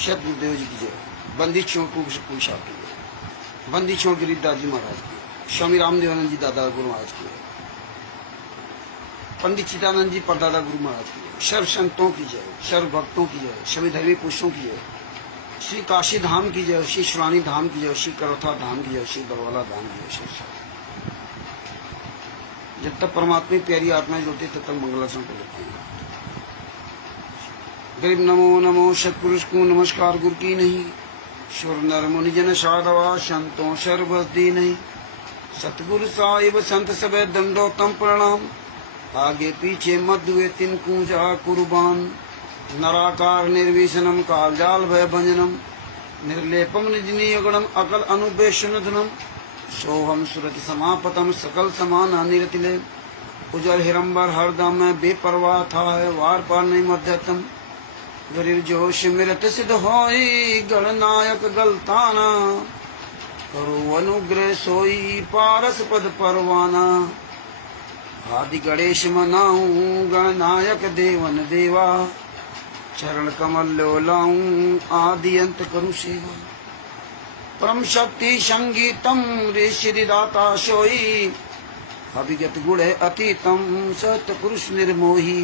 शत गुरुदेव जी की जय। बंदी छोड़ कुल शाह की जय। बंदी छोड़ गिरिदास जी महाराज की जय। स्वामी रामदेवानंद जी दादा गुरु महाराज की जय। पंडित चिदानंद जी परदादा गुरु महाराज की जय। सर्व संतों की जय, सर्व भक्तों की जय, सभी धर्मी पुरुषों की जय। श्री काशी धाम की जय, श्री शिवानी धाम की जय, श्री करौथा धाम की जय, श्री बरवाला धाम की जय। श्री जब तक परमात्मा की प्यारी आत्माएं जुड़ती तब तक मंगलाचरण को लेते हैं। गरीब नमो नमो सतपुरुष को नमस्कार गुरु की नहीं। सुर नर मुनि जन साधवा संतों सर्वस्दी नहीं। सतगुरु साहिब संत सब दंडोतम प्रणाम। आगे पीछे मध्य तिन कूजा कुर्बान। नराकार निर्विशनम कालजाल भय भंजनम। निर्लेपम निजनीयगुणम अकल अनुपेशनधनम। सोहम सुरति समापतम सकल समान निरतिले। उजल हिरंबर हरदम में बेपरवाह था है वार पार नहीं मध्यतम। गरीब जोश मिरत सिद्ध होई गणनायक गलताना। करो अनुग्रह सोई पारस पद परवाना। आदि गणेश मनाऊं गणनायक देवन देवा। चरण कमल लो लाऊं आदि अंत करूं सेवा। परम शक्ति संगीतम ऋषि दाता सोई। अभिगत गुण अतीतम सतपुरुष निर्मोही।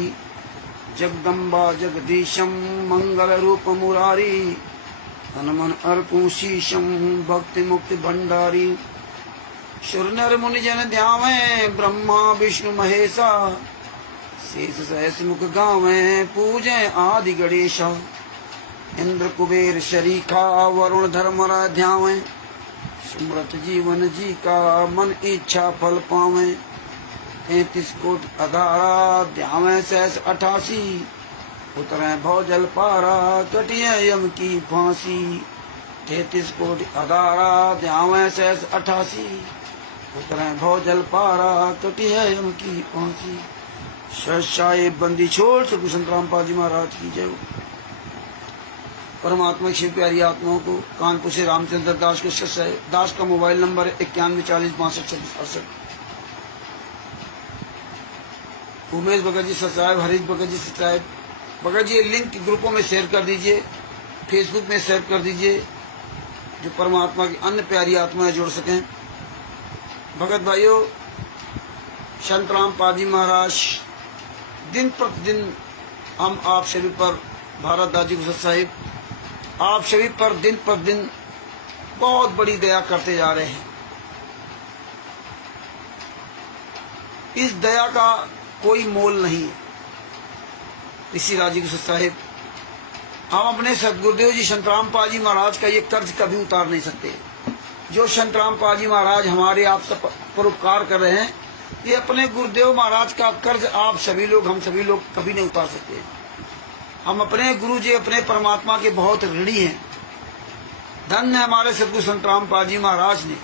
जगदम्बा जगदीशम मंगल रूप मुरारी। हनुमन अर्पू शीशम भक्ति मुक्ति भंडारी। सुर नर मुनि जन ध्यावे ब्रह्मा विष्णु महेशा। शेष सहस मुख गावे पूजे आदि गणेशा। इंद्र कुबेर शरीखा वरुण धर्मरा ध्यावे। सुमृत जीवन जी का मन इच्छा फल पावे। 33 कोट अधारा ध्यावे सहस 88। उतरे भौजल पारा कटिए यम की फांसी। 33 कोट अधारा ध्यावे सहस 88। उतरे भौजल पारा कटिए यम की फांसी। सशाए बंदी छोड़ सतगुरु संत रामपाल जी महाराज की जय। परमात्मा की प्यारी आत्माओं को कानपुर से रामचंद्र दास के सशाए दास का mobile number 9140625668। Umesh Bhagat ji सचाए, Harish Bhagat ji सचाए। Bhagat ji link ग्रुपों में शेयर कर दीजिए, फेसबुक में शेयर कर दीजिए, जो परमात्मा की अन्य प्यारी आत्माएं जुड़ सकें। भगत भाइयों, संत रामपाल जी महाराज दिन प्रतिदिन हम आप सभी पर, भारत दास जी गुजर साहिब आप सभी पर दिन प्रतिदिन बहुत बड़ी दया करते जा रहे हैं। इस दया का कोई मोल नहीं है। ऋषि राजी गुजर साहिब, हम अपने सदगुरुदेव जी संत रामपाल जी महाराज का ये कर्ज कभी उतार नहीं सकते। जो संत रामपाल जी महाराज हमारे आप सब पर उपकार कर रहे हैं, ये अपने गुरुदेव महाराज का कर्ज आप सभी लोग, हम सभी लोग कभी नहीं उतार सकते। हम अपने गुरु जी, अपने परमात्मा के बहुत ऋणी हैं। धन्य हमारे सदगुरु संत रामपाल जी महाराज ने,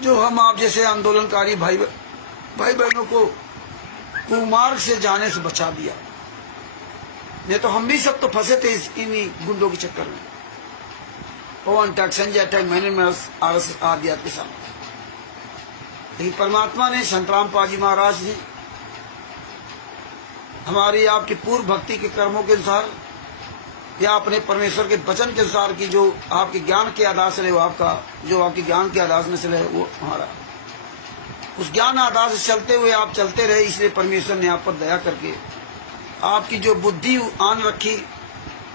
जो हम आप जैसे आंदोलनकारी भाई बहनों को कुमार्ग से जाने से बचा दिया। नहीं तो हम भी सब तो फंसे थे इन्हीं गुंडों के चक्कर में। पवन टैक, संजय टैक, मैंने RSS आदि के सामने। लेकिन परमात्मा ने, संत रामपाल जी महाराज ने हमारी आपकी पूर्व भक्ति के कर्मों के अनुसार या अपने परमेश्वर के वचन के अनुसार की जो आपके ज्ञान के आधार से वो आपका, जो आपके ज्ञान के आधार से चले वो हमारा, उस ज्ञान आधार से चलते हुए आप चलते रहे। इसलिए परमेश्वर ने आप पर दया करके आपकी जो बुद्धि आन रखी,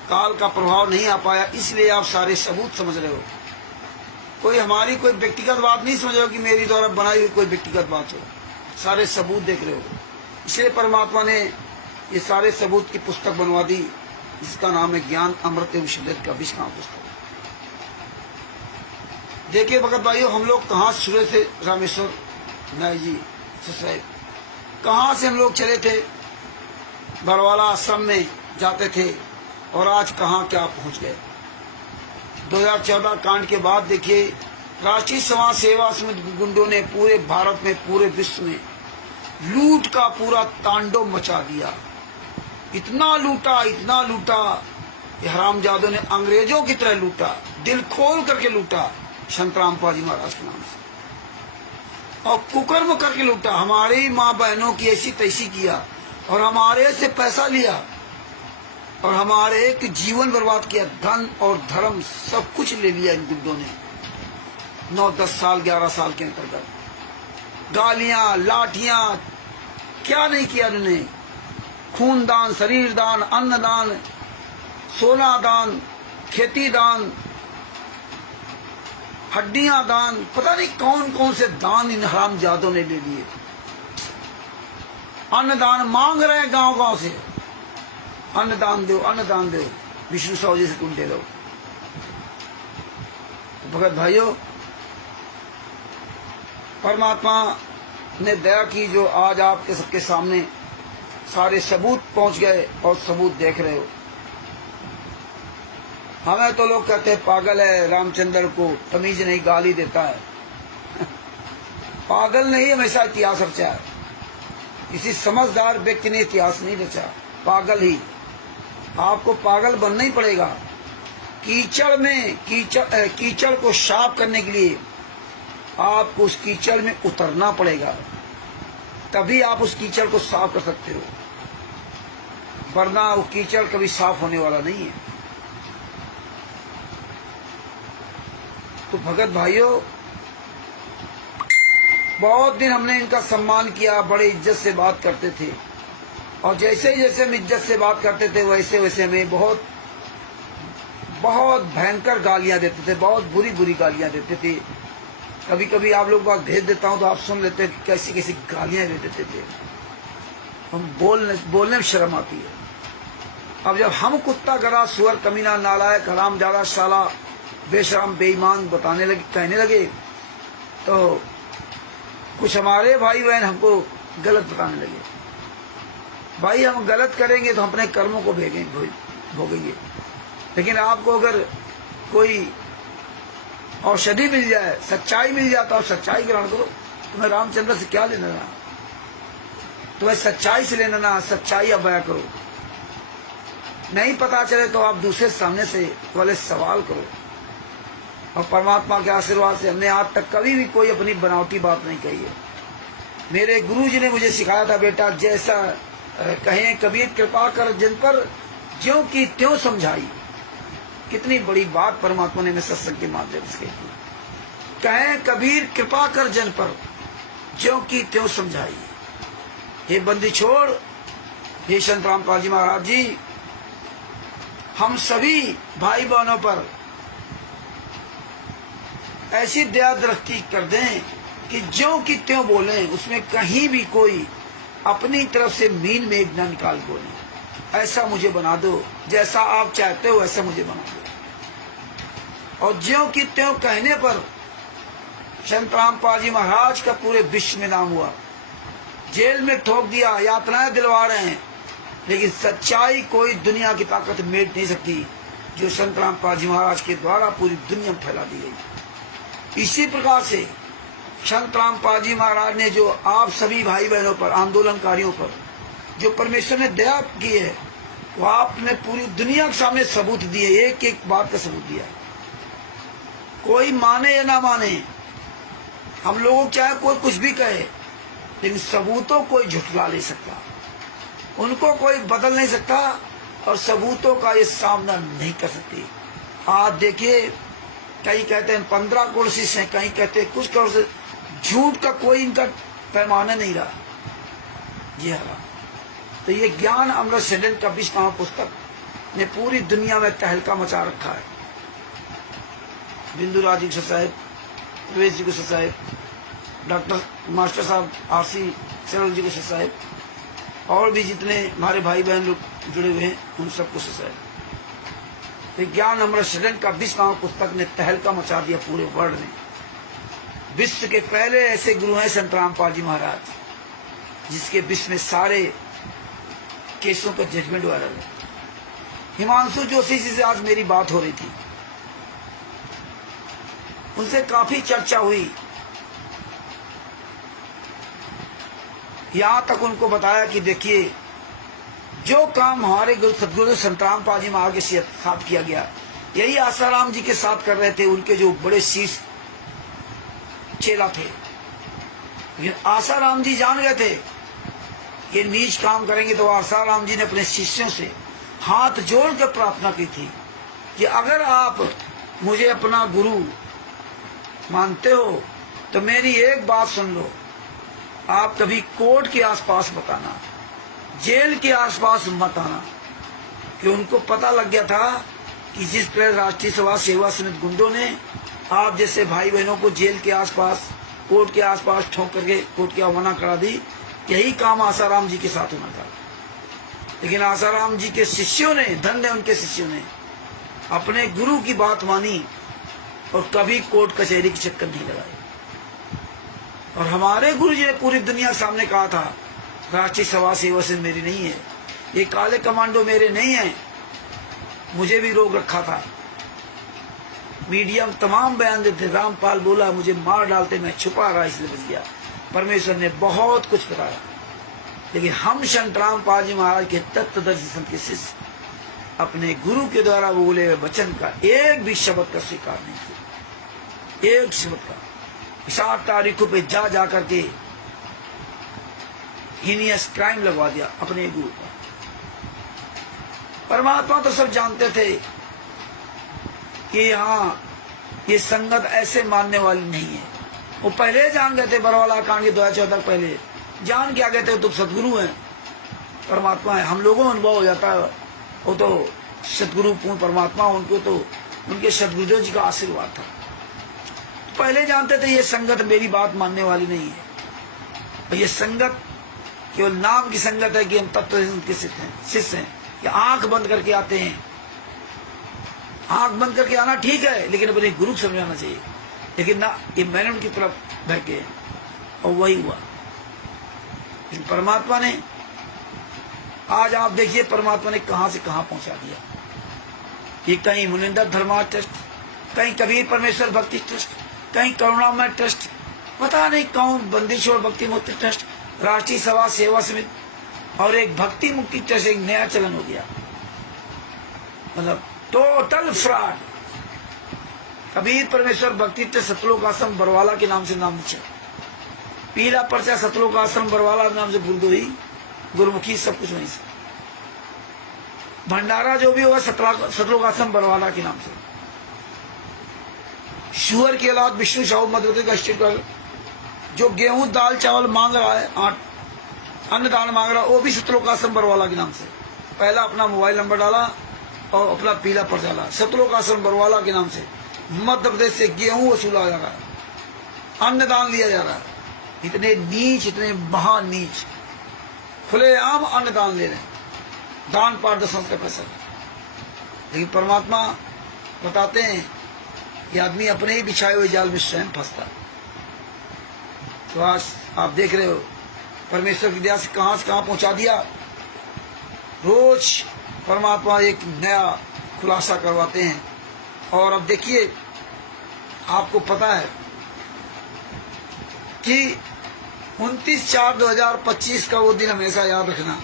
काल का प्रभाव नहीं आ पाया, इसलिए आप सारे सबूत समझ रहे हो। कोई हमारी कोई व्यक्तिगत बात नहीं समझ रहे हो कि मेरी द्वारा बनाई हुई कोई व्यक्तिगत बात हो, सारे सबूत देख रहे हो। इसलिए परमात्मा ने ये सारे सबूत की पुस्तक बनवा दी, जिसका नाम है ज्ञान अमृत एवं शिद्दत का विश्राम पुस्तक। देखिए भगत भाइयों, हम लोग कहाँ शुरू से रामेश्वर नायक जी साहब, कहाँ से हम लोग चले थे, बरवाला आश्रम में जाते थे, और आज कहाँ क्या पहुंच गए। 2014 कांड के बाद देखिए, राष्ट्रीय समाज सेवा समिति गुंडों ने पूरे भारत में, पूरे विश्व में लूट का पूरा तांडव मचा दिया। इतना लूटा, इतना लूटा, ये हरामजादों ने अंग्रेजों की तरह लूटा, दिल खोल करके लूटा संत रामपाल जी महाराज के नाम से, और कुकर्म करके लूटा। हमारी माँ बहनों की ऐसी तैसी किया और हमारे से पैसा लिया। और हमारे एक जीवन बर्बाद किया, धन और धर्म सब कुछ ले लिया इन गुंडों ने। 9-10 साल 11 साल के अंतर्गत गालियां, लाठियां, क्या नहीं किया उन्होंने। खून दान, शरीर दान, अन्न दान, सोना दान, खेती दान, हड्डियां दान, पता नहीं कौन कौन से दान इन हरामजादों ने ले लिए। अन्नदान मांग रहे हैं गांव गांव से, अन्नदान दो, अन्नदान दो, विष्णु साहु जैसे गुंडे लोग। तो भगत भाइयों, परमात्मा ने दया की जो आज आपके सबके सामने सारे सबूत पहुंच गए और सबूत देख रहे हो। हमें तो लोग कहते हैं पागल है, रामचंद्र को तमीज नहीं, गाली देता है। पागल नहीं, हमेशा इतिहास रचा है। किसी समझदार व्यक्ति ने इतिहास नहीं रचा, पागल ही। आपको पागल बनना ही पड़ेगा। कीचड़ में कीचड़ को साफ करने के लिए आपको उस कीचड़ में उतरना पड़ेगा, तभी आप उस कीचड़ को साफ कर सकते हो, वरना वो कीचड़ कभी साफ होने वाला नहीं है। तो भगत भाइयों, बहुत दिन हमने इनका सम्मान किया, बड़े इज्जत से बात करते थे, और जैसे जैसे हम इज्जत से बात करते थे वैसे वैसे हमें बहुत बहुत भयंकर गालियां देते थे, बहुत बुरी बुरी गालियां देते थे। कभी कभी आप लोग बात भेज देता हूं तो आप सुन लेते हैं कि कैसी कैसी गालियां दे देते थे। हम बोलने में शर्म आती है। अब जब हम कुत्ता, गधा, सुअर, कमीना, नालायक, हरामजादा, शाला, बेशरम, बेईमान बताने लगे, कहने लगे, तो कुछ हमारे भाई बहन हमको गलत बताने लगे। भाई, हम गलत करेंगे तो हम अपने कर्मों को भोगेंगे, लेकिन आपको अगर कोई औषधि मिल जाए, सच्चाई मिल जाए, तो आप सच्चाई ग्रहण करो। तुम्हें रामचंद्र से क्या लेना ना, तुम्हें सच्चाई से लेना ना, सच्चाई अब बयां करो। नहीं पता चले तो आप दूसरे सामने से वाले सवाल करो। और परमात्मा के आशीर्वाद से हमने आज तक कभी भी कोई अपनी बनावटी बात नहीं कही है। मेरे गुरुजी ने मुझे सिखाया था, बेटा जैसा कहें कबीर कृपा कर जिन पर, ज्यों की त्यों समझाई। कितनी बड़ी बात परमात्मा ने हमें सत्संग के माध्यम से कही। कहें कबीर कृपा कर जन पर, ज्यों की त्यों समझाई। हे बंदी छोड़, हे संत रामपाल जी महाराज जी, हम सभी भाई बहनों पर ऐसी दया दृष्टि कर दें कि ज्यों की त्यों बोलें, उसमें कहीं भी कोई अपनी तरफ से मीन मेघ न निकाल बोले। ऐसा मुझे बना दो, जैसा आप चाहते हो वैसा मुझे बना दो। और ज्यों की त्यों कहने पर संत रामपाल जी महाराज का पूरे विश्व में नाम हुआ। जेल में ठोक दिया, यातनाएं दिलवा रहे हैं, लेकिन सच्चाई कोई दुनिया की ताकत मेट नहीं सकती, जो संत रामपाल जी महाराज के द्वारा पूरी दुनिया में फैला दी गई। इसी प्रकार से संत रामपाल जी महाराज ने जो आप सभी भाई बहनों पर, आंदोलनकारियों पर जो परमेश्वर ने दया की है, वो आपने पूरी दुनिया के सामने सबूत दिए, एक एक बात का सबूत दिया। कोई माने या ना माने, हम लोगों चाहे कोई कुछ भी कहे, लेकिन सबूतों कोई झुठला नहीं सकता, उनको कोई बदल नहीं सकता, और सबूतों का ये सामना नहीं कर सकते। आज देखिए, कहीं कहते हैं 15 करोड़ शिष्य हैं, कहीं कहते हैं कुछ करोड़ से। झूठ का कोई इनका पैमाना नहीं रहा। जी हाँ, तो ये ज्ञान अमृत सदन का 20वां पुस्तक ने पूरी दुनिया में तहलका मचा रखा है। बिंदुराज जी साहब, प्रवेश जी को साहब, डॉक्टर मास्टर साहब, आरसी सरल जी को साहब, और भी जितने हमारे भाई बहन लोग जुड़े हुए हैं, उन सबको साहब। ज्ञान अमृत सदन का 20वां पुस्तक ने तहलका मचा दिया पूरे वर्ल्ड में। विश्व के पहले ऐसे गुरु हैं संत रामपाल जी महाराज, जिसके विश्व में सारे केसों का जजमेंट वायरल है। हिमांशु जोशी जी से आज मेरी बात हो रही थी, उनसे काफी चर्चा हुई। यहां तक उनको बताया कि देखिए, जो काम हमारे सदगुरु संत रामपाल जी महाराज के साथ किया गया, यही आसाराम जी के साथ कर रहे थे, उनके जो बड़े शीर्ष चेला थे। लेकिन आसाराम जी जान गए थे ये नीच काम करेंगे, तो आसाराम जी ने अपने शिष्यों से हाथ जोड़ कर प्रार्थना की थी कि अगर आप मुझे अपना गुरु मानते हो तो मेरी एक बात सुन लो, आप कभी कोर्ट के आसपास मत आना, जेल के आसपास मत आना। कि उनको पता लग गया था कि जिस तरह राष्ट्रीय समाज सेवा समिति गुंडों ने आप जैसे भाई बहनों को जेल के आसपास, कोर्ट के आसपास ठोक करके कोर्ट की अवमानना करा दी, यही काम आसाराम जी के साथ होना था। लेकिन आसाराम जी के शिष्यों ने, धन्य उनके शिष्यों ने, अपने गुरु की बात मानी और कभी कोर्ट कचहरी के चक्कर नहीं लगाए। और हमारे गुरु जी ने पूरी दुनिया के सामने कहा था, राष्ट्रीय समाज सेवा से मेरी नहीं है, ये काले कमांडो मेरे नहीं है। मुझे भी रोक रखा था, मीडिया में तमाम बयान देते, रामपाल बोला मुझे मार डालते, मैं छुपा रहा इसलिए बच गया। परमेश्वर ने बहुत कुछ बताया, लेकिन हम संत रामपाल जी महाराज के तत्वदर्शी संत के शिष्य अपने गुरु के द्वारा बोले हुए वचन का एक भी शब्द का स्वीकार नहीं किया, एक शब्द का। 7 तारीखों पे जा करके हीनियस क्राइम लगवा दिया अपने गुरु का। परमात्मा तो सब जानते थे कि हाँ ये संगत ऐसे मानने वाली नहीं है। वो पहले जान गए थे, बरवाला कांड के 2014 पहले जान के आ गए थे, तो सदगुरु हैं, परमात्मा है। हम लोगों को अनुभव हो जाता है, वो तो सदगुरु पूर्ण परमात्मा, उनको तो उनके सदगुरुदेव जी का आशीर्वाद था। पहले जानते थे ये संगत मेरी बात मानने वाली नहीं है, और ये संगत केवल नाम की संगत है कि हम तत्व के शिष्य हैं। कि आंख बंद करके आते हैं, आंख बंद करके आना ठीक है, लेकिन अपने गुरु को समझाना चाहिए। लेकिन ना, ये मैंने उनकी तरफ बह गए और वही हुआ। लेकिन परमात्मा ने, आज आप देखिए परमात्मा ने कहां से कहां पहुंचा दिया। ये कहीं मुनिंदर धर्मा ट्रस्ट, कहीं कबीर परमेश्वर भक्ति ट्रस्ट, कहीं करुणामय ट्रस्ट, पता नहीं कौन बंदिशोर भक्ति मुक्ति ट्रस्ट, राष्ट्रीय सभा सेवा समिति, और एक भक्ति मुक्ति ट्रस्ट एक नया चलन हो गया। मतलब टोटल फ्रॉड। कबीर परमेश्वर भक्ति ट्रस्ट सतलोक आश्रम बरवाला के नाम से नाम पूछा, पीला पर्चा सतलोक आश्रम बरवाला नाम से गुरुदोही, गुरुमुखी सब कुछ वहीं से। भंडारा जो भी होगा सतलोक आश्रम बरवाला के नाम से। शुअर के अलावा विष्णु साहू मध्य का स्टेट जो गेहूं दाल चावल मांग रहा है, अन्नदान मांग रहा है, वो भी सतलोक आश्रम बरवाला के नाम से। पहला अपना मोबाइल नंबर डाला और अपना पीला पर्चा डाला, सतलोक आश्रम बरवाला के नाम से मध्य प्रदेश से गेहूं वसूला जा रहा है, अन्नदान लिया जा रहा है। इतने नीच, इतने महान नीच खुलेआम अन्नदान ले रहे हैं, दान पारदर्शन का पैसा। लेकिन परमात्मा बताते हैं कि आदमी अपने ही बिछाए हुए जाल में स्वयं फंसता है। तो आज आप देख रहे हो परमेश्वर की दया से कहां पहुंचा दिया। रोज परमात्मा एक नया खुलासा करवाते हैं। और अब देखिए, आपको पता है कि 29/4/2025 का वो दिन हमेशा याद रखना।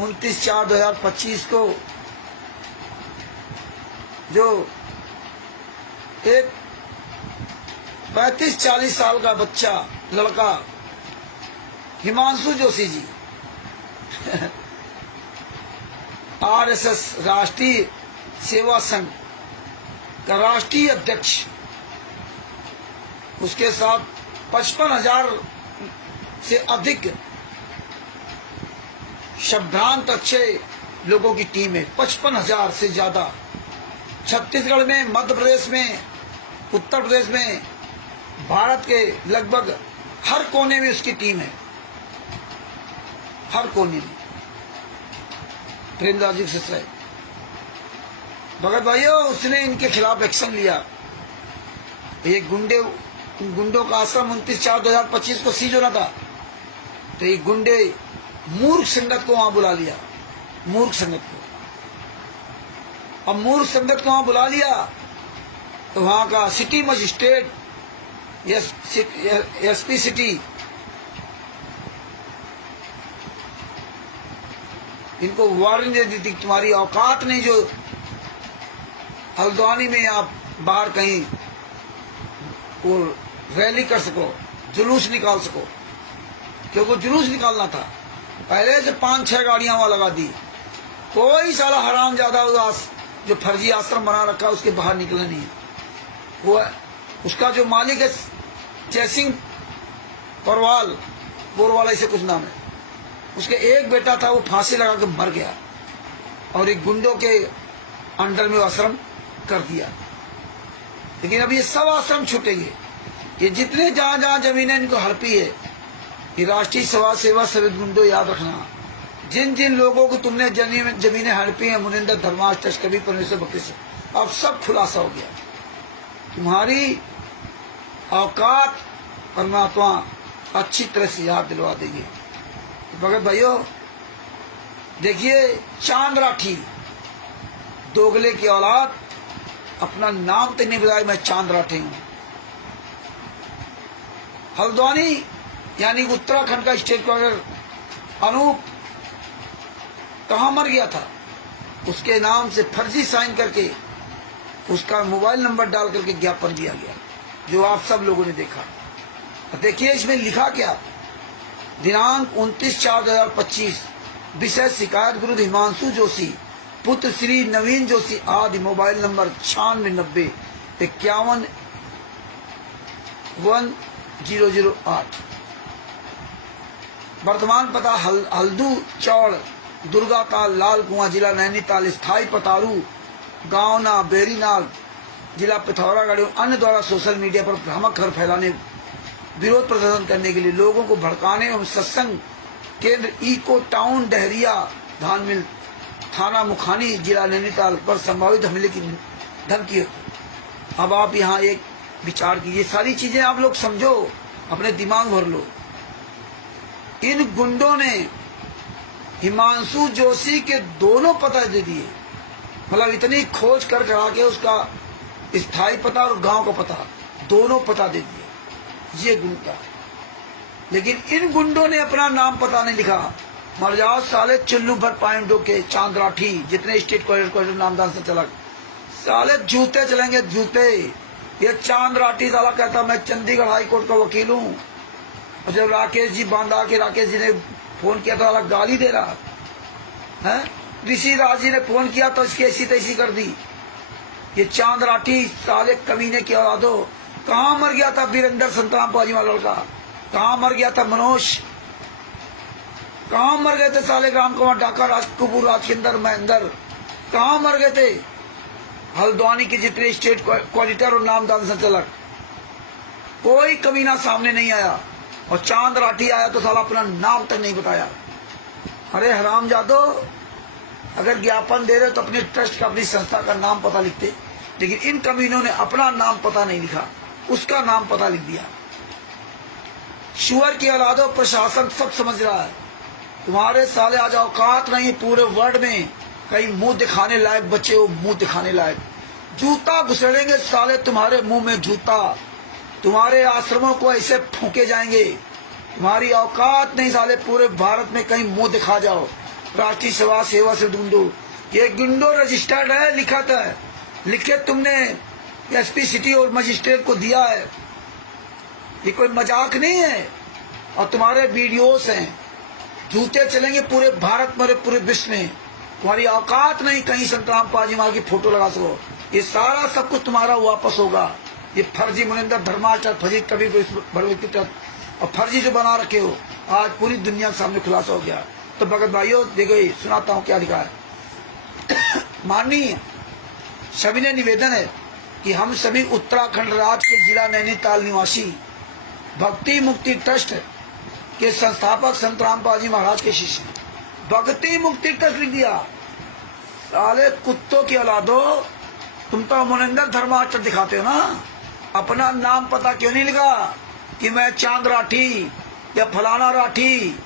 29/4/2025 को जो एक 35-40 साल का बच्चा, लड़का हिमांशु जोशी जी आरएसएस राष्ट्रीय सेवा संघ का राष्ट्रीय अध्यक्ष, उसके साथ 55,000 से अधिक शब्दांत अच्छे लोगों की टीम है। 55,000 से ज्यादा छत्तीसगढ़ में, मध्य प्रदेश में, उत्तर प्रदेश में, भारत के लगभग हर कोने में उसकी टीम है, हर कोने में। प्रेमदास जी से है भगत भाइयों, उसने इनके खिलाफ एक्शन लिया। ये गुंडों का आश्रम 29/4/2025 को सीज होना था, तो ये गुंडे मूर्ख संगत को वहां बुला लिया, मूर्ख संगत को। अब मूर्ख संगत को वहां बुला लिया तो वहां का सिटी मजिस्ट्रेट, एसपी सिटी, इनको वार्निंग दे दी थी, तुम्हारी औकात नहीं जो हल्द्वानी में आप बाहर कहीं वो रैली कर सको, जुलूस निकाल सको, क्योंकि जुलूस निकालना था। पहले से 5-6 गाड़ियां वहां लगा दी कोई साला हराम ज्यादा उदास जो फर्जी आश्रम बना रखा उसके बाहर निकला नहीं। वो उसका जो मालिक है जयसिंह बोरवाल ऐसे कुछ नाम है, उसके एक बेटा था, वो फांसी लगा के मर गया और एक गुंडों के अंडर में आश्रम कर दिया। लेकिन अब ये सब आश्रम छूटेंगे। ये जितने जहां जहां जमीनें इनको हड़पी है, ये राष्ट्रीय समाज सेवा समिति गुंडो याद रखना, जिन जिन लोगों को तुमने जमीनें हड़पी हैं, मुनिंदर धर्माश तस्करी परमेश्वर भक्ति से, अब सब खुलासा हो गया। तुम्हारी औकात परमात्मा अच्छी तरह से याद दिलवा देंगे। भगत भाइयों देखिए, चांद राठी दोगले की औलाद अपना नाम तो नहीं बताया, मैं चांद राठी हूं। हल्द्वानी यानी उत्तराखंड का स्टेट गवर्नर अनूप कहां मर गया था, उसके नाम से फर्जी साइन करके उसका मोबाइल नंबर डाल करके ज्ञापन दिया गया, जो आप सब लोगों ने देखा। देखिए इसमें लिखा क्या, दिनांक 29/4/2025, विषय शिकायत विरुद्ध हिमांशु जोशी पुत्र श्री नवीन जोशी आदि, मोबाइल नंबर 9690-511008। वर्तमान पता हल्दू चौड़ दुर्गा ताल लाल कुआं जिला नैनीताल, स्थायी पतारू गांव ना बेरीनाग जिला पिथौरागढ़। अन्य द्वारा सोशल मीडिया पर भ्रामक खबर फैलाने, विरोध प्रदर्शन करने के लिए लोगों को भड़काने एवं सत्संग केंद्र इको टाउन डहरिया धान मिल थाना मुखानी जिला नैनीताल पर संभावित हमले की धमकी है। अब आप यहाँ एक विचार कीजिए, सारी चीजें आप लोग समझो, अपने दिमाग भर लो। इन गुंडों ने हिमांशु जोशी के दोनों पता दे दिए, मतलब इतनी खोज कर करा के उसका स्थायी पता और गांव का पता दोनों पता दे दिए। ये गुंडा है, लेकिन इन गुंडों ने अपना नाम पता नहीं लिखा। मर जाओ साले चुल्लू भर पाइंडो के चांद राठी, जितने स्टेट क्वालिटर नामदान से चला, साले जूते चलेंगे जूते। ये चांद राठी साला कहता मैं चंडीगढ़ हाई कोर्ट का वकील हूँ, और जब राकेश जी बांधा के राकेश जी ने फोन किया तो साला गाली दे रहा है। ऋषि राज जी ने फोन किया तो इसकी ऐसी तैसी कर दी। ये चांद राठी साले कमीने की औलादो, कहाँ मर गया था वीरेंद्र संतराम पाजी वाला लड़का, कहाँ मर गया था मनोज, कहाँ मर गए थे साले राम कुमार डाका, कपूर, राजकिंदर, महेंद्र, कहाँ मर गए थे हल्द्वानी के जितने स्टेट क्वालिटर और नामदान संचालक, कोई कमीना सामने नहीं आया। और चांद राठी आया तो साला अपना नाम तक नहीं बताया। अरे हरामजादो, अगर ज्ञापन दे रहे तो अपने ट्रस्ट का, अपनी संस्था का नाम पता लिखते, लेकिन इन कमीनों ने अपना नाम पता नहीं लिखा, उसका नाम पता लिख दिया। शुअर की औलादों, प्रशासन सब समझ रहा है, तुम्हारे साले आज औकात नहीं पूरे वर्ल्ड में कहीं मुंह दिखाने लायक बच्चे हो, मुंह दिखाने लायक। जूता घुसेड़ेंगे साले तुम्हारे मुंह में जूता, तुम्हारे आश्रमों को ऐसे फूके जाएंगे, तुम्हारी औकात नहीं साले पूरे भारत में कहीं मुंह दिखा जाओ। राष्ट्रीय समाज सेवा से गुंडो, ये गुंडो रजिस्टर्ड है, लिखा था, लिखे तुमने एसपी सिटी और मजिस्ट्रेट को दिया है, ये कोई मजाक नहीं है। और तुम्हारे वीडियोस हैं, जूते चलेंगे पूरे भारत में, पूरे विश्व में, तुम्हारी औकात नहीं कहीं संतराम पाजी माँ की फोटो लगा सको। ये सारा सब कुछ तुम्हारा वापस होगा। ये फर्जी मुनिंदर धर्माचर, फर्जी कवि भगवती और फर्जी जो बना रखे हो, आज पूरी दुनिया के सामने खुलासा हो गया। तो भगत भाइयों देखो, सुनाता हूँ क्या लिखा है। माननीय सभी ने निवेदन है कि हम सभी उत्तराखंड राज्य के जिला नैनीताल निवासी भक्ति मुक्ति ट्रस्ट के संस्थापक संत रामपाल जी महाराज के शिष्य। भक्ति मुक्ति ट्रस्ट लिख दिया, साले कुत्तों की औलादो, तुम तो मुनिंदर धर्माचर दिखाते हो ना, अपना नाम पता क्यों नहीं लिखा कि मैं चांद राठी या फलाना राठी,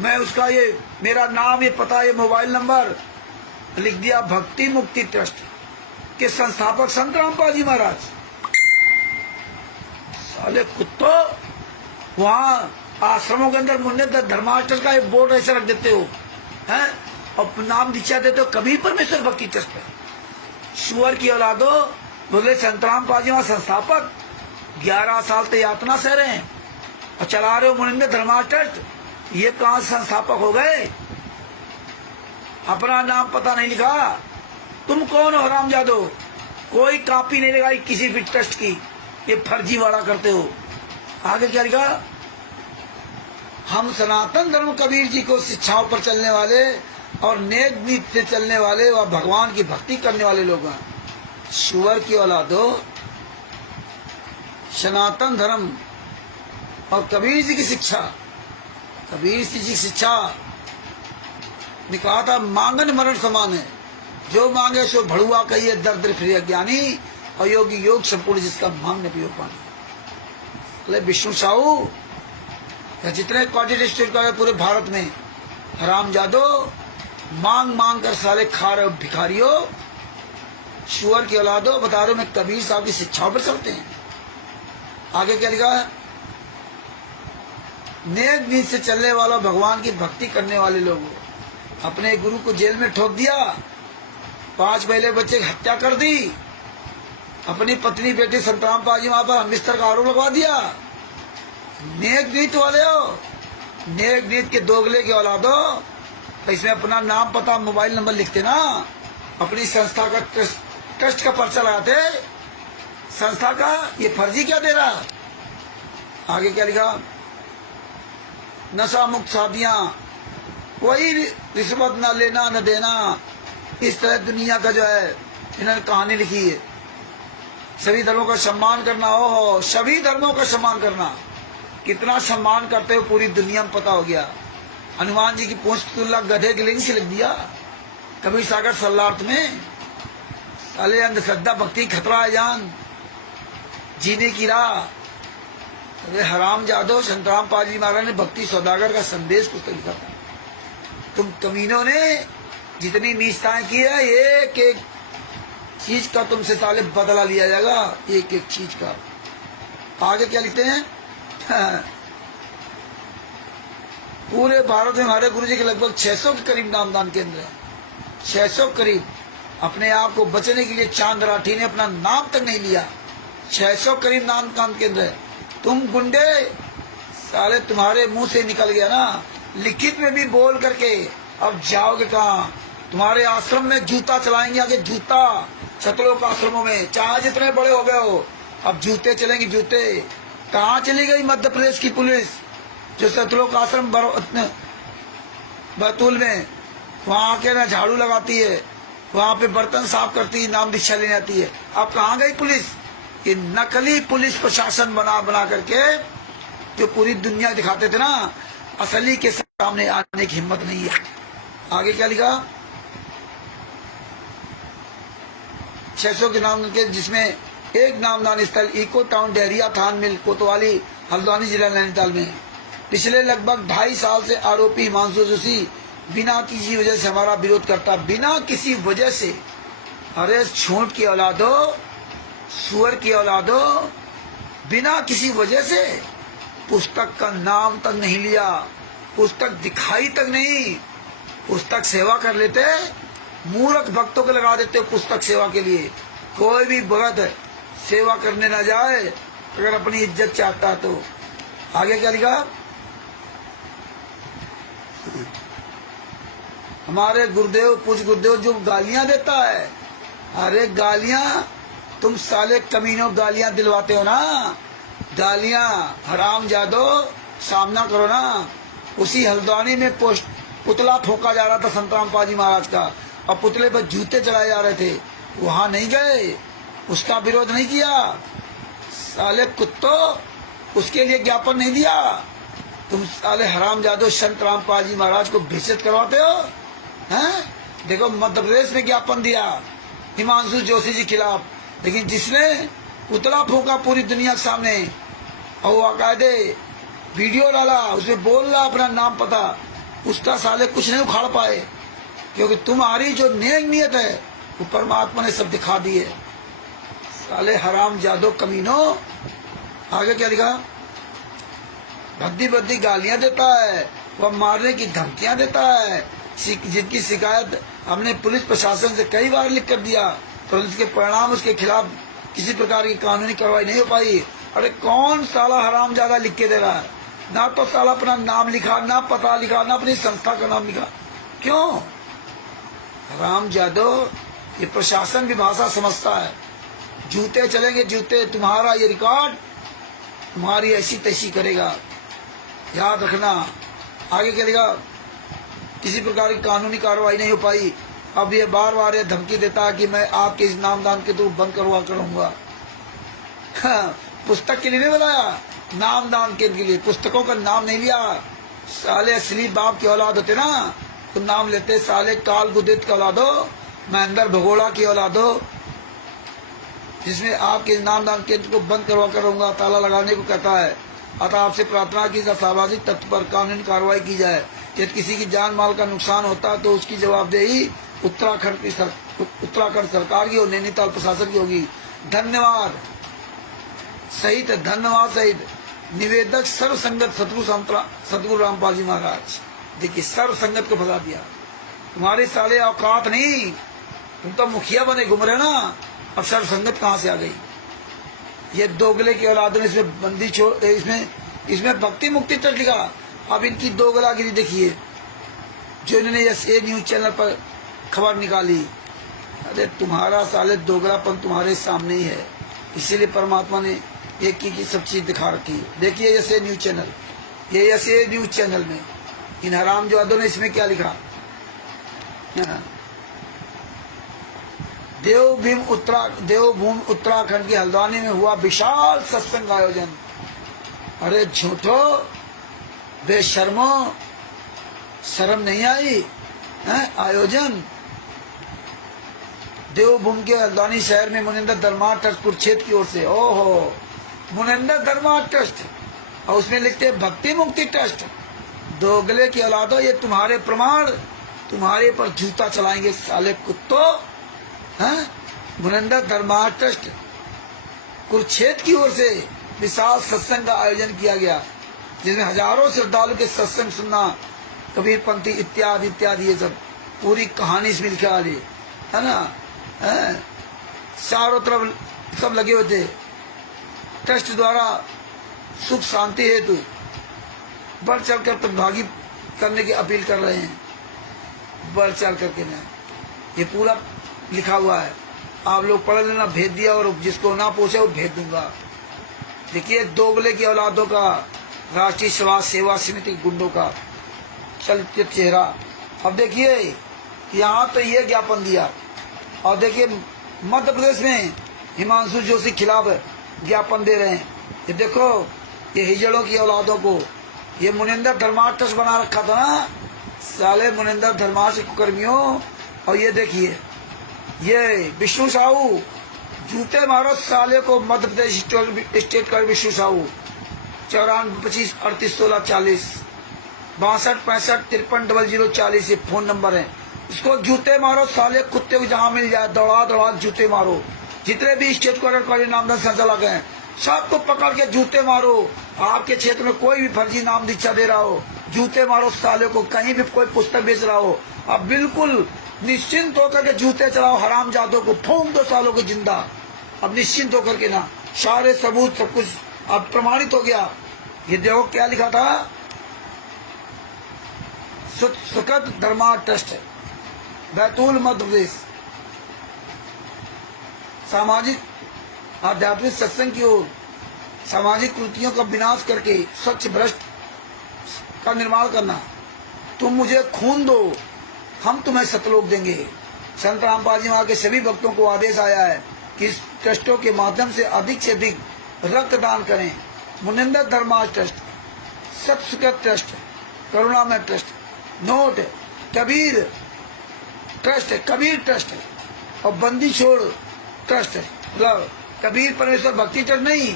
मैं उसका ये मेरा नाम, ये पता, ये मोबाइल नंबर लिख दिया। भक्ति मुक्ति ट्रस्ट के संस्थापक संत रामपाल जी महाराज। साले कुत्तो, वहां आश्रमों के अंदर मुनिंदर धर्माचर का एक बोर्ड ऐसे रख देते हो हैं, और नाम दिखा देते हो कभी परमेश्वर भक्ति ट्रस्ट है। शुअर की औलादो, बोले संत रामपाल जी महाराज संस्थापक 11 साल से यातना सह रहे हैं और चला रहे हो मुनिंदर धर्माचर ट्रस्ट, ये कहां संस्थापक हो गए? अपना नाम पता नहीं लिखा। तुम कौन हो हरामजादो? कोई कॉपी नहीं लगाई किसी भी ट्रस्ट की, ये फर्जी वाला करते हो। आगे क्या लिखा? हम सनातन धर्म कबीर जी को शिक्षाओं पर चलने वाले और नेक नीति से चलने वाले व भगवान की भक्ति करने वाले लोग हैं। शुअर की औलादो, सनातन धर्म और कबीर जी की शिक्षा, कबीर जी की शिक्षा ने कहा था मांगन मरण समान है, जो मांगे सो भड़ुआ कहिए दर्द फिर ज्ञानी, और योगी योग संपूर्ण जिसका मांगने पियो पानी। विष्णु साहू जितने क्वाड्रेटिक स्टेट का है पूरे भारत में, हरामजादो मांग मांग कर साले खा रहे हो भिखारियों, शुअर की औलादो। बता रहे हो मैं कबीर साहब की शिक्षाओं पर चलते हैं। आगे क्या लिखा है? नेक नीति से चलने वाला भगवान की भक्ति करने वाले लोग, अपने गुरु को जेल में ठोक दिया, 5 पहले बच्चे की हत्या कर दी, अपनी पत्नी बेटी संतराम पाजी वहां पर मिस्टर का आरोप लगवा दिया। नेक नीति वाले हो, नेक नीति के दोगले के औलादो। तो इसमें अपना नाम पता मोबाइल नंबर लिखते ना, अपनी संस्था का ट्रस्ट का पर्चा लगाते, संस्था का ये फर्जी क्या दे रहा। आगे क्या लिखा? नशा मुक्त शादियां, कोई रिश्वत न लेना न देना, इस तरह दुनिया का जो है इन्होंने कहानी लिखी है। सभी धर्मों का सम्मान करना, हो सभी धर्मों का सम्मान करना, कितना सम्मान करते हो पूरी दुनिया में पता हो गया। हनुमान जी की पूंछ तुल्ला गधे के लिंग से लिख दिया कबीर सागर सल्लार्थ में। साले अंधश्रद्धा भक्ति खतरा है जान, जीने की राह। अरे हराम जादो, संतराम पाजी महाराज ने भक्ति सौदागर का संदेश पुस्तक लिखा था। तुम कमीनों ने जितनी नीचताएं की है, एक एक चीज का तुमसे साले बदला लिया जाएगा, एक एक चीज का। आगे क्या लिखते हैं? पूरे भारत में हमारे गुरु जी के लगभग 600 के करीब नामदान केंद्र है, 600 करीब। अपने आप को बचने के लिए चांद राठी ने अपना नाम तक नहीं लिया। 600 करीब नामदान केंद्र है। तुम गुंडे साले, तुम्हारे मुंह से निकल गया ना, लिखित में भी बोल करके अब जाओगे कहाँ? तुम्हारे आश्रम में जूता चलाएंगे, आगे जूता छतलोक आश्रमों में, चाहे जितने बड़े हो गए हो, अब जूते चलेंगे जूते। कहाँ चली गई मध्य प्रदेश की पुलिस जो सतलोक आश्रम बैतूल में वहां आके ना झाड़ू लगाती है, वहां पे बर्तन साफ करती है, नाम दीक्षा लेने आती है। अब कहाँ गई पुलिस? ये नकली पुलिस प्रशासन बना बना करके जो पूरी दुनिया दिखाते थे ना, असली के सामने आने की हिम्मत नहीं है। आगे क्या लिखा? 600 के नाम के, जिसमें एक नामदान स्थल इको टाउन डेहरिया थान मिल कोतवाली हल्द्वानी जिला नैनीताल में। पिछले लगभग 2.5 साल से आरोपी हिमांशु जोशी बिना किसी वजह से हमारा विरोध करता, बिना किसी वजह से। अरे छोट की औलादो, सुअर की औलादो, बिना किसी वजह से पुस्तक का नाम तक नहीं लिया, पुस्तक दिखाई तक नहीं, पुस्तक सेवा कर लेते, मूर्ख भक्तों को लगा देते पुस्तक सेवा के लिए। कोई भी भगत सेवा करने ना जाए अगर अपनी इज्जत चाहता तो। आगे क्या लिखा? हमारे गुरुदेव, पूज्य गुरुदेव जो गालियां देता है, अरे गालियां तुम साले कमीनों गालियां दिलवाते हो ना, गालियां हराम जादो, सामना करो ना। उसी हल्द्वानी में पुतला फूका जा रहा था संतराम पाजी महाराज का, और पुतले पर जूते चलाए जा रहे थे, वहां नहीं गए, उसका विरोध नहीं किया। साले कुत्तों, उसके लिए ज्ञापन नहीं दिया। तुम साले हराम जादो संत रामपाल जी महाराज को बेइज्जत करवाते हो हैं? देखो मध्य प्रदेश में ज्ञापन दिया हिमांशु जोशी जी खिलाफ, लेकिन जिसने पुतला फूका पूरी दुनिया के सामने और वो कायदे वीडियो डाला, उसमें बोल रहा अपना नाम पता, उसका साले कुछ नहीं उखाड़ पाए, क्योंकि तुम्हारी जो नेक नियत है वो परमात्मा ने सब दिखा दी है। साले हराम जादो कमीनों। आगे क्या लिखा? भद्दी भद्दी गालियां देता है, वह मारने की धमकियां देता है, जिनकी शिकायत हमने पुलिस प्रशासन से कई बार लिख कर दिया, तो इसके परिणाम उसके खिलाफ किसी प्रकार की कानूनी कार्रवाई नहीं हो पाई। अरे कौन साला हराम ज्यादा लिख के दे रहा है? ना तो साला अपना नाम लिखा, ना पता लिखा, ना अपनी संस्था का नाम लिखा। क्यों? राम जादव, ये प्रशासन भी भाषा समझता है। जूते चलेंगे जूते, तुम्हारा ये रिकॉर्ड तुम्हारी ऐसी तैसी करेगा, याद रखना। आगे करेगा, किसी प्रकार की कानूनी कार्रवाई नहीं हो पाई। अब ये बार बार ये धमकी देता है कि मैं आपके इस नामदान के तो बंद करवा करूंगा। हाँ, पुस्तक के लिए नहीं बताया, नामदान के लिए। पुस्तकों का नाम नहीं लिया। साले असली बाप की औलाद होते ना तो नाम लेते, साले काल गुदित की औलाद हो, महेंद्र भगोड़ा की औलाद हो, जिसमें आपके नामदान केंद्र को बंद करवा करूंगा, ताला लगाने को कहता है। अतः आपसे प्रार्थना की सामाजिक तत्व पर कानूनी कार्रवाई की जाए। यदि किसी की जान माल का नुकसान होता है तो उसकी जवाबदेही उत्तराखंड सरकार की और नैनीताल प्रशासन की होगी। धन्यवाद सहित, धन्यवाद सहित निवेदक सर्व संगत सतगुरु रामपाल जी महाराज। देखिए, सर्व संगत को फंसा दिया। तुम्हारे साले औकात नहीं, तुम तो मुखिया बने घूम रहे ना, अब सर्व संगत कहाँ से आ गई? ये दोगले की औलाद ने इसमें बंदी छोड़, इसमें भक्ति मुक्ति तक लिखा। अब इनकी दोगलागिरी देखिए, जो इन्होंने ये न्यूज चैनल पर खबर निकाली। अरे तुम्हारा साले दोगलापन तुम्हारे सामने ही है, इसीलिए परमात्मा ने एक की सब चीज दिखा रखी है। देखिए ये न्यूज चैनल, ये न्यूज चैनल में इन हराम जादों ने इसमें क्या लिखा। देवभूमि उत्तराखंड की हल्द्वानी में हुआ विशाल सत्संग आयोजन। अरे झूठो, बेशर्मो, शर्म नहीं आई है? आयोजन देवभूमि के हल्द्वानी शहर में मुनिंदर धर्मार्थ ट्रस्ट कुरुक्षेत्र की ओर से। ओहो, मुनिंदर धर्मार्थ ट्रस्ट, और उसमें लिखते भक्ति मुक्ति ट्रस्ट। दोगले की औलादो, ये तुम्हारे प्रमाण, तुम्हारे पर जूता चलाएंगे साले कुत्तो। मुनिंदर धर्मार्थ ट्रस्ट कुरुक्षेत्र की ओर से विशाल सत्संग का आयोजन किया गया, जिसमें हजारों श्रद्धालु के सत्संग सुनना, कबीर पंथी इत्यादि इत्यादि, ये सब पूरी कहानी इसमें लिखा वाली है ना। चारों तरफ सब लगे हुए थे। ट्रस्ट द्वारा सुख शांति हेतु बढ़ चढ़कर प्रतिभागी करने की अपील कर रहे हैं। बढ़ चढ़ करके ना, ये पूरा लिखा हुआ है, आप लोग पढ़ लेना। भेज दिया, और जिसको ना पूछे वो भेज दूंगा। देखिए, दोगले की औलादों का, राष्ट्रीय समाज सेवा समिति गुंडों का चलते चेहरा। अब देखिए, यहाँ तो ये ज्ञापन दिया, और देखिए मध्य प्रदेश में हिमांशु जोशी खिलाफ ज्ञापन दे रहे हैं। ये देखो, ये हिजड़ों की औलादों को ये मुनिंदर धर्मार्थ ट्रस्ट बना रखा था ना, साले मुनिंदर धर्मार्थ कर्मियों। और ये देखिए, ये विष्णु साहू, जूते मारो साले को। मध्य प्रदेश स्टेट का विष्णु साहू 94 25 38 16 40 62 65 53 00 40 ये फोन नंबर है। इसको जूते मारो साले कुत्ते को, जहाँ मिल जाए दौड़ा दौड़ा जूते मारो। जितने भी स्टेट क्वारंटाइन नामदान संचालक हैं, सबको पकड़ के जूते मारो। आपके क्षेत्र में कोई भी फर्जी नाम दीक्षा दे रहा हो, जूते मारो साले को। कहीं भी कोई पुस्तक बेच रहा हो, अब बिल्कुल निश्चिंत होकर के जूते चलाओ। हराम जादों को फूंक दो सालों को जिंदा। अब निश्चिंत होकर के ना, सारे सबूत सब कुछ अब प्रमाणित हो गया। ये देखो क्या लिखा था, सुखद धर्मार्थ ट्रस्ट, बैतूल मध्य प्रदेश। सामाजिक आध्यात्मिक सत्संग की ओर सामाजिक कृतियों का विनाश करके स्वच्छ भ्रष्ट का निर्माण करना। तुम मुझे खून दो, हम तुम्हें सतलोक देंगे। संत रामपाल जी वहां के सभी भक्तों को आदेश आया है कि इस ट्रस्टों के माध्यम से अधिक रक्तदान करें। मुनिंदर धर्मार्थ ट्रस्ट, सत्सुखद ट्रस्ट, करुणामय ट्रस्ट, नोट कबीर ट्रस्ट और बंदी छोड़ ट्रस्ट। मतलब कबीर परमेश्वर भक्ति ट्रस्ट नहीं,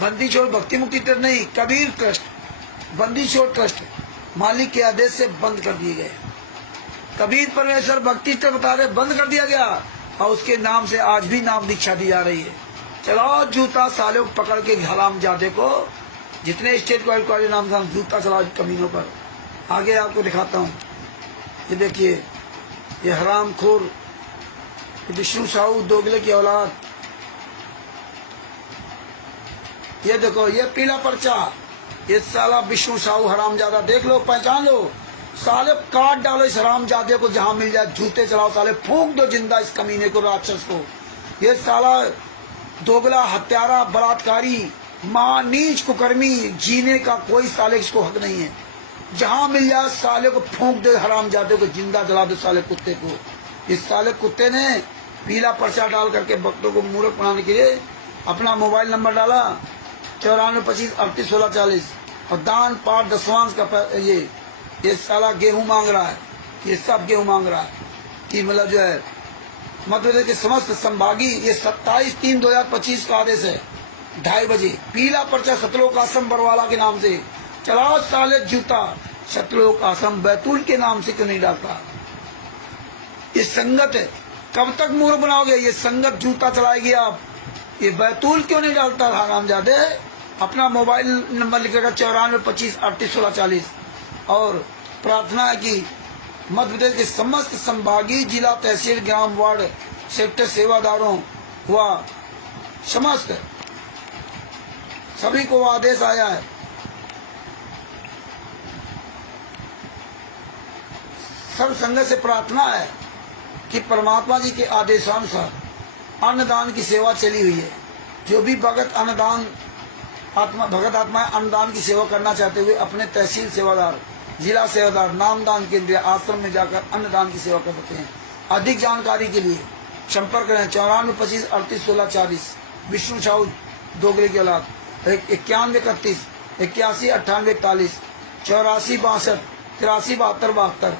बंदी छोड़ भक्ति मुक्ति ट्रस्ट नहीं, कबीर ट्रस्ट, बंदी छोड़ ट्रस्ट मालिक के आदेश से बंद कर दिए गए। कबीर परमेश्वर भक्ति ट्रस्ट बता रहे बंद कर दिया गया, और उसके नाम से आज भी नाम दीक्षा दी जा रही है। चलाओ जूता साले को पकड़ के, हराम जादे को, जितने स्टेट क्वालिटी नाम से जूता चलाओ कमीनों पर। आगे आपको दिखाता हूँ, ये देखिए, ये हरामखोर विष्णु साहू दोगले की औलाद। ये देखो, ये पीला पर्चा, ये साला विष्णु साहू हरामजादा, देख लो, पहचान लो। साले काट डालो इस हरामजादे को, जहां मिल जाए जूते चलाओ साले, फूंक दो जिंदा इस कमीने को, राक्षस को। ये साला दोगला, हत्यारा, बलात्कारी, मां, नीच, कुकर्मी, जीने का कोई साले इसको हक नहीं है। जहां मिल जाए साले को फूंक दो, हरामजादे को जिंदा जला दो साले कुत्ते को। इस साले कुत्ते ने पीला पर्चा डाल करके भक्तों को मूर्ख बनाने के लिए अपना मोबाइल नंबर डाला 9425381640 और दान पाठ दसवांश का ये साला गेहूं मांग रहा है, ये सब गेहूं मांग रहा है कि मतलब जो है मध्य प्रदेश के समस्त संभागी, ये 27/3/2025 का आदेश है 2:30 बजे। पीला पर्चा सतलोक आश्रम बरवाला के नाम से चलाओ साले जूता। सतलोक आश्रम बैतूल के नाम से क्यों नहीं डालता? ये संगत है, कब तक मूर्ख बनाओगे? ये संगत जूता चलाएगी आप। ये बैतूल क्यों नहीं डालता? हरामजादे अपना मोबाइल नंबर लिखेगा 9425381640 और प्रार्थना है कि मध्य प्रदेश के समस्त संभागीय, जिला, तहसील, ग्राम, वार्ड, सेक्टर सेवादारों व समस्त सभी को आदेश आया है। सब संगत से प्रार्थना है कि परमात्मा जी के आदेशानुसार अन्नदान की सेवा चली हुई है। जो भी भगत आत्मा अन्नदान की सेवा करना चाहते हुए अपने तहसील सेवादार, जिला सेवादार, नामदान केंद्र, आश्रम में जाकर अन्नदान की सेवा कर सकते हैं। अधिक जानकारी के लिए संपर्क करें 9425381640। विष्णु साहू दोगले की औलाद 9131 81 98 41 84 62 83 72 72।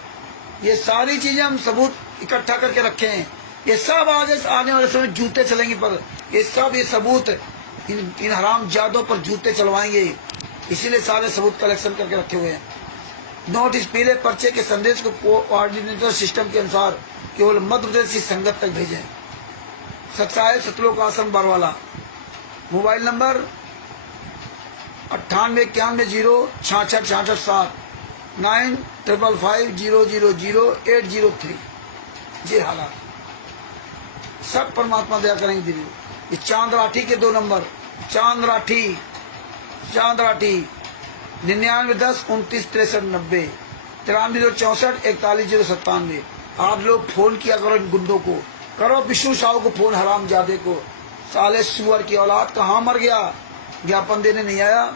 ये सारी चीजें हम सबूत इकट्ठा करके रखे हैं। ये सब आने वाले समय जूते चलेंगे, पर ये सब ये सबूत इन हराम जादों पर जूते चलवाएंगे, इसीलिए सारे सबूत कलेक्शन करके रखे हुए हैं। नोट इस पीले पर्चे के संदेश को कोऑर्डिनेटर सिस्टम के अनुसार केवल मध्य प्रदेश की संगत तक भेजें। सत्साहिब सतलोक आश्रम बरवाला, मोबाइल नंबर 9891066667 9555000803। ये हालात सब परमात्मा दया करेंगे दीदी। ये चांद राठी के 2 नंबर, चांद राठी 9910 29 63 90 9364 41097। आप लोग फोन किया करो इन गुंडों को, करो विष्णु साहू को फोन, हरामजादे को। साले सुअर की औलाद कहाँ मर गया? ज्ञापन देने नहीं आया।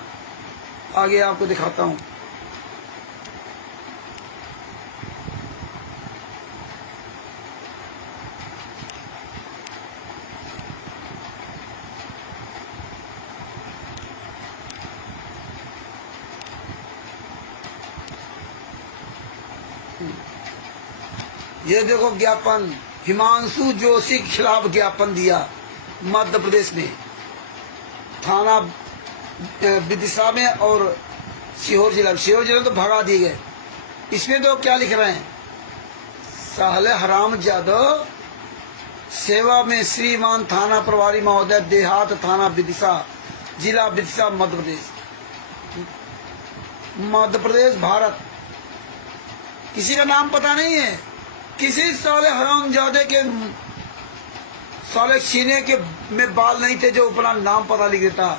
आगे आपको दिखाता हूँ। ये देखो ज्ञापन, हिमांशु जोशी के खिलाफ ज्ञापन दिया मध्य प्रदेश में, थाना विदिशा में और सीहोर जिला तो भगा दिए गए। इसमें तो क्या लिख रहे हैं? साले हराम जादव, सेवा में श्रीमान थाना प्रभारी महोदय, देहात थाना विदिशा, जिला विदिशा, मध्य प्रदेश भारत। किसी का नाम पता नहीं है, किसी साले हरामजादे के साले सीने के में बाल नहीं थे जो अपना नाम पता लिख देता।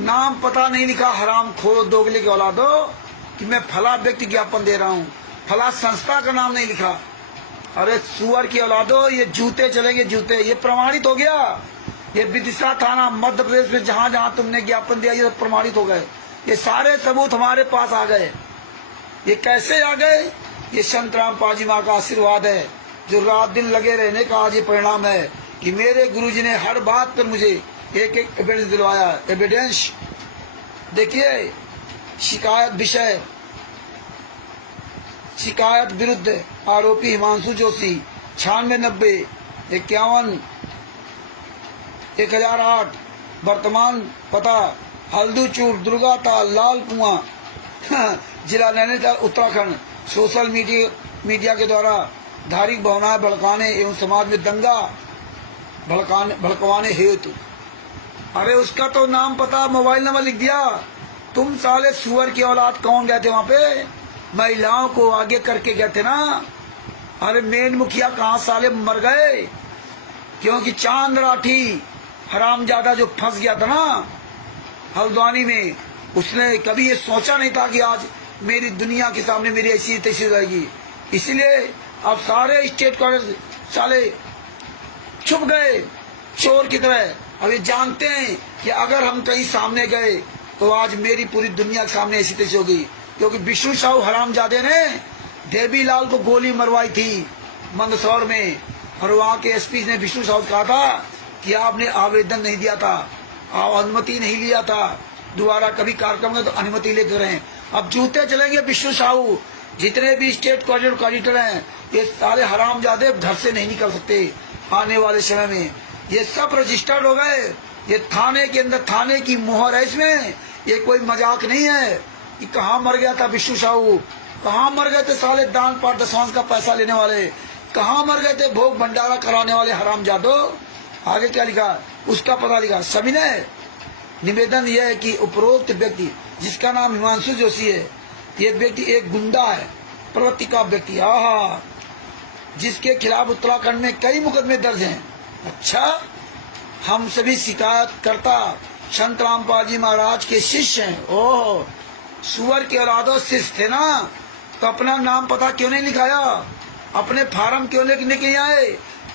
नाम पता नहीं लिखा, हराम खोर दोगले के औलादो, कि मैं फला व्यक्ति ज्ञापन दे रहा हूँ, फला संस्था का नाम नहीं लिखा। अरे सुअर की औलादो, ये जूते चलेंगे जूते। ये प्रमाणित हो गया। ये विदिशा थाना मध्य प्रदेश में जहां जहां तुमने ज्ञापन दिया, ये प्रमाणित हो गए। ये सारे सबूत हमारे पास आ गए। ये कैसे आ गए? ये संत रामपाल माँ का आशीर्वाद है, जो रात दिन लगे रहने का आज ये परिणाम है कि मेरे गुरुजी ने हर बात पर मुझे एक एविडेंस दिलवाया। एविडेंस देखिए, शिकायत विषय, शिकायत विरुद्ध आरोपी हिमांशु जोशी 9690 51 1008, वर्तमान पता हल्दूचूर, दुर्गाताल, लाल कुआं, जिला नैनीताल, उत्तराखंड। सोशल मीडिया के द्वारा धार्मिक भावनाएं भड़काने एवं समाज में दंगा भड़कवाने हेतु। अरे उसका तो नाम पता, मोबाइल नंबर लिख दिया। तुम साले सुअर की औलाद कौन गए थे वहां पे? महिलाओं को आगे करके गए थे ना। अरे मेन मुखिया कहाँ साले मर गए? क्योंकि चांद राठी हरामजादा जो फंस गया था ना हल्द्वानी में, उसने कभी ये सोचा नहीं था कि आज मेरी दुनिया के सामने मेरी ऐसी तैसी हो जाएगी। इसीलिए अब सारे स्टेट कांग्रेस साले छुप गए चोर की तरह। अब ये जानते हैं कि अगर हम कहीं सामने गए तो आज मेरी पूरी दुनिया के सामने ऐसी तैसी होगी। क्योंकि विष्णु साहू हरामजादे ने देवीलाल को गोली मरवाई थी मंदसौर में, और वहाँ के एसपी ने विष्णु साहू कहा था कि आपने आवेदन नहीं दिया था, अनुमति नहीं लिया था, दोबारा कभी कार्यक्रम में तो अनुमति लेकर हैं। अब जूते चलेंगे विष्णु साहू। जितने भी स्टेट कोऑर्डिनेटर हैं ये सारे हरामजादे घर से नहीं निकल सकते आने वाले समय में। ये सब रजिस्टर्ड हो गए, ये थाने के अंदर थाने की मोहर है इसमें, ये कोई मजाक नहीं है। कि कहाँ मर गया था विष्णु साहू, कहाँ मर गए थे साले दान पाठ दशवांश का पैसा लेने वाले, कहाँ मर गए थे भोग भंडारा कराने वाले हरामजादो। आगे क्या लिखा उसका पता लिखा। सभी ने निवेदन यह है कि उपरोक्त व्यक्ति जिसका नाम हिमांशु जोशी है, ये व्यक्ति एक गुंडा है, प्रवृत्ति का व्यक्ति, आहा, जिसके खिलाफ उत्तराखंड में कई मुकदमे दर्ज हैं। अच्छा, हम सभी शिकायतकर्ता संत रामपाल जी महाराज के शिष्य हैं। ओह, सुअर के औलादो शिष्य थे ना, तो अपना नाम पता क्यों नहीं लिखाया, अपने फार्म क्यों लेके नहीं आए?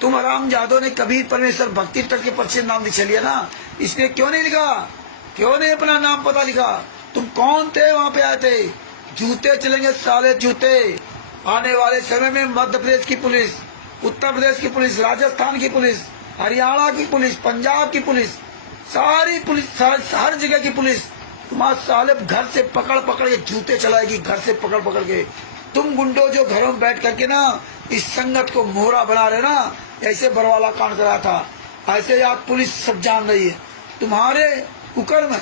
तुम हरामजादों ने कबीर परमेश्वर भक्ति तक के पर्चे नाम लिख लिया ना, इसने क्यों नहीं लिखा, क्यों नहीं अपना नाम पता लिखा? तुम कौन थे वहाँ पे आए थे? जूते चलेंगे साले जूते। आने वाले समय में मध्य प्रदेश की पुलिस, उत्तर प्रदेश की पुलिस, राजस्थान की पुलिस, हरियाणा की पुलिस, पंजाब की पुलिस, सारी पुलिस, हर जगह की पुलिस तुम्हारे साले घर से पकड़ पकड़ के जूते चलाएगी, घर से पकड़ पकड़ के। तुम गुंडो जो घरों में बैठ करके ना इस संगत को मोहरा बना रहे ना, ऐसे बरवाला कांड करा था, ऐसे आज पुलिस सब जान रही है। तुम्हारे कुकर्म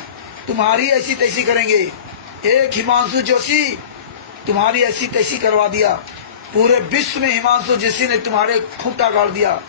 तुम्हारी ऐसी तैसी करेंगे। एक हिमांशु जोशी तुम्हारी ऐसी तैसी करवा दिया, पूरे विश्व में हिमांशु जोशी ने तुम्हारे खूंटा गाड़ दिया।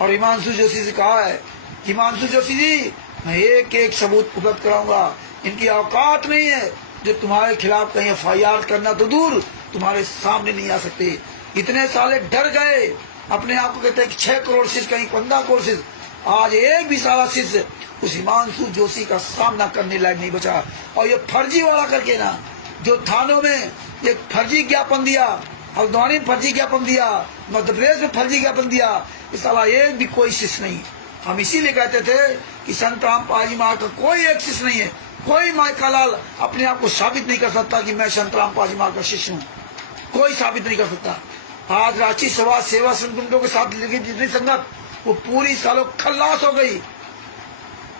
और हिमांशु जोशी से कहा है, हिमांशु जोशी जी मैं एक एक सबूत उपलब्ध कराऊंगा, इनकी औकात नहीं है जो तुम्हारे खिलाफ कहीं FIR करना तो दूर तुम्हारे सामने नहीं आ सकते। इतने साले डर गए, अपने आप को कहते हैं कि 6 करोड़ शिष्य कहीं 15 करोड़ शिष्य, आज एक भी साला शिष्य उस हिमांशु जोशी का सामना करने लायक नहीं बचा। और ये फर्जी वाला करके ना, जो थानों में ये फर्जी ज्ञापन दिया, हल्द्वानी में फर्जी ज्ञापन दिया, मध्य प्रदेश में फर्जी ज्ञापन दिया, इस साला एक भी कोई शिष्य नहीं। हम इसीलिए कहते थे कि संत रामपाल जी महाराज का कोई एक शिष्य नहीं है। कोई माइकालाल अपने आप को साबित नहीं कर सकता कि मैं संत रामपाल जी महाराज का शिष्य हूँ, कोई साबित नहीं कर सकता। आज रांची सभा सेवा संगठनों के साथ लगी जितनी संगत, वो पूरी सालों खल्लास हो गई।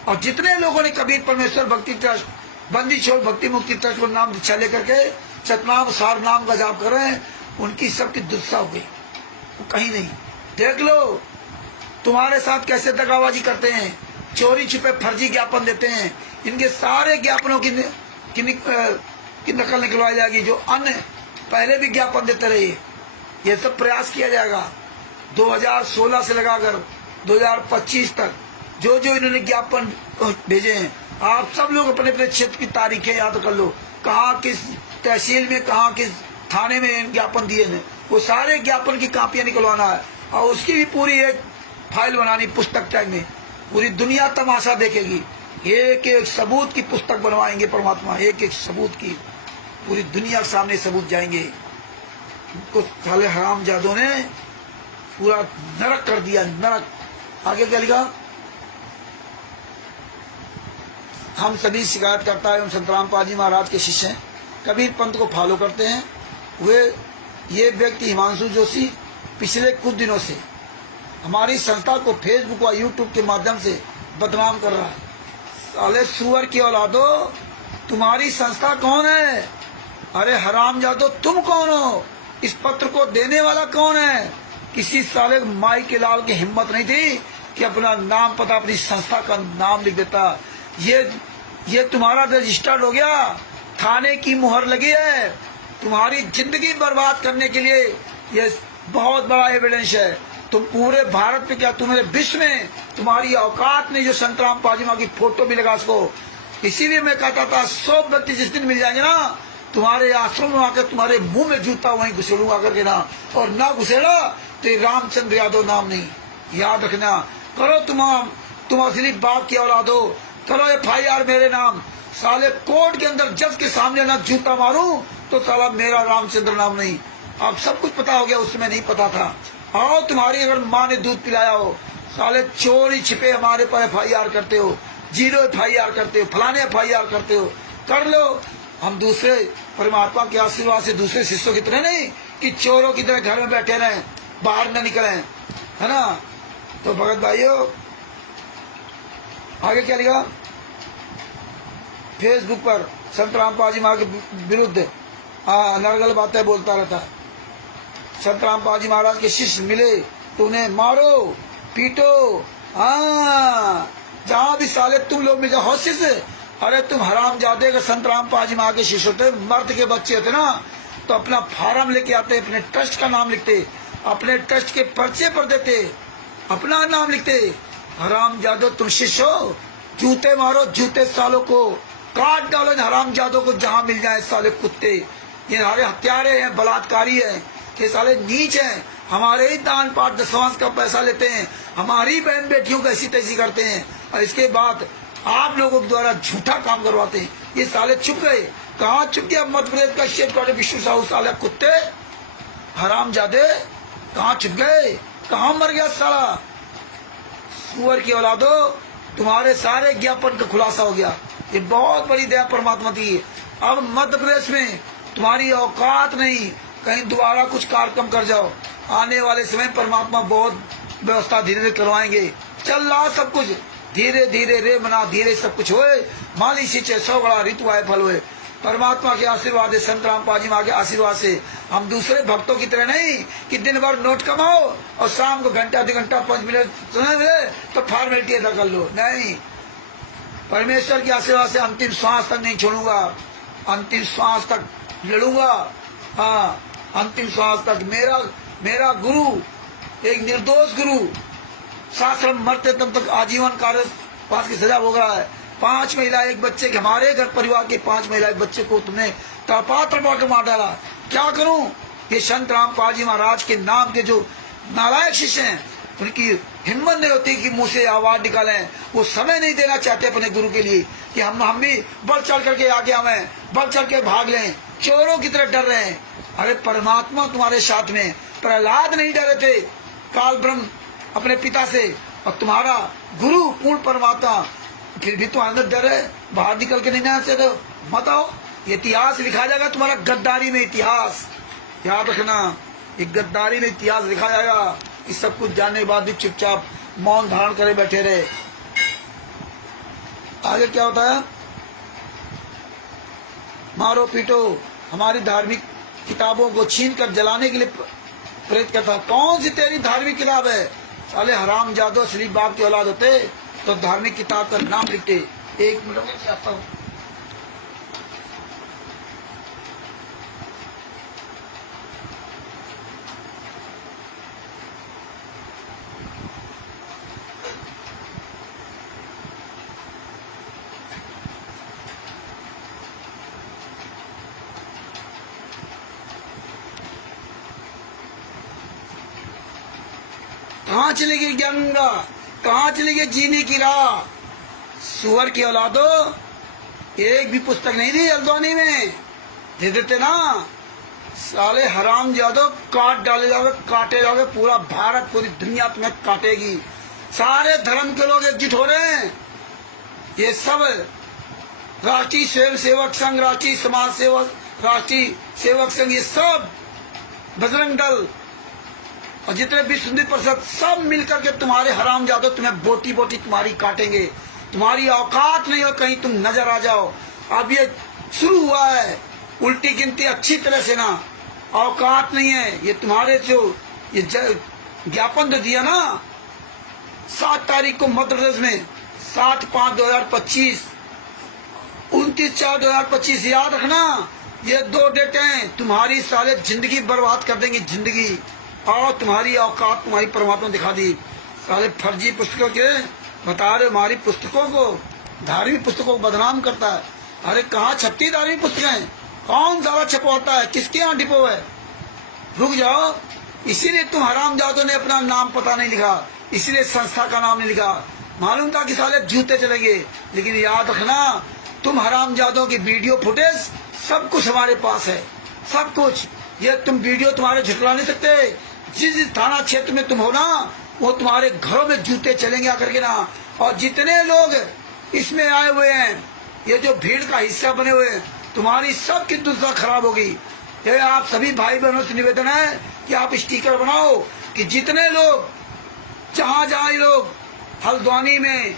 और जितने लोगों ने कबीर परमेश्वर भक्ति ट्रस्ट, बंदी छोड़ भक्ति मुक्ति ट्रस्ट को नाम दीक्षा लेकर के सतनाम सार नाम का जाप कर रहे हैं, उनकी सबकी दुर्दशा हो गई। वो कहीं नहीं। देख लो तुम्हारे साथ कैसे दगाबाजी करते हैं, चोरी छुपे फर्जी ज्ञापन देते हैं। इनके सारे ज्ञापनों की नकल निकलवाई जाएगी, जो अन्य पहले भी ज्ञापन देते रहे। ये सब प्रयास किया जाएगा 2016 से लगाकर 2025 तक, जो जो इन्होंने ज्ञापन भेजे हैं। आप सब लोग अपने अपने क्षेत्र की तारीखें याद कर लो, कहाँ किस तहसील में, कहाँ किस थाने में ज्ञापन दिए हैं, वो सारे ज्ञापन की कापियां निकलवाना है। और उसकी भी पूरी एक फाइल बनानी पुस्तक टाइप में, पूरी दुनिया तमाशा देखेगी। एक एक सबूत की पुस्तक बनवाएंगे परमात्मा, एक एक सबूत की, पूरी दुनिया के सामने सबूत जाएंगे। कुछ साले हरामजादों ने पूरा नरक कर दिया, नरक। आगे क्या लिखा? हम सभी शिकायतकर्ता एवं संत रामपाल जी महाराज के शिष्य हैं, कबीर पंथ को फॉलो करते हैं। ये व्यक्ति हिमांशु जोशी पिछले कुछ दिनों से हमारी संस्था को फेसबुक व यूट्यूब के माध्यम से बदनाम कर रहा है। साले सुअर की औलादो, तुम्हारी संस्था कौन है? अरे हरामजादो, तुम कौन हो? इस पत्र को देने वाला कौन है? किसी साले माई के लाल की हिम्मत नहीं थी कि अपना नाम पता, अपनी संस्था का नाम लिख देता। ये तुम्हारा रजिस्टर्ड हो गया, थाने की मुहर लगी है। तुम्हारी जिंदगी बर्बाद करने के लिए ये बहुत बड़ा एविडेंस है। तुम पूरे भारत में क्या, तुम्हारे विश्व में तुम्हारी औकात नहीं जो संत रामपाल जी की फोटो भी लगा सको। इसीलिए मैं कहता था 100 व्यक्ति जिस दिन मिल जाएंगे ना, तुम्हारे आश्रम में आकर तुम्हारे मुंह में जूता वहीं घुसेड़ूंगा करके ना, और ना घुसेड़ा तो ये रामचंद्र यादव नाम नहीं, याद रखना। करो तुम असली बाप की औलाद हो, करो FIR मेरे नाम। साले कोर्ट के अंदर जज के सामने ना जूता मारूं तो साला मेरा रामचंद्र नाम नहीं। अब सब कुछ पता हो गया, उसमें नहीं पता था। आओ, तुम्हारी अगर माँ ने दूध पिलाया हो, साले चोरी छिपे हमारे पर FIR करते हो, 0 FIR करते हो, फलाने FIR करते हो, कर लो। हम दूसरे परमात्मा के आशीर्वाद से दूसरे शिष्यों की तरह नहीं कि चोरों की तरह घर में बैठे रहें, बाहर न निकले, है ना। तो भगत भाइयों, आगे क्या लिखा फेसबुक पर संत रामपाल जी महाराज के विरुद्ध नरगल बातें बोलता रहता है। संत रामपाल जी महाराज के शिष्य मिले तो उन्हें मारो पीटो, जहां भी साले तुम लोग मिल जाओ, हो शिष्य। अरे तुम हराम जादे का संत रामपाल जी महाराज के शिष्य होते, मर्द के बच्चे होते ना, तो अपना फार्म लेके आते, अपने ट्रस्ट का नाम लिखते, अपने ट्रस्ट के पर्चे पर देते, अपना नाम लिखते। हराम जादो तुम शिष्य हो, जूते मारो, जूते सालों को काट डालो, हराम जादो को जहां मिल जाए साले कुत्ते। ये हमारे हत्यारे हैं, बलात्कारी हैं, ये साले नीच हैं, हमारे ही दान पाठ दशवांश का पैसा लेते हैं, हमारी बहन बेटियों को ऐसी तैसी करते हैं, और इसके बाद आप लोगों के द्वारा झूठा काम करवाते हैं। ये साले चुप गए। कहाँ चुप गया? मध्य प्रदेश का शेख वाले विष्णु साहू साले कुत्ते हराम जादे, कहाँ चुप गए? कहाँ मर गया साला? सुअर की औलादो, तुम्हारे सारे ज्ञापन का खुलासा हो गया। ये बहुत बड़ी दया परमात्मा की। अब मध्य प्रदेश में तुम्हारी औकात नहीं, कहीं दोबारा कुछ कार्यक्रम कर जाओ। आने वाले समय परमात्मा बहुत व्यवस्था धीरे धीरे करवाएंगे। चल रहा सब कुछ धीरे धीरे, रे मना धीरे सब कुछ होए। माली सींचे 100 बड़ा ऋतु आए फल हुए। परमात्मा के आशीर्वाद है, संत रामपाल जी महाराज के आशीर्वाद से हम दूसरे भक्तों की तरह नहीं कि दिन भर नोट कमाओ और शाम को घंटा 2 घंटा 5 मिनट सुने तो फॉर्मेलिटी अदा कर लो। नहीं, परमेश्वर के आशीर्वाद से अंतिम श्वास तक नहीं छोड़ूंगा, अंतिम श्वास तक लड़ूंगा। हाँ, अंतिम श्वास तक। मेरा गुरु एक निर्दोष गुरु, शास्त्र मरते तब तक आजीवन कारावास की सजा भोग रहा है। 5 महिला एक बच्चे के, हमारे घर परिवार के 5 महिला एक बच्चे को तुमने तड़पा कर मार डाला। क्या करूं? ये संत रामपाल जी महाराज के नाम के जो नालायक शिष्य हैं, उनकी हिम्मत नहीं होती कि मुंह से आवाज निकालें। वो समय नहीं देना चाहते अपने गुरु के लिए कि हम भी बढ़ चढ़ करके आगे आवे, बढ़ चढ़ के भाग लें, चोरों की तरह डर रहे हैं। अरे परमात्मा तुम्हारे साथ में। प्रहलाद नहीं डरे थे काल ब्रह्म अपने पिता से, और तुम्हारा गुरु पूर्ण परमात्मा, फिर भी तो अंदर डर है, बाहर निकल के नहीं आना चाहते। मत आओ, इतिहास लिखा जाएगा तुम्हारा गद्दारी में। इतिहास याद रखना, एक गद्दारी में इतिहास लिखा जाएगा। इस सब कुछ जानने के बाद भी चुपचाप मौन धारण करे बैठे रहे। आगे क्या होता है? मारो पीटो, हमारी धार्मिक किताबों को छीन कर जलाने के लिए प्रेरित करता। कौन सी तेरी धार्मिक किताब है? साले हराम जादो शरीफ बाप की औलाद होते तो धार्मिक किताब का नाम लिखते। 1 मिनट आता हूँ। कहाँ चली गई गंगा? कहाँ चली गई जीने की राह? सुअर की औलादो, एक भी पुस्तक नहीं दी हल्द्वानी में, दे देते ना। साले हराम जादो, काट डाले जाओगे, काटे जाओगे। पूरा भारत, पूरी दुनिया तुम्हें काटेगी। सारे धर्म के लोग एकजुट हो रहे हैं। ये सब राष्ट्रीय स्वयं सेवक संघ, राष्ट्रीय समाज सेवक, राष्ट्रीय सेवक संघ, ये सब बजरंग दल और जितने भी सुंदर परिषद, सब मिलकर के तुम्हारे हराम जादो तुम्हें बोटी बोटी तुम्हारी काटेंगे। तुम्हारी औकात नहीं हो कहीं तुम नजर आ जाओ। अब ये शुरू हुआ है, उल्टी गिनती अच्छी तरह से ना। औकात नहीं है। ये तुम्हारे जो ये ज्ञापन जो दिया ना 7 तारीख को मध्य प्रदेश में, 7/5/2025, 29/4/2025, याद रखना। ये 2 डेटें हैं, तुम्हारी साले जिंदगी बर्बाद कर देंगी, जिंदगी। और तुम्हारी औकात तुम्हारी परमात्मा दिखा दी। साले फर्जी पुस्तकों के बता रहे, हमारी पुस्तकों को, धार्मिक पुस्तकों को बदनाम करता है। अरे कहाँ छपती धार्मिक पुस्तकें? कौन सारा छपवाता है? किसके यहाँ डिपो है? रुक जाओ। इसीलिए तुम हराम जादों ने अपना नाम पता नहीं लिखा, इसीलिए संस्था का नाम नहीं लिखा। मालूम था कि साले जूते चलेंगे। लेकिन याद रखना, तुम हराम जादों की वीडियो फुटेज सब कुछ हमारे पास है। सब कुछ। ये तुम वीडियो तुम्हारे झुठला नहीं सकते। जिस थाना क्षेत्र में तुम हो ना, वो तुम्हारे घरों में जूते चलेंगे आकर के ना। और जितने लोग इसमें आए हुए हैं, ये जो भीड़ का हिस्सा बने हुए हैं, तुम्हारी सबकी दुर्दशा खराब होगी। ये आप सभी भाई बहनों से निवेदन है कि आप स्टिकर बनाओ कि जितने लोग जहां जहां ये लोग हल्द्वानी में,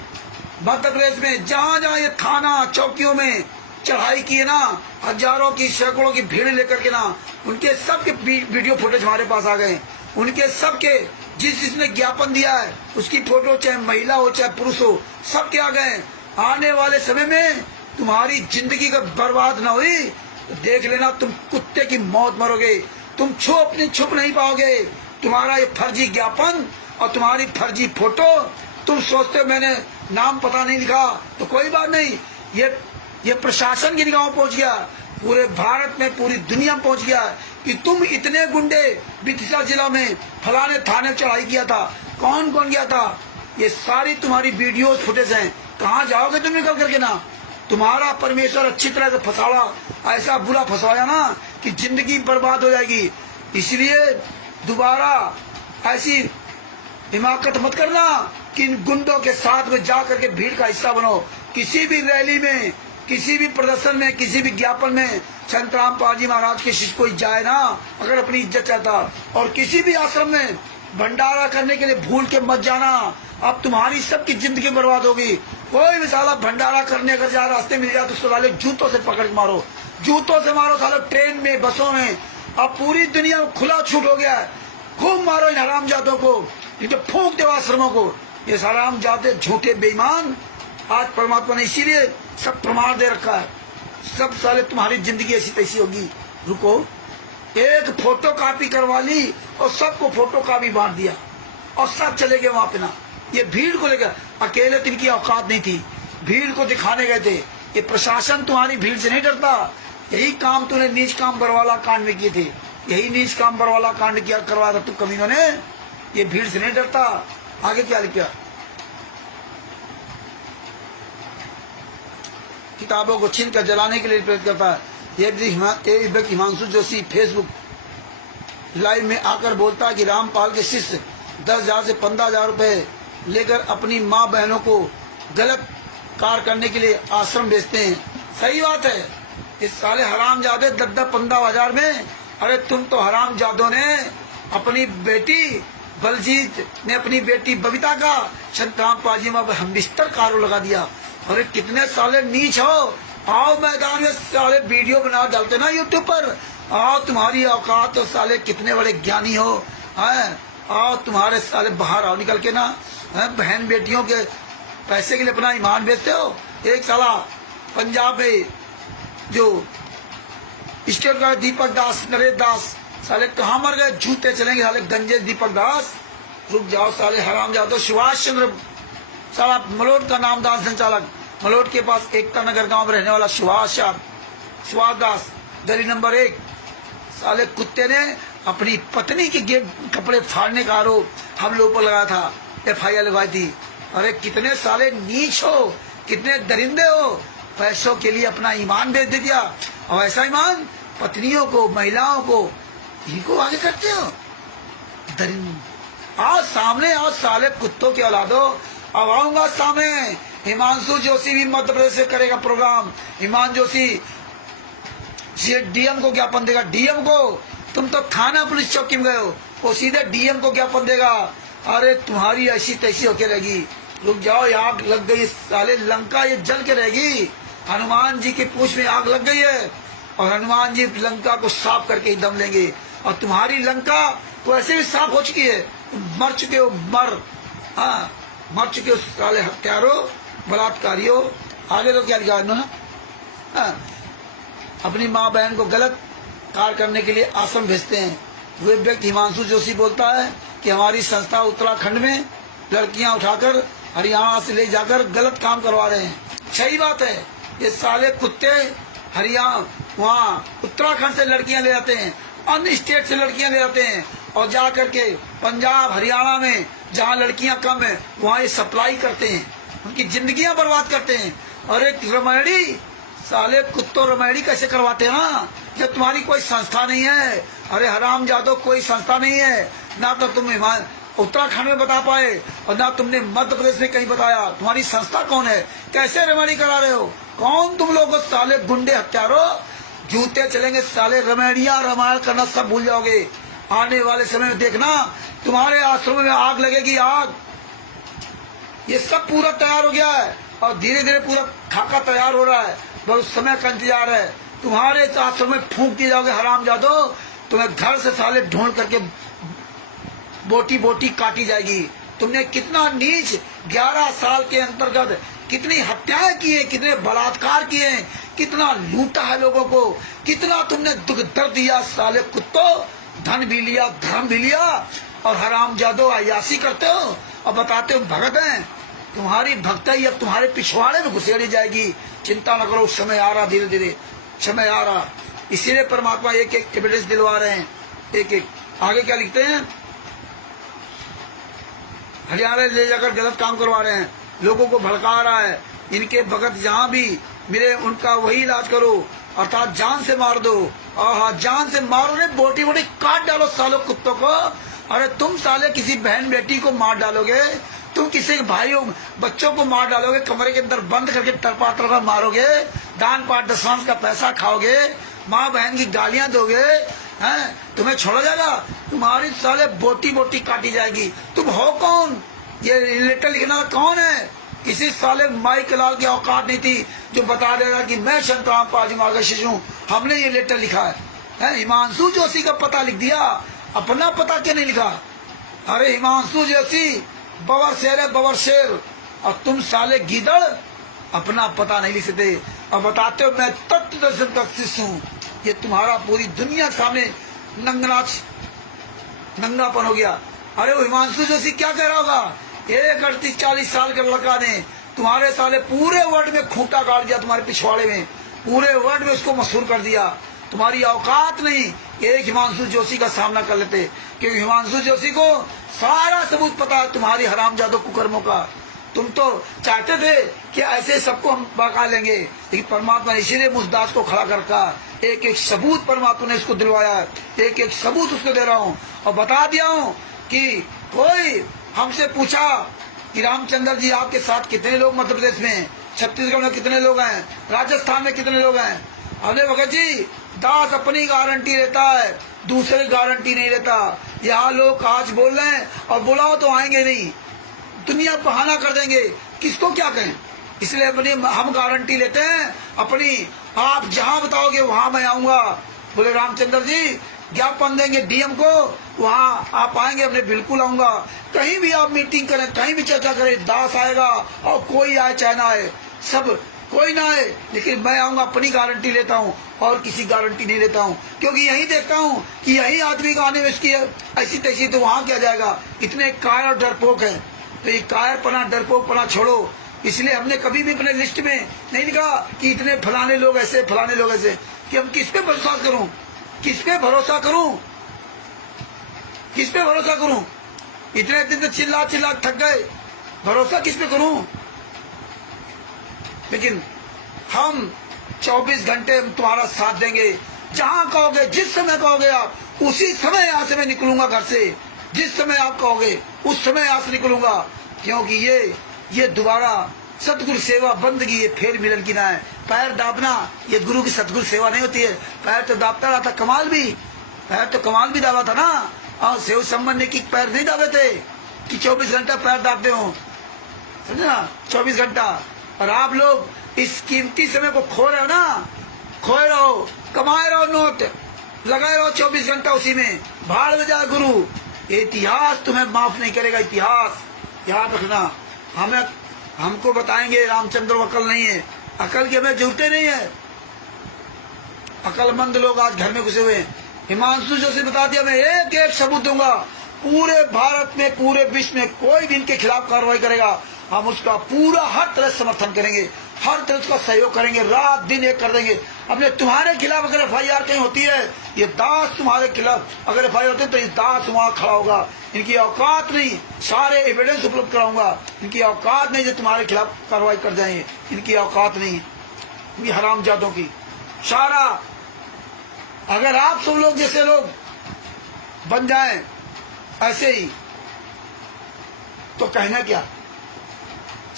मध्य प्रदेश में, जहां जहां ये थाना चौकियों में चढ़ाई की है ना, हजारों की सैकड़ों की भीड़ लेकर के ना, उनके सबके वीडियो फुटेज हमारे पास आ गए। उनके सबके जिसने ज्ञापन दिया है उसकी फोटो, चाहे महिला हो चाहे पुरुष हो, सबके आ गए। आने वाले समय में तुम्हारी जिंदगी का बर्बाद ना हुई तो देख लेना, तुम कुत्ते की मौत मरोगे। तुम छुप नहीं पाओगे। तुम्हारा ये फर्जी ज्ञापन और तुम्हारी फर्जी फोटो, तुम सोचते हो मैंने नाम पता नहीं लिखा, तो कोई बात नहीं। ये प्रशासन की निगाहों पहुंच गया, पूरे भारत में, पूरी दुनिया में पहुंच गया कि तुम इतने गुंडे विदिशा जिला में फलाने थाने चढ़ाई किया था। कौन कौन गया था? ये सारी तुम्हारी वीडियोस फुटेज हैं। कहाँ जाओगे तुम निकल करके ना? तुम्हारा परमेश्वर अच्छी तरह से फंसाड़ा, ऐसा बुरा फंसाया ना कि जिंदगी बर्बाद हो जाएगी। इसलिए दोबारा ऐसी हिमाकत मत करना कि इन गुंडों के साथ में जा करके भीड़ का हिस्सा बनो। किसी भी रैली में, किसी भी प्रदर्शन में, किसी भी ज्ञापन में संत रामपाल जी महाराज के शिष्य कोई जाए ना, अगर अपनी इज्जत चाहता, और किसी भी आश्रम में भंडारा करने के लिए भूल के मत जाना। अब तुम्हारी सबकी जिंदगी बर्बाद होगी। कोई भी साला भंडारा करने अगर जा रास्ते मिल जाए तो उसको साले जूतों से पकड़ के मारो, जूतों से मारो साले, ट्रेन में, बसों में। अब पूरी दुनिया में खुला छूट हो गया है, खूब मारो इन हरामजादों को, तो फूंक दो आश्रमों को। ये हरामजादे झूठे बेईमान, आज परमात्मा ने इसीलिए सब प्रमाण दे रखा है। सब साले तुम्हारी जिंदगी ऐसी तैसी होगी। रुको, एक फोटो कॉपी करवा ली और सबको फोटो कॉपी बांट दिया और सब चले गए वहां पे ना। ये भीड़ को लेकर अकेले तो इनकी औकात नहीं थी, भीड़ को दिखाने गए थे। ये प्रशासन तुम्हारी भीड़ से नहीं डरता। यही काम तूने नीच काम बरवाला कांड में किए थे, यही नीच काम बरवाला कांड किया करवाया था तू कमीनों ने। ये भीड़ से नहीं डरता। आगे क्या लिखा? किताबों को छीन कर जलाने के लिए प्रेरित करता है। ये व्यक्ति हिमांशु जोशी फेसबुक लाइव में आकर बोलता है कि रामपाल के शिष्य 10,000 से 15,000 रुपए लेकर अपनी माँ बहनों को गलत कार्य करने के लिए आश्रम भेजते हैं। सही बात है। इस साले हरामजादे 10-15 में, अरे तुम तो हरामजादों ने अपनी बेटी बलजीत ने अपनी बेटी बबीता का संत रामपाल जी में हम बिस्तर कारो लगा दिया। अरे कितने साले नीच हो। आओ मैदान में साले वीडियो बना डालते ना यूट्यूब पर। आओ, तुम्हारी औकात तो साले कितने बड़े ज्ञानी हो। आओ तुम्हारे साले बाहर आओ निकल के ना। बहन बेटियों के पैसे के लिए अपना ईमान बेचते हो। एक साला पंजाब में जो स्टेट का दीपक दास, नरेश दास, साले कहाँ मर गए? जूते चलेंगे साले गंजे दीपक दास। रुक जाओ साले हराम जाओ। तो सुभाष चंद्र साला मलोट का नामदार संचालक, मलोट के पास एकता नगर गांव में रहने वाला सुभाष दास, गली नंबर 1, साले कुत्ते ने अपनी पत्नी के कपड़े फाड़ने का आरोप हम लोगों पर लगाया था, FIR लगवाई थी। अरे कितने साले नीच हो, कितने दरिंदे हो। पैसों के लिए अपना ईमान बेच दे दिया, और ऐसा ईमान पत्नियों को, महिलाओं को, इनको आगे करते हो। दरिंद, आओ सामने, आओ साले कुत्तों के औलादो। अब आऊंगा सामने। हिमांशु जोशी भी मध्य प्रदेश से करेगा प्रोग्राम। हिमांशु जोशी DM को ज्ञापन देगा। DM को, तुम तो थाना पुलिस चौकी में गए हो, वो सीधे DM को ज्ञापन देगा। अरे तुम्हारी ऐसी तैसी होके रहेगी। रुक जाओ, आग लग गई साले, लंका ये जल के रहेगी। हनुमान जी की पूंछ में आग लग गई है और हनुमान जी लंका को साफ करके ही दम लेंगे। और तुम्हारी लंका तो ऐसे भी साफ हो चुकी है, मर चुके हो, मर चुके हो साले हत्यारों, बलात्कारियों। आगे तो क्या लिखा है? अपनी माँ बहन को गलत कार्य करने के लिए आश्रम भेजते हैं। वे व्यक्ति हिमांशु जोशी बोलता है कि हमारी संस्था उत्तराखंड में लड़कियां उठाकर हरियाणा से ले जाकर गलत काम करवा रहे हैं। सही बात है। ये साले कुत्ते हरियाणा, वहाँ उत्तराखंड से लड़कियां ले जाते हैं, अन्य स्टेट से लड़कियां ले जाते हैं, और जा करके पंजाब, हरियाणा में जहाँ लड़कियां कम है वहाँ ये सप्लाई करते हैं, उनकी जिंदगियां बर्बाद करते हैं। और एक रमैड़ी, साले कुत्तों रमैड़ी कैसे करवाते हैं ना, जब तुम्हारी कोई संस्था नहीं है। अरे हराम जादो, कोई संस्था नहीं है, ना तो तुम उत्तराखंड में बता पाए और ना तुमने मध्य प्रदेश में कहीं बताया। तुम्हारी संस्था कौन है? कैसे रमणी करा रहे हो? कौन तुम लोग? साले गुंडे हत्यारो, जूते चलेंगे साले। रमणिया रामायण करना सब भूल जाओगे। आने वाले समय में देखना तुम्हारे आश्रम में आग लगेगी, आग। ये सब पूरा तैयार हो गया है और धीरे धीरे पूरा खाका तैयार हो रहा है। बस समय का इंतजार है। तुम्हारे आश्रम में फूंक दिए जाओगे हराम जादो। तुम्हें घर से साले ढूंढ करके बोटी बोटी काटी जाएगी। तुमने कितना नीच 11 साल के अंतर्गत कितनी हत्याएं की है, कितने बलात्कार किए हैं, कितना लूटा है लोगों को, कितना तुमने दुख दर्द दिया साले कुत्तों। धन भी लिया, धर्म भी लिया और हराम जादो अयासी करते हो और बताते हो भगत हैं। तुम्हारी भक्ताई अब तुम्हारे पिछवाड़े में घुसेड़ी जाएगी। चिंता न करो, समय आ रहा, धीरे धीरे समय आ रहा। इसीलिए परमात्मा एक एक एविडेंस दिलवा रहे हैं, एक एक। आगे क्या लिखते हैं? हरियाणा ले जाकर गलत काम करवा रहे हैं, लोगों को भड़का रहा है। इनके भगत जहाँ भी मिले उनका वही इलाज करो, अर्थात जान से मार दो। आहा, जान से मारो ने, बोटी बोटी काट डालो सालों कुत्तों को। अरे तुम साले किसी बहन बेटी को मार डालोगे, तुम किसी भाइयों बच्चों को मार डालोगे, कमरे के अंदर बंद करके टरपा टरपा मारोगे, दान पाठ दशवांश का पैसा खाओगे, माँ बहन की गालियां दोगे, हैं? तुम्हें छोड़ा जाएगा? तुम्हारी साले बोटी बोटी काटी जाएगी। तुम हो कौन? ये लेटर लिखना कौन है? किसी साले माइक लाल की औकात नहीं थी जो बता देगा कि मैं संतराम पाजी मार्गशीर्ष हूँ, हमने ये लेटर लिखा है। हिमांशु जोशी का पता लिख दिया, अपना पता क्यों नहीं लिखा? अरे हिमांशु जोशी बवर शेर है, बवर शेर, और तुम साले गीदड़ अपना पता नहीं लिख सकते और बताते हो मैं तत्व दर्शन का शिष्य हूँ। ये तुम्हारा पूरी दुनिया के सामने नंगापन हो गया। अरे वो हिमांशु जोशी क्या कह रहा होगा? 40 साल के लड़का ने तुम्हारे साले पूरे वर्ल्ड में खूंटा गाड़ दिया, तुम्हारे पिछवाड़े में पूरे वर्ल्ड में उसको मशहूर कर दिया। तुम्हारी औकात नहीं एक हिमांशु जोशी का सामना कर लेते, क्योंकि हिमांशु जोशी को सारा सबूत पता है तुम्हारी हरामजादों कुकर्मों का। तुम तो चाहते थे कि ऐसे सबको हम बका लेंगे, लेकिन परमात्मा ने इसीलिए मुझदास को खड़ा करता। एक एक सबूत परमात्मा ने इसको दिलवाया, एक एक सबूत उसको दे रहा हूँ और बता दिया हूँ कि कोई हमसे पूछा कि रामचंद्र जी आपके साथ कितने लोग मध्य प्रदेश में, छत्तीसगढ़ में कितने लोग हैं, राजस्थान में कितने लोग हैं? अरे भगत जी, दास अपनी गारंटी लेता है, दूसरे गारंटी नहीं लेता। यहाँ लोग आज बोल रहे हैं और बुलाओ तो आएंगे नहीं, दुनिया बहाना कर देंगे, किसको क्या कहें? इसलिए अपनी हम गारंटी लेते हैं अपनी। आप जहाँ बताओगे वहां मैं आऊंगा। बोले रामचंद्र जी ज्ञापन देंगे डीएम को, वहाँ आप आएंगे, अपने बिल्कुल आऊंगा। कहीं भी आप मीटिंग करें, कहीं भी चर्चा करें, दास आएगा और कोई आए चाहे ना आए, सब कोई ना आए, लेकिन मैं आऊंगा, अपनी गारंटी लेता हूँ और किसी गारंटी नहीं लेता हूँ। क्योंकि यही देखता हूँ कि यही आदमी का आने में इसकी ऐसी तैसी, तो वहाँ क्या जाएगा? इतने कायर और डरपोक है। तो ये कायरपना डरपोकपना छोड़ो। इसलिए हमने कभी भी अपने लिस्ट में नहीं लिखा कि इतने फलाने लोग ऐसे, फलाने लोग ऐसे, कि हम किस पे भरोसा करूं, किस पे भरोसा करूं, किस पे भरोसा करूं? इतने दिन तो चिल्ला चिल्ला थक गए, भरोसा किस पे करूं? लेकिन हम 24 घंटे तुम्हारा साथ देंगे। जहां कहोगे, जिस समय कहोगे आप, उसी समय यहाँ से मैं निकलूंगा घर से। जिस समय आप कहोगे उस समय यहाँ से निकलूंगा। क्योंकि ये दोबारा सतगुरु सेवा बंदगी है, फिर मिलन की ना है। पैर दाबना ये गुरु की सतगुरु सेवा नहीं होती है। पैर तो दाबता रहा था, कमाल भी, पैर तो कमाल भी दावा था ना। और सेव संबंध ने की पैर नहीं दाबे थे कि 24 घंटा पैर दाबते हो, समझना, 24 घंटा। और आप लोग इस कीमती समय को खो रहे हो ना, खोए रहो, कमाए रहो, नोट लगाए रहो 24 घंटा उसी में, भाड़ में जाए गुरु। इतिहास तुम्हें माफ नहीं करेगा, इतिहास याद रखना। हमको बताएंगे रामचंद्र अकल नहीं है, अकल की हमें जरूरतें नहीं है। अकलमंद लोग आज घर में घुसे हुए हैं। हिमांशु जोशी बता दिया, मैं एक एक सबूत दूंगा, पूरे भारत में, पूरे विश्व में कोई भी इनके खिलाफ कार्रवाई करेगा, हम उसका पूरा हर तरह समर्थन करेंगे, हर तरह उसका सहयोग करेंगे, रात दिन एक कर देंगे। अपने तुम्हारे खिलाफ अगर FIR कहीं होती है, ये दास तुम्हारे खिलाफ अगर FIR होती है तो ये दास वहां खड़ा होगा। इनकी औकात नहीं, सारे एविडेंस उपलब्ध कराऊंगा, इनकी औकात नहीं जो तुम्हारे खिलाफ कार्रवाई कर जाएंगे, इनकी औकात नहीं, इनकी हरामजादों की। सारा अगर आप सब लोग जैसे लोग बन जाएं ऐसे ही तो कहना क्या।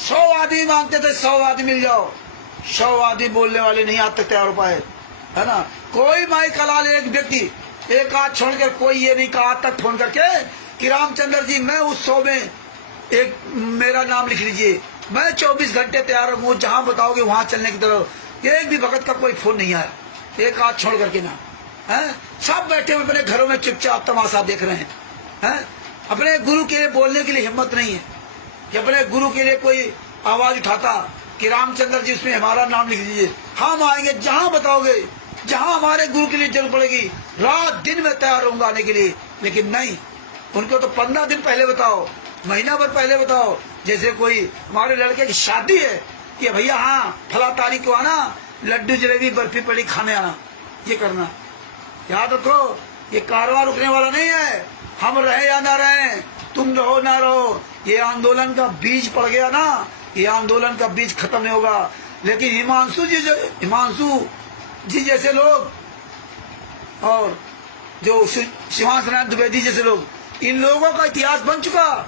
100 आदमी मांगते थे 100 आदमी मिल जाओ, 100 आदमी बोलने वाले नहीं आज तक तैयार हो पाए, है ना। कोई माई कलाल एक व्यक्ति एक हाथ छोड़कर कोई ये नहीं कहा आज तक फोन करके कि रामचंद्र जी मैं उस 100 में एक मेरा नाम लिख लीजिए, मैं 24 घंटे तैयार हूँ, जहां बताओगे वहां चलने की तरफ। एक भी भगत का कोई फोन नहीं आया, एक हाथ छोड़ करके ना, है। सब बैठे हुए अपने घरों में चुपचाप तमाशा देख रहे हैं। अपने गुरु के लिए बोलने के लिए हिम्मत नहीं है कि अपने गुरु के लिए कोई आवाज उठाता कि रामचंद्र जी उसमें हमारा नाम लिख दीजिए, हम आएंगे जहां बताओगे, जहां हमारे गुरु के लिए जरूरत पड़ेगी रात दिन में तैयार होंगे आने के लिए। लेकिन नहीं, उनको तो 15 दिन पहले बताओ, महीना भर पहले बताओ। जैसे कोई हमारे लड़के की शादी है कि भैया हाँ फला तारीख को आना, लड्डू जलेबी बर्फी पड़ी खाने आना, ये करना। याद रखो ये कारवां रुकने वाला नहीं है, हम रहे या ना रहे, तुम रहो ना रहो, ये आंदोलन का बीज पड़ गया ना, ये आंदोलन का बीज खत्म नहीं होगा। लेकिन हिमांशु जी जैसे लोग और जो शिवांश नारायण द्विवेदी जैसे लोग, इन लोगों का इतिहास बन चुका।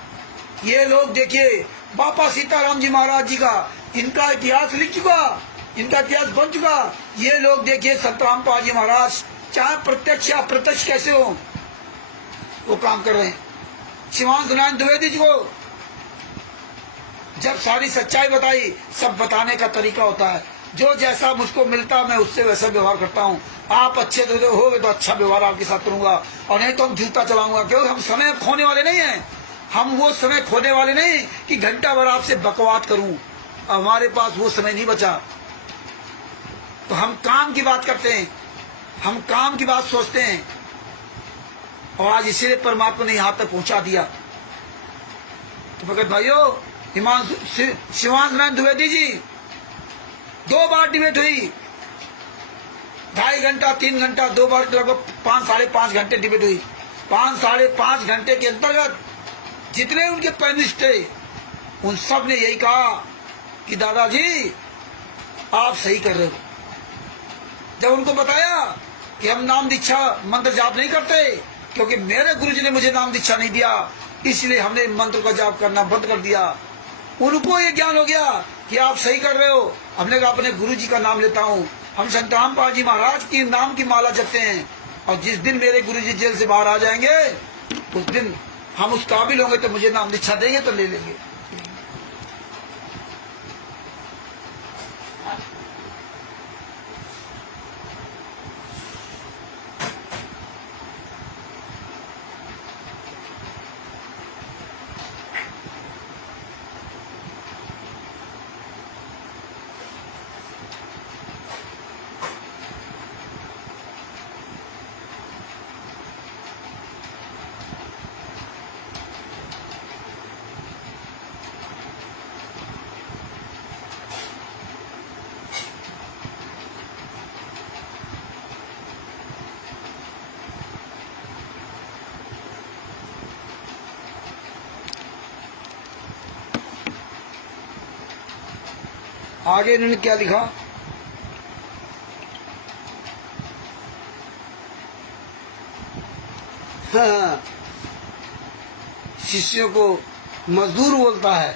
ये लोग देखिए बापा सीताराम जी महाराज जी का इनका इतिहास लिख चुका, इनका इतिहास बन चुका। ये लोग देखिए संत रामपाल जी महाराज चाहे प्रत्यक्ष या अप्रत्यक्ष कैसे हो वो काम कर रहे हैं। शिवांश नारायण द्विवेदी जी को जब सारी सच्चाई बताई, सब बताने का तरीका होता है, जो जैसा मुझको मिलता मैं उससे वैसा व्यवहार करता हूँ। आप अच्छे तो होगे तो अच्छा व्यवहार आपके साथ करूंगा, और नहीं तो हम जूता चलाऊंगा, क्योंकि हम समय खोने वाले नहीं हैं। हम वो समय खोने वाले नहीं कि घंटा भर आपसे बकवाद करूं, हमारे पास वो समय नहीं बचा। तो हम काम की बात करते हैं, हम काम की बात सोचते हैं, और आज इसीलिए परमात्मा ने यहां तक पहुंचा दिया। तो भगत भाइयों, शिवांश नारायण द्विवेदी जी 2 बार डिबेट हुई, 2.5 घंटा 3 घंटा, 2 बार लगभग 5 साढ़े 5 घंटे डिबेट हुई। 5 साढ़े 5 घंटे के अंतर्गत जितने उनके पैनलिस्ट थे उन सब ने यही कहा कि दादाजी आप सही कर रहे हो। जब उनको बताया कि हम नाम दीक्षा मंत्र जाप नहीं करते, क्योंकि मेरे गुरुजी ने मुझे नाम दीक्षा नहीं दिया, इसलिए हमने मंत्र का जाप करना बंद कर दिया। उनको ये ज्ञान हो गया कि आप सही कर रहे हो। हमने कहा अपने गुरुजी का नाम लेता हूँ, हम संत रामपाल जी महाराज की नाम की माला जपते हैं, और जिस दिन मेरे गुरुजी जेल से बाहर आ जाएंगे उस दिन हम उस काबिल होंगे तो मुझे नाम दीक्षा देंगे तो ले लेंगे। आगे इन्होंने क्या लिखा, हाँ, शिष्यों को मजदूर बोलता है।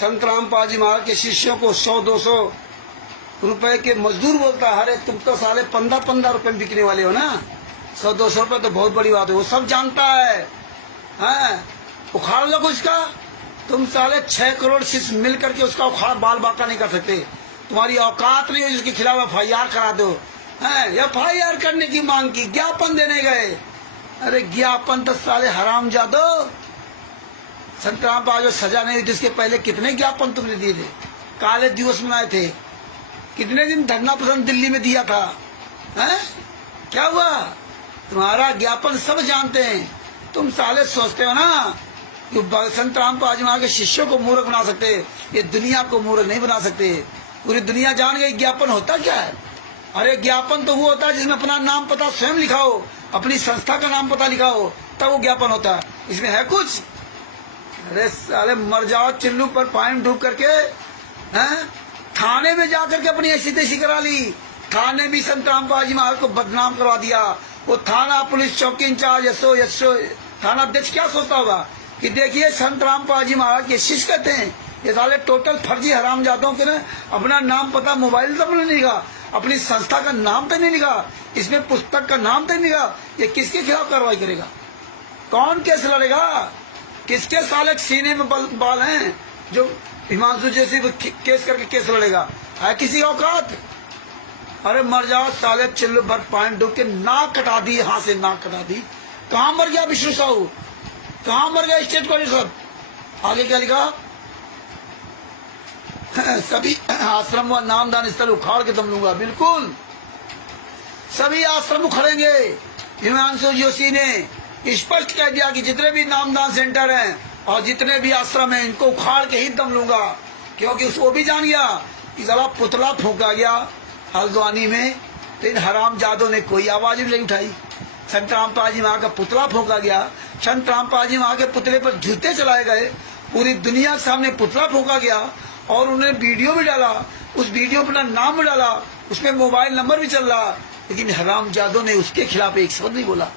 संत रामपाल जी महाराज के शिष्यों को 100-200 रुपए के मजदूर बोलता है। अरे तुम तो साले 15-15 रुपए में बिकने वाले हो ना, 100-200 रुपए तो बहुत बड़ी बात है, वो सब जानता है। हाँ, उखाड़ लो उसका, तुम साले 6 करोड़ शिष्य मिल करके उसका उखाड़ बाल बाका नहीं कर सकते। तुम्हारी औकात नहीं है जिसके खिलाफ FIR करा दो। FIR करने की मांग की, ज्ञापन देने गए। अरे ज्ञापन तो साले हराम जादो, संत रामपाल जो सजा नहीं हुई जिसके पहले कितने ज्ञापन तुमने दिए थे, काले दिवस मनाए थे, कितने दिन धरना प्रदर्शन दिल्ली में दिया था। क्या हुआ, तुम्हारा ज्ञापन सब जानते हैं। तुम साले सोचते हो ना कि संत रामपाल जी महाराज के शिष्यों को मूर्ख बना सकते, ये दुनिया को मूर्ख नहीं बना सकते। पूरी दुनिया जान गई ज्ञापन होता क्या है। अरे ज्ञापन तो वो होता है जिसमें अपना नाम पता स्वयं लिखा हो, अपनी संस्था का नाम पता लिखा हो, तब वो ज्ञापन होता है। इसमें है कुछ। अरे साले मर जाओ चिल्लू पर पानी डूब करके, थाने में जाकर के अपनी ऐसी तैसी करा ली थाने भी संत रामपाल जी महाराज को बदनाम करवा दिया। वो थाना पुलिस चौकी इंचार्ज यशो यशो थाना अध्यक्ष क्या सोचता होगा कि देखिए संत रामपाल जी महाराज के शिष्य कहते हैं, ये साले टोटल फर्जी हराम जातों के ना अपना नाम पता मोबाइल तक नहीं लिखा, अपनी संस्था का नाम तक नहीं लिखा, इसमें पुस्तक का नाम तक नहीं लिखा। ये किसके खिलाफ कार्रवाई करेगा? कौन केस लड़ेगा? किसके साले सीने में बाल हैं जो हिमांशु जैसे केस करके केस लड़ेगा? है किसी औकात? अरे मर जाओ साले, चिल्लू भर पानी डूब के नाक कटा दी, यहां से नाक कटा दी। कहां मर गया विष्णु साहू? कहां मर गया स्टेट कॉलेज? आगे क्या लिखा? सभी आश्रम व नामदान स्थल उखाड़ के दम लूंगा। बिल्कुल सभी आश्रम उखड़ेंगे। हिमांशु जोशी ने स्पष्ट कह दिया कि जितने भी नामदान सेंटर हैं और जितने भी आश्रम हैं इनको उखाड़ के ही दम लूंगा, क्योंकि उसको भी जान गया कि साला पुतला फूंका गया हल्द्वानी में, तो इन हराम जादों ने कोई आवाज भी नहीं उठाई। संत रामपाल जी वहां का पुतला फूंका गया, संत रामपाल जी वहां के पुतले पर जूते चलाए गए, पूरी दुनिया के सामने पुतला फूंका गया और उन्होंने वीडियो भी डाला, उस वीडियो पर नाम भी डाला, उसमें मोबाइल नंबर भी चल रहा, लेकिन हराम जादों ने उसके खिलाफ एक शब्द नहीं बोला।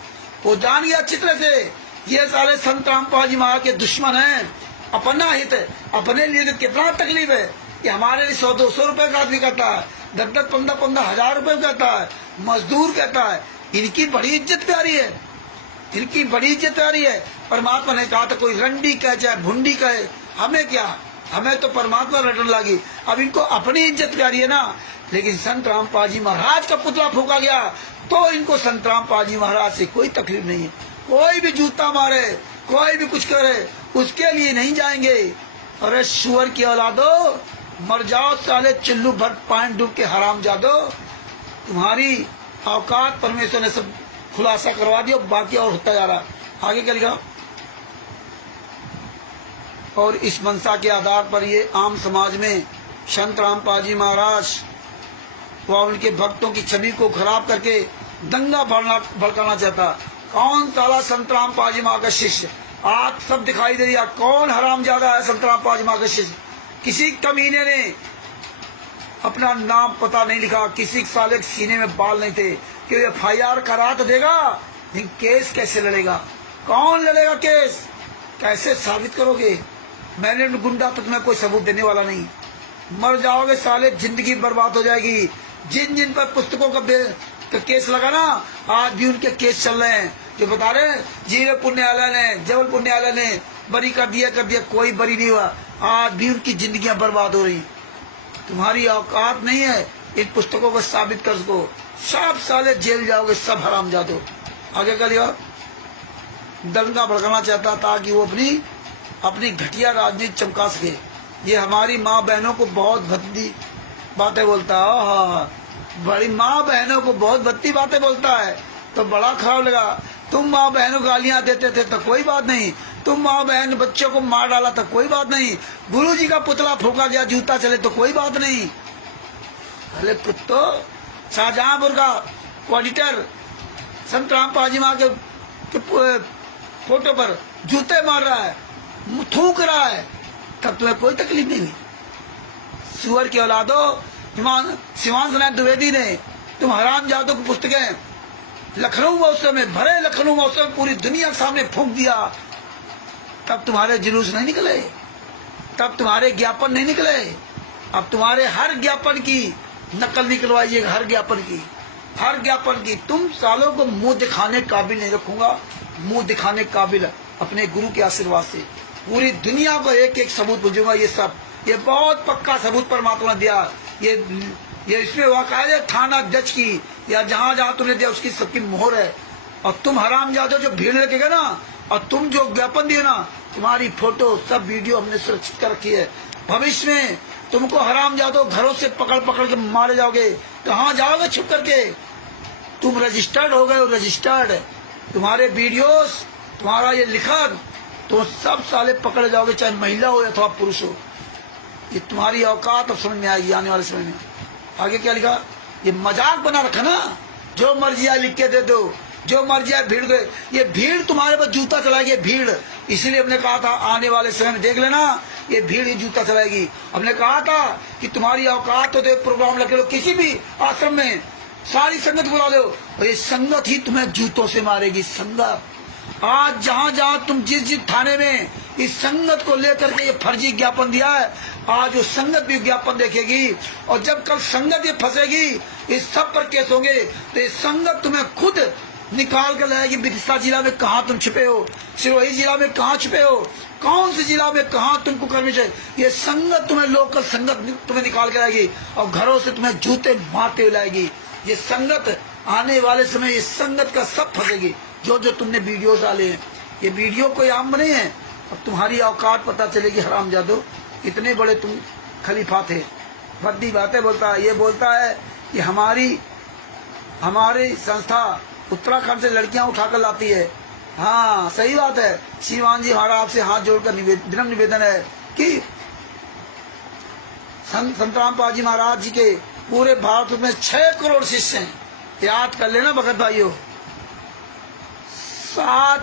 वो जान गया अच्छी तरह से ये सारे संत रामपाल जी महाराज के दुश्मन हैं, अपना हित अपने लिए तो कितना तकलीफ है कि हमारे लिए 100-200 रुपए का आदमी कहता है, 10-10, 15-15 हजार रुपए कहता है, मजदूर कहता है। इनकी बड़ी इज्जत प्यारी है, इनकी बड़ी इज्जत प्यारी है। परमात्मा ने कहा था कोई रंडी कहे चाहे भुंडी कहे, हमें क्या, हमें तो परमात्मा रटन लगी। अब इनको अपनी इज्जत प्यारी है ना, लेकिन संत रामपाल जी महाराज का पुतला फूका गया तो इनको संत रामपाल जी महाराज से कोई तकलीफ नहीं है। कोई भी जूता मारे, कोई भी कुछ करे, उसके लिए नहीं जाएंगे। अरे सुअर की औलादो, मर जाओ साले, चिल्लू भर पानी डूब के हराम जादो। तुम्हारी औकात परमेश्वर ने सब खुलासा करवा दिया, बाकी और होता जा रहा। आगे क्या लिखा? और इस मंशा के आधार पर ये आम समाज में संत रामपाल जी महाराज व उनके भक्तों की छवि को खराब करके दंगा भड़काना चाहता। कौन साला संत रामपाल जी महाराज का शिष्य? आज सब दिखाई दे रहा कौन हरामजादा है संत रामपाल जी महाराज का शिष्य। किसी कमीने ने अपना नाम पता नहीं लिखा, किसी साले के सीने में बाल नहीं थे कि FIR करा तो देगा, लेकिन केस कैसे लड़ेगा? कौन लड़ेगा केस? कैसे साबित करोगे? मैंने गुंडा तो तुम्हें कोई सबूत देने वाला नहीं। मर जाओगे साले, जिंदगी बर्बाद हो जाएगी। जिन जिन पर पुस्तकों का केस लगा ना, आज भी उनके केस चल रहे हैं, जो बता रहे जीरे पुण्यालय ने, जबलपुर न्यायालय ने बरी कर दिया, कोई बरी नहीं हुआ। आज भी उनकी जिंदगियां बर्बाद हो रही। तुम्हारी औकात नहीं है इन पुस्तकों को साबित कर सको। सब साले जेल जाओगे, सब हरामजादो। आगे कर लिया। दंगा भड़काना चाहता था कि वो अपनी घटिया राजनीति चमका सके। ये हमारी माँ बहनों को बहुत भद्दी बातें बोलता है। हाँ, बड़ी माँ बहनों को बहुत भद्दी बातें बोलता है, तो बड़ा खराब लगा। तुम माँ बहनों को गालियां देते थे तो कोई बात नहीं, तुम माँ बहन बच्चों को मार डाला तो कोई बात नहीं, गुरु जी का पुतला फूका गया, जूता चले तो कोई बात नहीं। अरे कुत्तो, शाहजहांपुर का ऑडिटर संत रामपाल जी महाराज के फोटो पर जूते मार रहा है, थूक रहा है, तब तुम्हें कोई तकलीफ नहीं हुई। सुअर की औलादो, शिवांश नाथ द्विवेदी ने तुम हराम जादों की पुस्तकें लखनऊ महोत्सव में, भरे लखनऊ महोत्सव में पूरी दुनिया के सामने फूंक दिया, तब तुम्हारे जुलूस नहीं निकले, तब तुम्हारे ज्ञापन नहीं निकले। अब तुम्हारे हर ज्ञापन की नकल निकलवाइए, हर ज्ञापन की, हर ज्ञापन की। तुम सालों को मुंह दिखाने काबिल नहीं रखूंगा, मुंह दिखाने काबिल अपने गुरु के आशीर्वाद से पूरी दुनिया को एक एक सबूत भेजूंगा। ये सब, ये बहुत पक्का सबूत परमात्मा ने दिया। ये इसमें वाकायदे थाना अध्यक्ष की या जहां जहां तुमने दिया उसकी सबकी मोहर है। और तुम हरामजादे जो भीड़ लगेगा ना, और तुम जो ज्ञापन दिए ना, तुम्हारी फोटो सब वीडियो हमने सुरक्षित कर रखी है। भविष्य में तुमको हरामजादों घरों से पकड़ पकड़ के मारे जाओगे, कहाँ जाओगे छुप करके? तुम रजिस्टर्ड हो गए हो, रजिस्टर्ड। तुम्हारे वीडियोस, तुम्हारा ये लिखन, तो सब साले पकड़े जाओगे, चाहे महिला हो अथवा पुरुष हो। ये तुम्हारी औकात अब समझ में आएगी आने वाले समय में। आगे क्या लिखा? ये मजाक बना रखा ना, जो मर्जी आए लिख के दे दो, जो मर्जी आए भीड़ गए। ये भीड़ तुम्हारे पर जूता चलाएगी, भीड़। इसीलिए हमने कहा था आने वाले समय में देख लेना, ये भीड़ ही जूता चलाएगी। हमने कहा था कि तुम्हारी औकात हो तो एक प्रोग्राम लगे लो किसी भी आश्रम में, सारी संगत बुला लो, और ये संगत ही तुम्हें जूतों से मारेगी। संगत आज जहां जहां तुम जिस थाने में इस संगत को लेकर के ये फर्जी ज्ञापन दिया है, आज वो संगत भी ज्ञापन देखेगी, और जब कल संगत ये फंसेगी, इस सब पर केस होंगे, तो ये संगत तुम्हें खुद निकाल कर लाएगी। बिरसा जिला में कहाँ तुम छिपे हो, सिरोही जिला में कहाँ छिपे हो, कौन से जिला में कहाँ तुमको करनी चाहिए, ये संगत तुम्हें, लोकल संगत तुम्हें निकाल के लाएगी और घरों से तुम्हें जूते मारते हुए लाएगी। ये संगत आने वाले समय, ये संगत का सब फंसेगी। जो जो तुमने वीडियो डाले हैं, ये वीडियो कोई आम नहीं है। अब तुम्हारी औकात पता चलेगी। हरामजादो, इतने बड़े तुम खलीफा थे, भद्दी बातें बोलता है। ये बोलता है कि हमारी संस्था उत्तराखंड से लड़कियां उठाकर लाती है। हाँ सही बात है। श्रीमान जी हमारा आपसे हाथ जोड़कर विनम्र निवेदन है कि संत रामपाल जी महाराज जी के पूरे भारत में 6 करोड़ शिष्य हैं। याद कर लेना भगत भाइयों। 7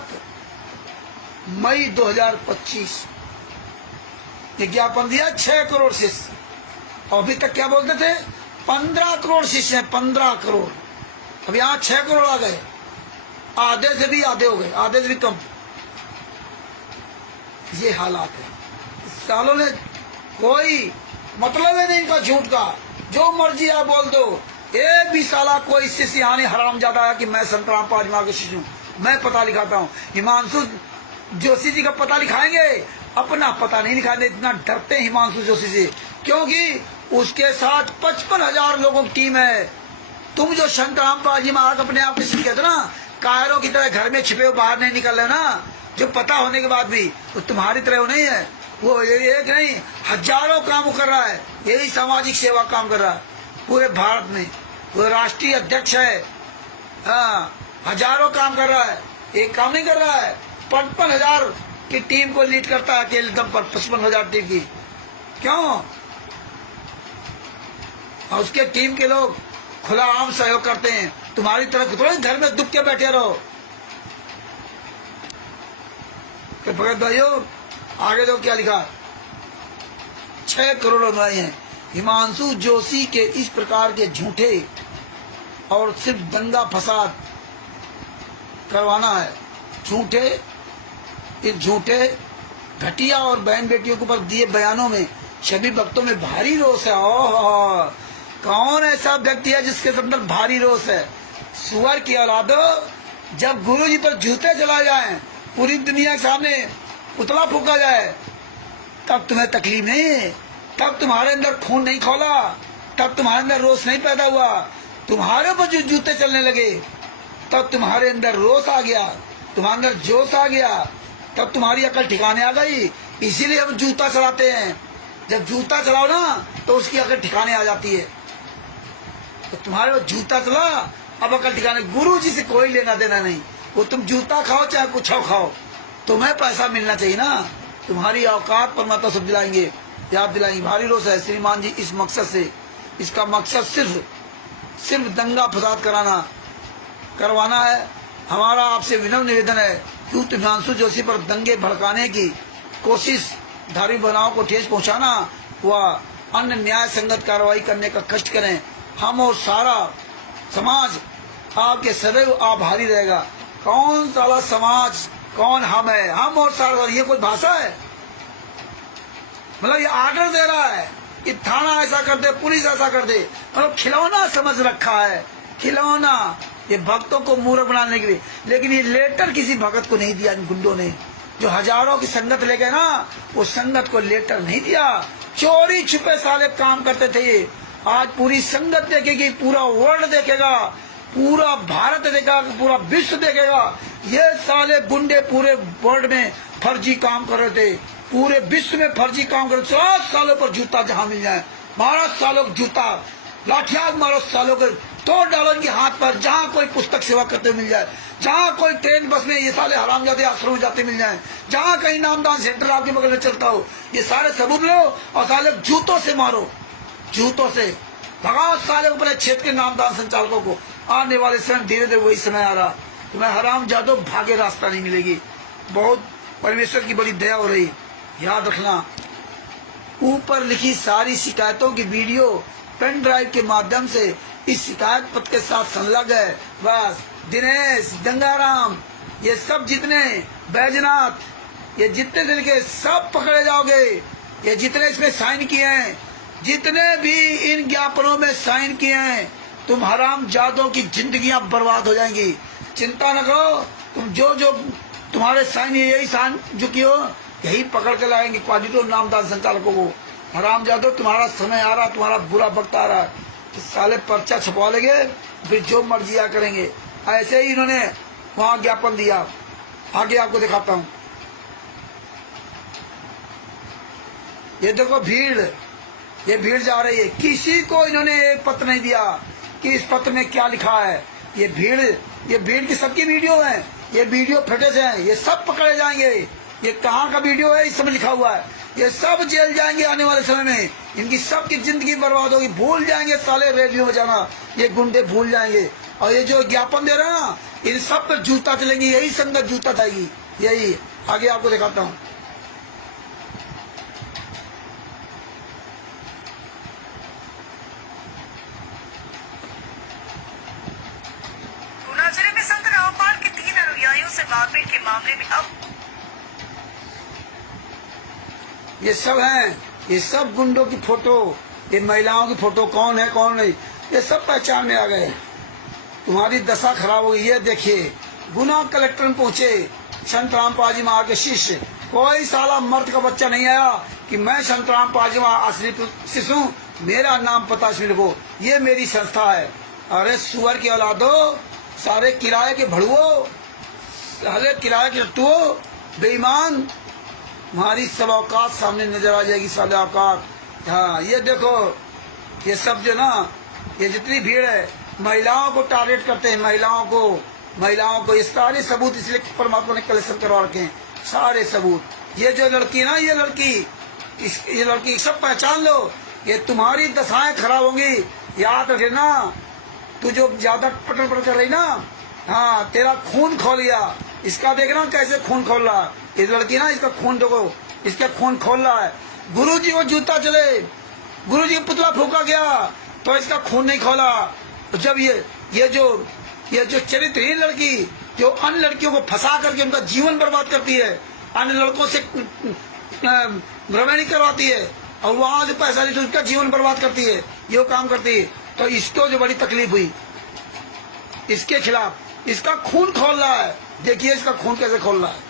मई 2025 ये ज्ञापन दिया 6 करोड़ शिष्य, और अभी तक क्या बोलते थे 15 करोड़ शिष्य हैं, 15 करोड़। अब यहाँ 6 करोड़ आ गए, आधे से भी आधे हो गए, आधे से भी कम। ये हालात है। सालों ने कोई मतलब है नहीं इनका झूठ का, जो मर्जी आप बोल दो। एक भी साला कोई शिष्य यहाँ नहीं हरामजादा है कि मैं संत रामपाल जी के शिष्य हूँ, मैं पता लिखाता हूँ। हिमांशु जोशी जी का पता लिखाएंगे, अपना पता नहीं लिखाएंगे। इतना डरते हैं हिमांशु जोशी से, क्योंकि उसके साथ 55,000 लोगों की टीम है। तुम जो संत रामपाल जी महाराज अपने आप में कहते ना, कायरों की तरह घर में छिपे हो, बाहर नहीं निकल रहे ना, जो पता होने के बाद भी तो तुम्हारी तरह वो नहीं है। वो एक नहीं, हजारों काम कर रहा है, यही सामाजिक सेवा काम कर रहा है पूरे भारत में। वो राष्ट्रीय अध्यक्ष है, हाँ, हजारों काम कर रहा है, एक काम नहीं कर रहा है। 55,000 की टीम को लीड करता है अकेले दम पर, 55,000 टीम की। क्यों? और उसके टीम के लोग खुला आम सहयोग करते हैं। तुम्हारी तरफ थोड़े घर में दुख के बैठे रहो। तो भगत भाइयों आगे तो क्या लिखा, 6 करोड़ अनुयायी हैं। हिमांशु जोशी के इस प्रकार के झूठे और सिर्फ दंगा फसाद करवाना है, इस झूठे घटिया और बहन बेटियों के ऊपर दिए बयानों में सभी भक्तों में भारी रोष है। ओह, कौन ऐसा व्यक्ति है जिसके अंदर भारी रोष है? सुअर की औलादो, जब गुरु जी पर जूते चला जाए, पूरी दुनिया के सामने पुतला फूका जाए, तब तुम्हें तकलीफ नहीं, तब तुम्हारे अंदर खून नहीं खौला, तब तुम्हारे अंदर रोष नहीं पैदा हुआ। तुम्हारे पर जो जूते चलने लगे, तब तुम्हारे अंदर रोष आ गया, तुम्हारे अंदर जोश आ गया, तब तुम्हारी अकल ठिकाने आ गई। इसीलिए हम जूता चलाते हैं। जब जूता चलाओ ना तो उसकी अकल ठिकाने आ जाती है। तो तुम्हारे वो जूता चला, अब अकल ठिकाने। गुरु जी से कोई लेना देना नहीं, वो तुम जूता खाओ चाहे कुछ खाओ, तुम्हें पैसा मिलना चाहिए ना। तुम्हारी औकात पर माता सब दिलाएंगे, याद दिलाएंगे। भारी रोष है श्रीमान जी इस मकसद से। इसका मकसद सिर्फ दंगा फसाद करवाना है। हमारा आपसे विनम्र निवेदन है कि हिमांशु जोशी पर दंगे भड़काने की कोशिश, धार्मिक भावनाओं को ठेस पहुंचाना व अन्य न्याय संगत कार्रवाई करने का कष्ट करें। हम और सारा समाज आपके सदैव आभारी रहेगा। कौन साला समाज, कौन हम है? हम और सारा, ये कोई भाषा है? मतलब ये आर्डर दे रहा है कि थाना ऐसा कर दे, पुलिस ऐसा कर दे, मतलब खिलौना समझ रखा है, खिलौना, ये भक्तों को मूर्ख बनाने के लिए। लेकिन ये लेटर किसी भगत को नहीं दिया इन गुंडों ने, जो हजारों की संगत ले गए ना, वो संगत को लेटर नहीं दिया। चोरी छुपे साले काम करते थे ये। आज पूरी संगत देखेगी, पूरा वर्ल्ड देखेगा, पूरा भारत देखेगा, पूरा विश्व देखेगा। ये साले गुंडे पूरे वर्ल्ड में फर्जी काम कर रहे थे, पूरे विश्व में फर्जी काम कर रहे। 7 सालों पर जूता जहां मिल जाए, 12 सालों का जूता, लाठियां मारो सालों के, तोड़ डालो इनके हाथ पर। जहाँ कोई पुस्तक सेवा करते मिल जाए, जहाँ कोई ट्रेन बस में ये साले हरामजादे आश्रम में जाते मिल जाए, जहाँ कहीं नामदान सेंटर आपके बगल में चलता हो, ये सारे सबूत लो और साले जूतों से मारो, जूतों से भगाओ साले अपने क्षेत्र के नामदान संचालकों को। आने वाले समय धीरे धीरे वही समय आ रहा, तुम्हें हरामजादों भागे रास्ता नहीं मिलेगी। बहुत परमेश्वर की बड़ी दया हो रही, याद रखना। ऊपर लिखी सारी शिकायतों की वीडियो पेन ड्राइव के माध्यम से इस शिकायत पत्र के साथ संलग्न है। बस दिनेश, गंगाराम, ये सब जितने बैजनाथ, ये जितने दिन के सब पकड़े जाओगे। ये जितने इसमें साइन किए हैं, जितने भी इन ज्ञापनों में साइन किए हैं, तुम हराम जादों की जिंदगियां बर्बाद हो जाएंगी। चिंता न करो, तुम जो जो तुम्हारे साइन यही साइन जो कियो यही पकड़ के लाएंगे क्वालिटी नामदार संचालकों को। हराम जादो, तुम्हारा समय आ रहा, तुम्हारा बुरा वक्त आ रहा है, तो साले पर्चा छपवा लेंगे, फिर जो मर्जी आ करेंगे। ऐसे ही इन्होंने वहां ज्ञापन दिया। आगे आपको दिखाता हूँ। ये देखो भीड़, ये भीड़ जा रही है। किसी को इन्होंने एक पत्र नहीं दिया कि इस पत्र में क्या लिखा है। ये भीड़ की सबकी वीडियो है, ये वीडियो फुटेज है, ये सब पकड़े जाएंगे। ये कहाँ का वीडियो है, इस समय लिखा हुआ है। ये सब जेल जाएंगे आने वाले समय में। इनकी सबकी जिंदगी बर्बाद होगी। भूल जाएंगे साले रेडियो में जाना, ये गुंडे भूल जाएंगे। और ये जो ज्ञापन दे रहे ना, इन सब पे जूता चलेंगे, यही संगत जूता जाएगी। यही आगे आपको दिखाता हूँ। जिले में संत रामपाल के 3 अनुयायियों से मारपीट के मामले में अब ये सब हैं, ये सब गुंडों की फोटो, ये महिलाओं की फोटो, कौन है कौन नहीं, ये सब पहचान में आ गए। तुम्हारी दशा खराब होगी। ये देखिए, गुना कलेक्टर में पहुंचे संत रामपाल जी महाराज के शिष्य। कोई साला मर्द का बच्चा नहीं आया कि मैं संत रामपाल जी महाराज असली शिष्य हूँ, मेरा नाम पता इसमें लिखो, ये मेरी संस्था है। अरे सुअर की औलादो, सारे किराए के भड़ुओ, सारे किराए के टट्टुओ, बेईमान, हमारी सब औकात सामने नजर आ जाएगी। साले औकात। हाँ, ये देखो, ये सब जो ना, ये जितनी भीड़ है, महिलाओं को टारगेट करते हैं, महिलाओं को। ये सारे सबूत इसलिए परमात्मा ने कलेक्शन करवा रखे हैं, सारे सबूत। ये जो लड़की ना, ये लड़की सब पहचान लो। ये तुम्हारी दशाएं खराब होंगी, याद रखना। तू जो ज्यादा पटन कर रही ना, हाँ, तेरा खून खोल गया। इसका देखना कैसे खून खोल रहा है। ये लड़की ना, इसका खून देखो, इसका खून खोल रहा है। गुरुजी को जूता चले, गुरुजी का पुतला फूका गया तो इसका खून नहीं खोला। तो जब ये जो चरित्रहीन लड़की जो अन्य लड़कियों को फंसा करके उनका जीवन बर्बाद करती है, अन्य लड़कों से भ्रमणी करवाती है और वहां से पैसा लेकर उसका जीवन बर्बाद करती है, ये काम करती है, तो इसको जो बड़ी तकलीफ हुई, इसके खिलाफ इसका खून खोल रहा है। देखिए इसका खून कैसे खोल रहा है।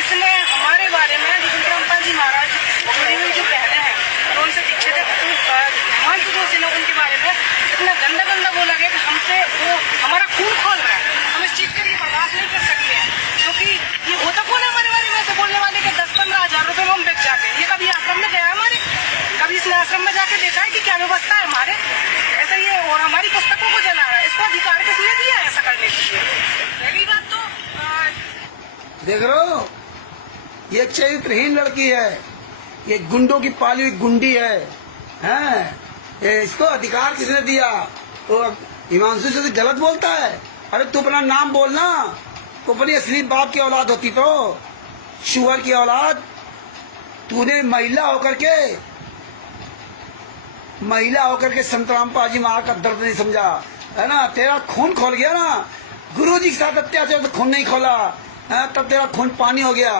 इसने हमारे बारे में रामपाल जी महाराज जुड़ी हुई जो बहने हैं उनसे दीक्षित है, हिमांशु जोशी ने उनके बारे में इतना गंदा बोला गया कि हमसे वो हमारा खून खोल रहा है। हम इस चीज के लिए बर्दाश्त नहीं कर सकते हैं, क्योंकि ये होता कौन है हमारे बारे में ऐसे बोलने वाले के 10-15 हजार रुपए में हम बेच जाते हैं। ये कभी आश्रम में गया हमारे, कभी इसने आश्रम में जाके देखा है कि क्या व्यवस्था है हमारे, ऐसा ये। और हमारी पुस्तकों को जला रहा है, इसको अधिकार किसने दिया है ऐसा करने के लिए? पहली बात तो देख रहे हो, ये चरित्रहीन लड़की है, ये गुंडों की पाली हुई गुंडी है, हैं? इसको अधिकार किसने दिया? तो हिमांशु से गलत बोलता है। अरे तू अपना नाम बोलना, तो अपनी असली बाप की औलाद होती तो, शुअर की औलाद। तूने महिला होकर के संत रामपाल जी महाराज का दर्द नहीं समझा, है ना? तेरा खून खोल गया ना, गुरुजी के साथ अत्याचार तो खून नहीं खोला, तब तेरा खून पानी हो गया।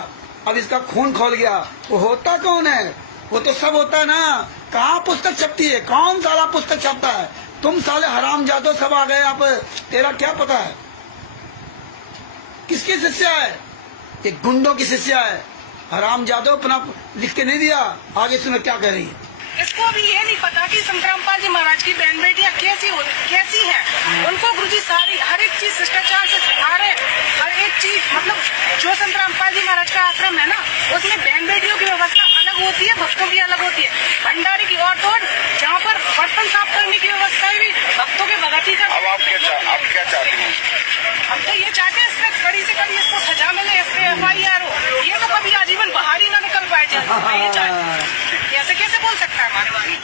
अब इसका खून खोल गया। वो होता कौन है? वो तो सब होता है ना। कहाँ पुस्तक छपती है? कौन साला पुस्तक छपता है? तुम साले हराम जादो सब आ गए आप। तेरा क्या पता है किसकी शिष्या है? ये गुंडों की शिष्या है। हराम जादो अपना लिख के नहीं दिया। आगे सुनो क्या कह रही है। इसको अभी ये नहीं पता कि संत रामपाल जी महाराज की बहन बेटियां कैसी हैं। उनको गुरुजी सारी हर एक चीज शिष्टाचार से सिखा रहे, हर एक चीज। मतलब जो संत रामपाल जी महाराज का आश्रम है ना, उसमें बहन बेटियों की व्यवस्था अलग होती है, भक्तों की अलग होती है। भंडारे की और जहाँ पर बर्तन साफ करने की व्यवस्था भी भक्तों के भगती का। अब आप क्या चाहते हैं? हम तो ये चाहते हैं इसमें कड़ी से कड़ी इसको सजा मिले, इस पे FIR हो। ये तो कभी आजीवन बाहर ही ना निकल पाए। कैसे बोल सकता है हमारे बारे में?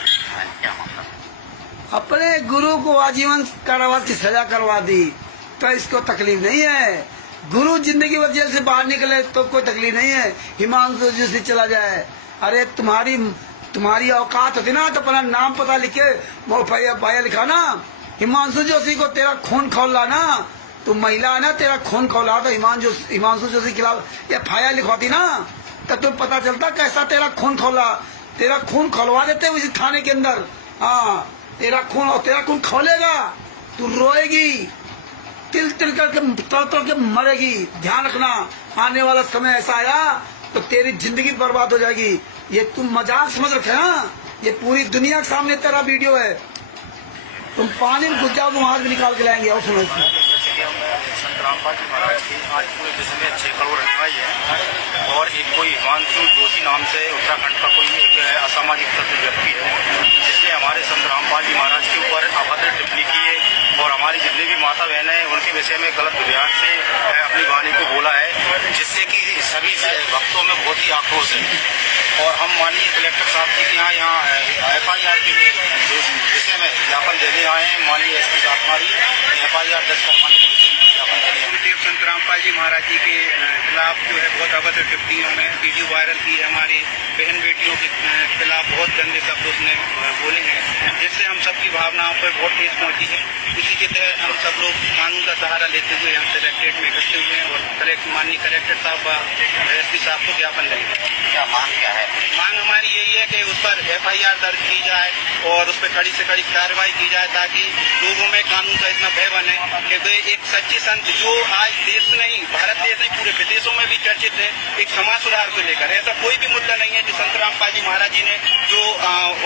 अपने गुरु को आजीवन कारावास की सजा करवा दी तो इसको तकलीफ नहीं है। गुरु जिंदगी भर जेल से बाहर निकले तो कोई तकलीफ नहीं है। हिमांशु जोशी चला जाए, अरे तुम्हारी औकात होती ना तो अपना नाम पता लिख के वो पाया लिखा ना। हिमांशु जोशी को तेरा खून खौला ना, तू महिला है ना, तेरा खून खौला तो हिमांशु जोशी के खिलाफ ये फाया लिखवाती ना तो तुम पता चलता कैसा तेरा खून खौला। तेरा खून खोलवा देते उसी थाने के अंदर। हाँ, तेरा खून खोलेगा, तू रोएगी, तिल तिल करके तड़ के मरेगी। ध्यान रखना, आने वाला समय ऐसा आया तो तेरी जिंदगी बर्बाद हो जाएगी। ये तुम मजाक समझ रखे ना, ये पूरी दुनिया के सामने तेरा वीडियो है। तुम पानी में घुस जाओ तो वहां से निकाल के लाएंगे। और सुनो संत रामपाल जी महाराज की आज पूरे विश्व में 6 करोड़ अनुयायी है और एक कोई हिमांशु जोशी नाम से उत्तराखंड का कोई एक असामाजिक तत्व व्यक्ति है जिसने हमारे संत रामपाल जी महाराज के ऊपर अभद्र टिप्पणी की है और हमारी जितनी भी माता बहन है उनके विषय में गलत बयान से अपनी वाणी को बोला है, जिससे कि सभी भक्तों में बहुत ही आक्रोश है। और हम माननीय कलेक्टर साहब के यहाँ FIR के विषय में ज्ञापन देने आए हैं। माननीय SP साहब हमारी FIR दर्ज करवाने के विषय में ज्ञापन देने आए हैं। संत रामपाल जी महाराज जी के खिलाफ जो है बहुत अभद्र टिप्पणियों में वीडियो वायरल की है। हमारी बहन बेटियों के खिलाफ बहुत गंदे शब्द उसने बोले हैं, जिससे हम सबकी भावनाओं पर बहुत ठेस पहुंची है। इसी के तहत हम सब लोग कानून का सहारा लेते हुए हम कलेक्ट्रेट में इकट्ठे हुए हैं और माननीय कलेक्टर साहब SP साहब को ज्ञापन देंगे। क्या मांग क्या है? मांग हमारी यही है कि उस पर FIR दर्ज की जाए और उस पर कड़ी से कड़ी कार्रवाई की जाए ताकि लोगों में कानून का इतना भय बने कि वे एक सच्चे संत जो आज देश नहीं, भारत देश नहीं, पूरे विदेशों में भी चर्चित है, एक समाज सुधार को लेकर। ऐसा कोई भी मुद्दा नहीं है जो संत रामपाल जी महाराज जी ने जो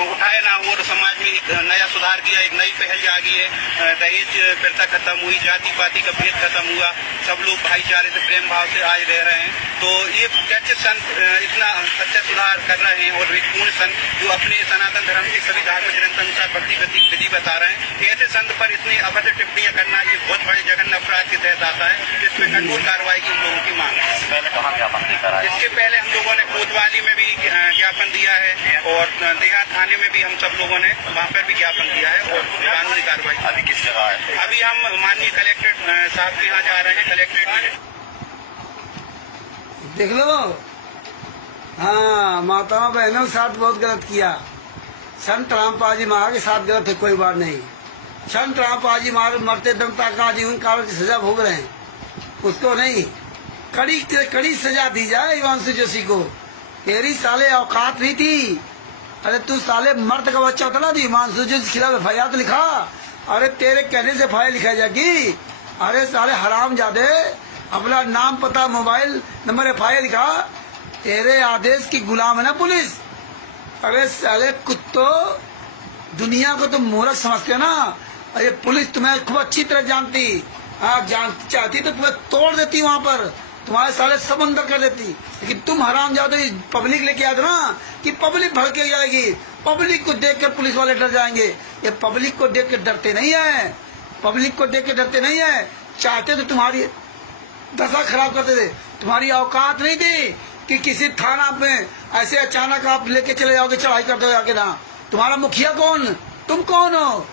उठाया ना और समाज में एक नया सुधार किया, एक नई पहल जागी है। दहेज प्रथा खत्म हुई, जाति पाति का भेद खत्म हुआ, सब लोग भाईचारे से प्रेम भाव से आज रह रहे हैं। तो ये चर्चित संत इतना सच्चा सुधार कर रहे हैं और एक पूर्ण संत जो अपने सनातन धर्म के सभी धार्मिक ग्रंथ अनुसार भक्ति विधि बता रहे हैं। ऐसे संत पर इतनी अभद्र टिप्पणियां करना ये बहुत बड़े जघन्य अपराध के तहत आता है, जिसमें कठोर कार्रवाई की हम लोगों की मांग है। पहले कहाँ ज्ञापन देकर आए? इसके पहले हम लोगों ने कोतवाली में भी ज्ञापन दिया है और देहात थाने में भी हम सब लोगों ने वहाँ पर भी ज्ञापन दिया है और कानूनी कार्रवाई। अभी किस जगह है? अभी हम माननीय कलेक्टर साहब के यहाँ जा रहे हैं, कलेक्ट्रेट में। देख लो, हाँ, माताओं बहनों के साथ बहुत गलत किया। संत रामपाल जी महाराज के साथ गलत है, कोई बात नहीं। संत रामपाल जी महाराज मरते दम तक आजीवन काल की सजा भोग रहे हैं, उसको नहीं, कड़ी सजा दी जाए हिमांशु जोशी को। तेरी साले औकात नहीं थी। अरे तू साले मर्द का बच्चा होता ना, हिमांशु जोशी के खिलाफ FIR तो लिखा। अरे तेरे कहने से FIR लिखा जाएगी? अरे साले हराम जादे, अपना नाम पता मोबाइल नंबर FIR लिखा। तेरे आदेश की गुलाम है ना पुलिस। अरे साले कुत्तो, दुनिया को तुम मूर्ख समझते हो ना। अरे पुलिस तुम्हें खूब अच्छी तरह जानती, हाँ, चाहती तो तुम्हें तोड़ देती, वहां पर तुम्हारे साले सब अंदर कर देती। लेकिन तुम हराम जाओ तो पब्लिक लेके आते ना कि पब्लिक भड़के जाएगी। पब्लिक को देख कर पुलिस वाले डर जाएंगे। ये पब्लिक को देख कर डरते नहीं है, पब्लिक को देख कर डरते नहीं है। चाहते तो तुम्हारी दशा खराब करते थे। तुम्हारी औकात नहीं थी कि किसी थाना में ऐसे अचानक आप लेके चले जाओगे, चढ़ाई करते हो जाके ना। तुम्हारा मुखिया कौन, तुम कौन हो?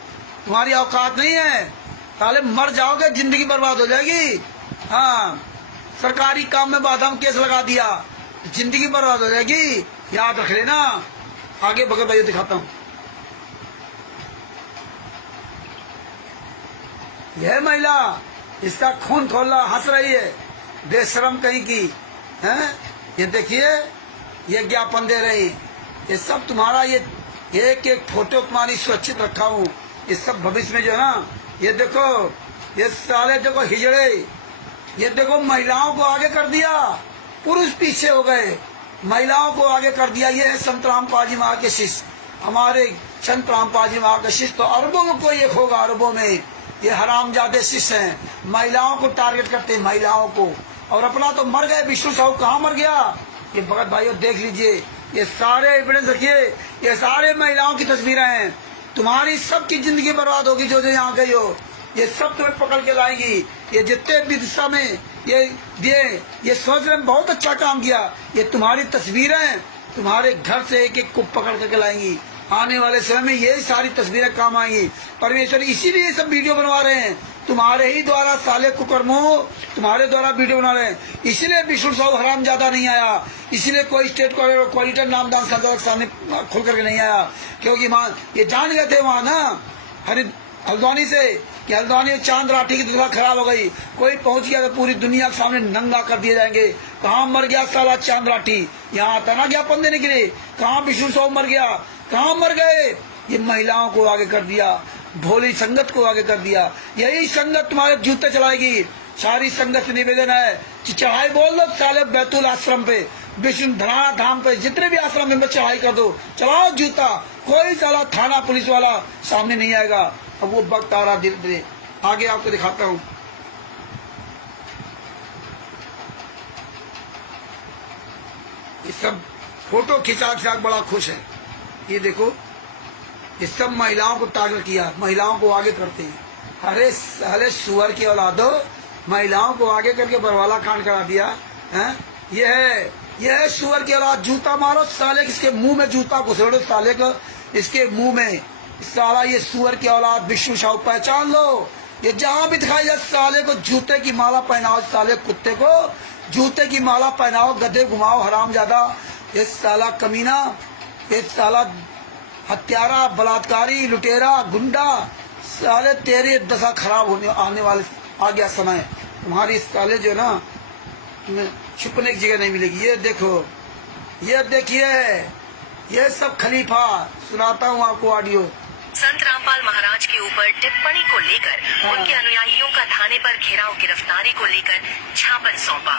तुम्हारी औकात नहीं है। साले मर जाओगे, जिंदगी बर्बाद हो जाएगी। हाँ, सरकारी काम में बाधा में केस लगा दिया, जिंदगी बर्बाद हो जाएगी, याद रख लेना। आगे भगत भाई दिखाता हूँ। यह महिला, इसका खून खोला, हंस रही है, बेशरम कहीं की है। ये देखिए, ये ज्ञापन दे रही, ये सब तुम्हारा, ये एक एक फोटो तुम्हारी सुरक्षित रखा हूँ। ये सब भविष्य में जो है ना, ये देखो, ये साले देखो हिजड़े, ये देखो महिलाओं को आगे कर दिया, पुरुष पीछे हो गए, महिलाओं को आगे कर दिया। ये है संत रामपाल जी महाराज के शिष्य, हमारे संत रामपाल जी महाराज के शिष्य तो अरबों में कोई एक होगा, अरबों में। ये हरामजादे शिष्य हैं, महिलाओं को टारगेट करते हैं, महिलाओं को। और अपना तो मर गए, विष्णु साहू कहाँ मर गया? ये भगत भाइयों देख लीजिए, ये सारे एविडेंस रखिए, ये सारे महिलाओं की तस्वीरें हैं। तुम्हारी सबकी जिंदगी बर्बाद होगी जो जो यहाँ गई हो। ये सब तुम्हें पकड़ के लाएंगी। ये जितने भी दिशा में ये सोच रहे हैं बहुत अच्छा काम किया। ये तुम्हारी तस्वीरें तुम्हारे घर से एक एक को पकड़ करके लाएंगी। आने वाले समय में यही सारी तस्वीरें काम आएंगी। परमेश्वर इसीलिए ये सब वीडियो बनवा रहे हैं, तुम्हारे ही द्वारा साले कुकर्मो, तुम्हारे द्वारा वीडियो बना रहे हैं। इसीलिए विष्णु साहब हराम ज्यादा नहीं आया, इसीलिए कोई स्टेट क्वालिटर नामदान संचालक सामने खुल करके नहीं आया, क्योंकि वहाँ ये जान गए थे वहाँ ना हल्द्वानी से कि हल्द्वानी में चांद राठी की दुनिया खराब हो गई, कोई पहुंच गया तो पूरी दुनिया के सामने नंगा कर दिए जाएंगे। कहाँ मर गया साला चांद राठी, यहाँ आता ना ज्ञापन देने के लिए, कहाँ विष्णु साहब मर गया, कहाँ मर गए। ये महिलाओं को आगे कर दिया, भोली संगत को आगे कर दिया, यही संगत तुम्हारे जूते चलाएगी। सारी संगत से निवेदन है, चढ़ाई बोल दो साले बैतुल आश्रम पे, विष्णु धराना धाम पे, जितने भी आश्रम में चढ़ाई कर दो, चलाओ जूता, कोई साला थाना पुलिस वाला सामने नहीं आएगा। अब वो वक्त आ रहा धीरे धीरे, आगे आपको दिखाता हूँ। ये सब फोटो खिंचा बड़ा खुश है, ये देखो ये सब महिलाओं को टारगेट किया, महिलाओं को आगे करते हैं। अरे साले सुअर की औलादो, महिलाओं को आगे करके बरवाला कांड करा दिया है। ये है सुअर की औलाद, जूता मारो साले, इसके मुंह में जूता घुसेड़ो साले को, इसके मुंह में साला। ये सुअर की औलाद विष्णु साहब पहचान लो, ये जहां भी दिखाई जाए साले को जूते की माला पहनाओ, साले कुत्ते को जूते की माला पहनाओ, गधे घुमाओ हरामजादा। ये साला कमीना, ये साला हत्यारा, बलात्कारी, लुटेरा, गुंडा, साले तेरी दशा खराब होने आने वाले आ गया समय। तुम्हारी साले जो ना छुपने की जगह नहीं मिलेगी। ये देखो, ये देखिए, ये सब खलीफा, सुनाता हूँ आपको ऑडियो। संत रामपाल महाराज के ऊपर टिप्पणी को लेकर उनके अनुयायियों का थाने पर घेराव, गिरफ्तारी को लेकर ज्ञापन सौंपा।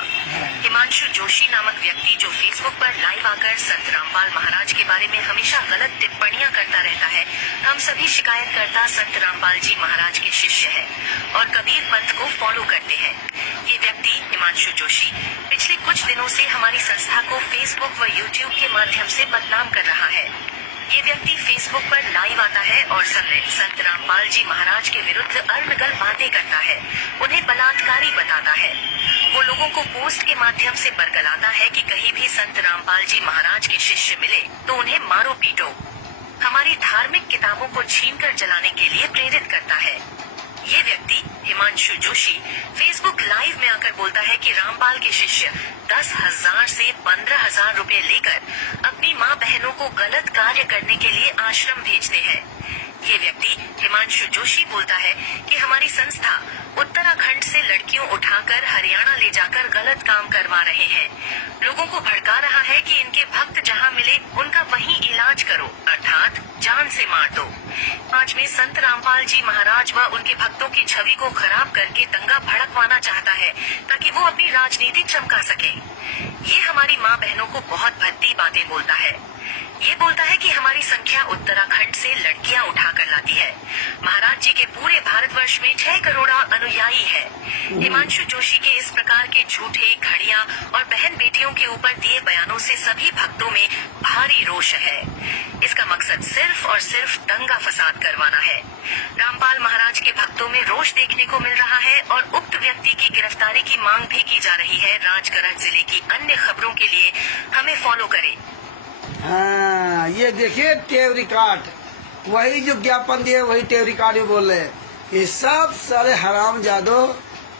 हिमांशु जोशी नामक व्यक्ति जो फेसबुक पर लाइव आकर संत रामपाल महाराज के बारे में हमेशा गलत टिप्पणियां करता रहता है। हम सभी शिकायतकर्ता संत रामपाल जी महाराज के शिष्य हैं और कबीर पंथ को फॉलो करते हैं। ये व्यक्ति हिमांशु जोशी पिछले कुछ दिनों से हमारी संस्था को फेसबुक व यूट्यूब के माध्यम से बदनाम कर रहा है। ये व्यक्ति फेसबुक पर लाइव आता है और संत रामपाल जी महाराज के विरुद्ध अनर्गल बातें करता है, उन्हें बलात्कारी बताता है। वो लोगों को पोस्ट के माध्यम से बरगलाता है कि कहीं भी संत रामपाल जी महाराज के शिष्य मिले तो उन्हें मारो पीटो। हमारी धार्मिक किताबों को छीनकर जलाने के लिए प्रेरित करता है। ये व्यक्ति हिमांशु जोशी फेसबुक लाइव में आकर बोलता है कि रामपाल के शिष्य 10,000 से 15,000 रुपए लेकर अपनी माँ बहनों को गलत कार्य करने के लिए आश्रम भेजते हैं। ये व्यक्ति हिमांशु जोशी बोलता है कि हमारी संस्था उत्तराखंड से लड़कियों उठाकर हरियाणा ले जाकर गलत काम करवा रहे हैं। लोगों को भड़का रहा है कि इनके भक्त जहां मिले उनका वहीं इलाज करो, अर्थात जान से मार दो। आज में संत रामपाल जी महाराज व उनके भक्तों की छवि को खराब करके दंगा भड़कवाना चाहता है ताकि वो अपनी राजनीति चमका सके। ये हमारी माँ बहनों को बहुत भद्दी बातें बोलता है। ये बोलता है कि हमारी संख्या उत्तराखंड से लड़कियां उठाकर लाती है। महाराज जी के पूरे भारतवर्ष में 6 करोड़ अनुयायी है। हिमांशु जोशी के इस प्रकार के झूठे, घड़िया और बहन बेटियों के ऊपर दिए बयानों से सभी भक्तों में भारी रोष है। इसका मकसद सिर्फ और सिर्फ दंगा फसाद करवाना है। रामपाल महाराज के भक्तों में रोष देखने को मिल रहा है और उक्त व्यक्ति की गिरफ्तारी की मांग भी की जा रही है। राजगढ़ जिले की अन्य खबरों के लिए हमें फॉलो करें। हाँ, ये देखिए टेप रिकॉर्ड, वही जो ज्ञापन दिए वही टेप रिकॉर्ड में बोल रहे। ये सब साले हराम जादो,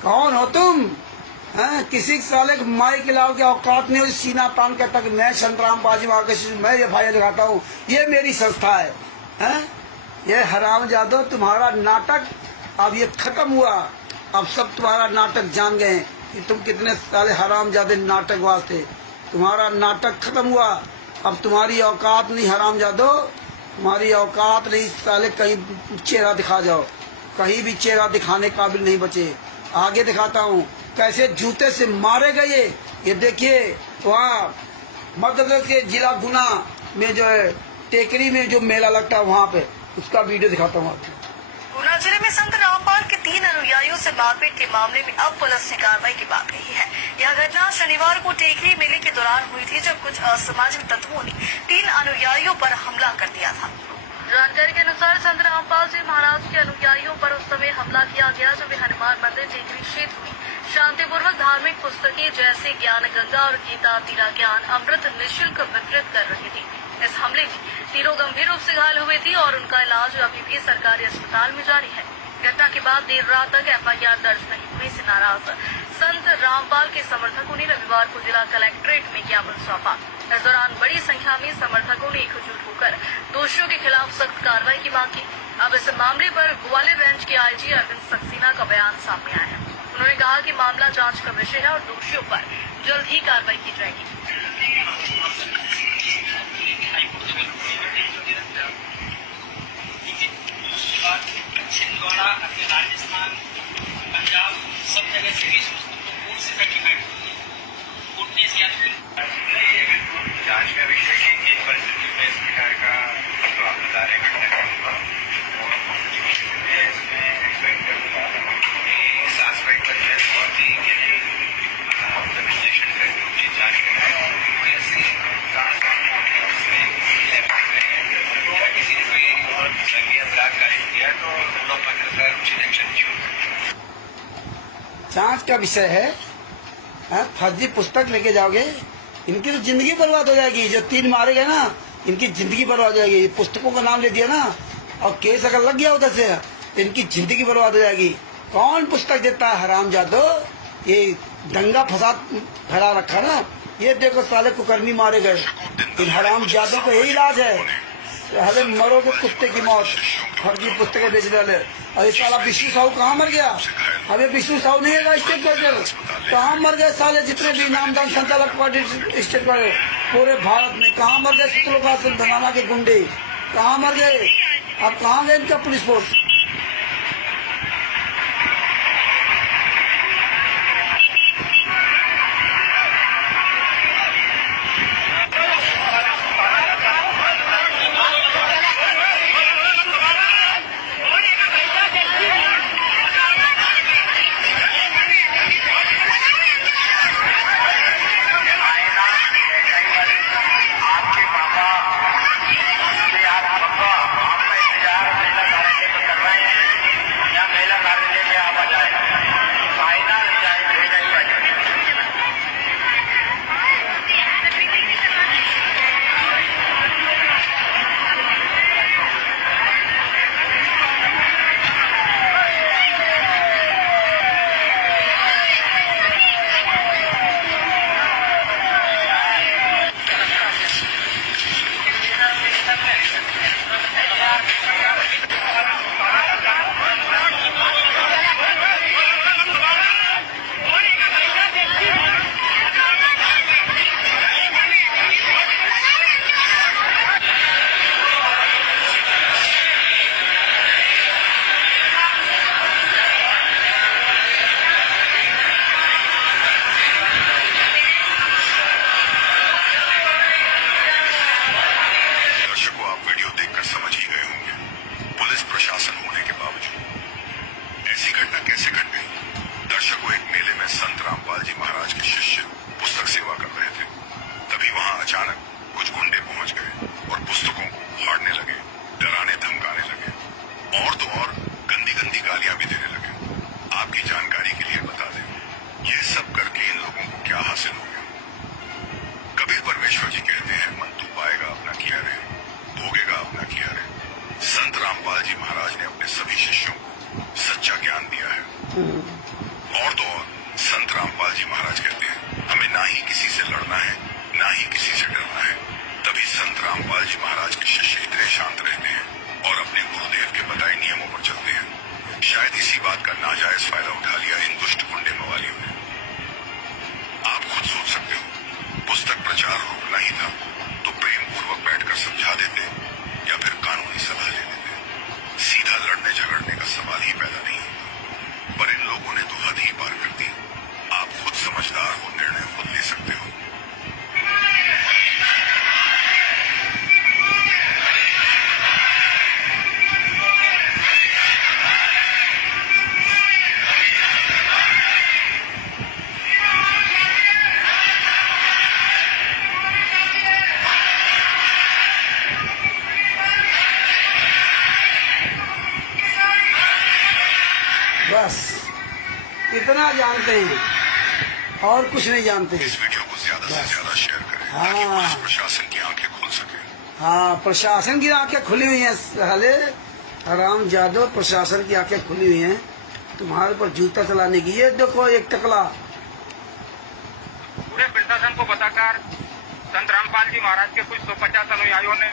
कौन हो तुम? हाँ, किसी साले माई के लाओ के औकात नहीं हो, सीना तान करता कि मैं संत रामपाल जी महाराज, मैं ये भाई दिखाता हूँ, ये मेरी संस्था है। हाँ? ये हराम जादो, तुम्हारा नाटक अब ये खत्म हुआ। अब सब तुम्हारा नाटक जान गए कि तुम कितने साले हराम जादे नाटक वास्ते। तुम्हारा नाटक खत्म हुआ। अब तुम्हारी औकात नहीं हराम जादो, तुम्हारी औकात नहीं साले, कहीं चेहरा दिखा जाओ, कहीं भी चेहरा दिखाने काबिल नहीं बचे। आगे दिखाता हूँ कैसे जूते से मारे गए। ये देखिए वहाँ मध्य प्रदेश के जिला गुना में जो है टेकरी में जो मेला लगता है वहाँ पे, उसका वीडियो दिखाता हूँ आपको। गुना जिले में संत रामपाल के 3 अनुयायियों से मारपीट के मामले में अब पुलिस ने कार्रवाई की बात कही है। यह घटना शनिवार को टेकरी मेले के दौरान हुई थी, जब कुछ असामाजिक तत्वों ने 3 अनुयायियों पर हमला कर दिया था। जानकारी के अनुसार संत रामपाल जी महाराज के अनुयायियों पर उस समय हमला किया गया जब वे हनुमान मंदिर टेकरी क्षेत्र में शांतिपूर्वक धार्मिक पुस्तकें जैसे ज्ञान गंगा और गीता, तीरा ज्ञान, अमृत निःशुल्क वितरित कर रही थी। इस हमले में तीनों गंभीर रूप से घायल हुए थे और उनका इलाज अभी भी सरकारी अस्पताल में जारी है। घटना के बाद देर रात तक FIR दर्ज नहीं हुई से नाराज संत रामपाल के समर्थकों ने रविवार को जिला कलेक्ट्रेट में ज्ञापन सौंपा। इस दौरान बड़ी संख्या में समर्थकों ने एकजुट होकर दोषियों के खिलाफ सख्त कार्रवाई की मांग की। अब इस मामले पर ग्वालियर रेंज के IG अरविंद सक्सेना का बयान सामने आया है। उन्होंने कहा कि मामला जांच का विषय है और दोषियों पर जल्द ही कार्रवाई की जाएगी। छिंदवाड़ा, राजस्थान, पंजाब सब जगह से भी कोर्ट से सर्टिफाइड कोर्ट ने जांच का विषय की एक परिस्थिति में इस प्रकार का जो आप बता रहे हैं इसमें एक्सपेक्ट करूँगा इस आस्पेक्ट पर जो है बहुत ही ऑब्जर्वेशन करके उसकी जांच करें ऐसी किसी ने कोई संज्ञा अपराध कार्य किया तो लोग पत्रकार उचित एक्शन क्यों जांच का विषय है। फर्जी पुस्तक लेके जाओगे, इनकी तो जिंदगी बर्बाद हो जाएगी। जो 3 मारे गए ना, इनकी जिंदगी बर्बाद हो जाएगी। पुस्तकों का नाम ले दिया ना और केस अगर लग गया उधर से तो इनकी जिंदगी बर्बाद हो जाएगी। कौन पुस्तक देता है? हरामजादो, ये दंगा फसाद फैला रखा ना। ये देखो साले कुकर्मी मारे गए, इन हरामजादों को यही इलाज है। हले मरोगे कुत्ते की मौत, फर्जी पुस्तकें बेचने वाले। और ये साला विष्णु साहू कहाँ मर गया? अब ये विष्णु साहू नहीं है स्टेट गवर्नर, कहाँ मर गए साले? जितने भी नामदान संचालक पार्टी स्टेट वाले पूरे भारत में कहाँ मर गए? सुतलोकासन बनाना के गुंडे कहाँ मर गए? अब कहाँ गए इनका पुलिस फोर्स? और तो और संत रामपाल जी महाराज कहते हैं हमें ना ही किसी से लड़ना है ना ही किसी से डरना है। तभी संत रामपाल जी महाराज के शिष्य इतने शांत रहते हैं और अपने गुरुदेव के बताए नियमों पर चलते हैं। शायद इसी बात का नाजायज फायदा उठा लिया इन दुष्ट गुंडे मवालियों ने। आप खुद सोच सकते हो, पुस्तक प्रचार रोकना ही था तो प्रेम पूर्वक बैठकर समझा देते या फिर कानूनी सलाह ले लेते। सीधा लड़ने झगड़ने का सवाल ही पैदा नहीं होता, पर इन लोगों ने तो हद ही पार कर दी। आप खुद समझदार हो, निर्णय खुद ले सकते हो। बस इतना जानते हैं और कुछ नहीं जानते हैं। इस वीडियो को ज्यादा से ज्यादा शेयर करें हाँ। ताकि पुलिस प्रशासन की आंखें खुल सके हाँ, प्रशासन की आंखें खुली हुई हैं साले हराम जादव, प्रशासन की आंखें खुली हुई हैं तुम्हारे पर जूता चलाने की। ये देखो एक टकला पूरे प्रशासन को बताकर संत रामपाल जी महाराज के कुछ 150 अनुयायियों ने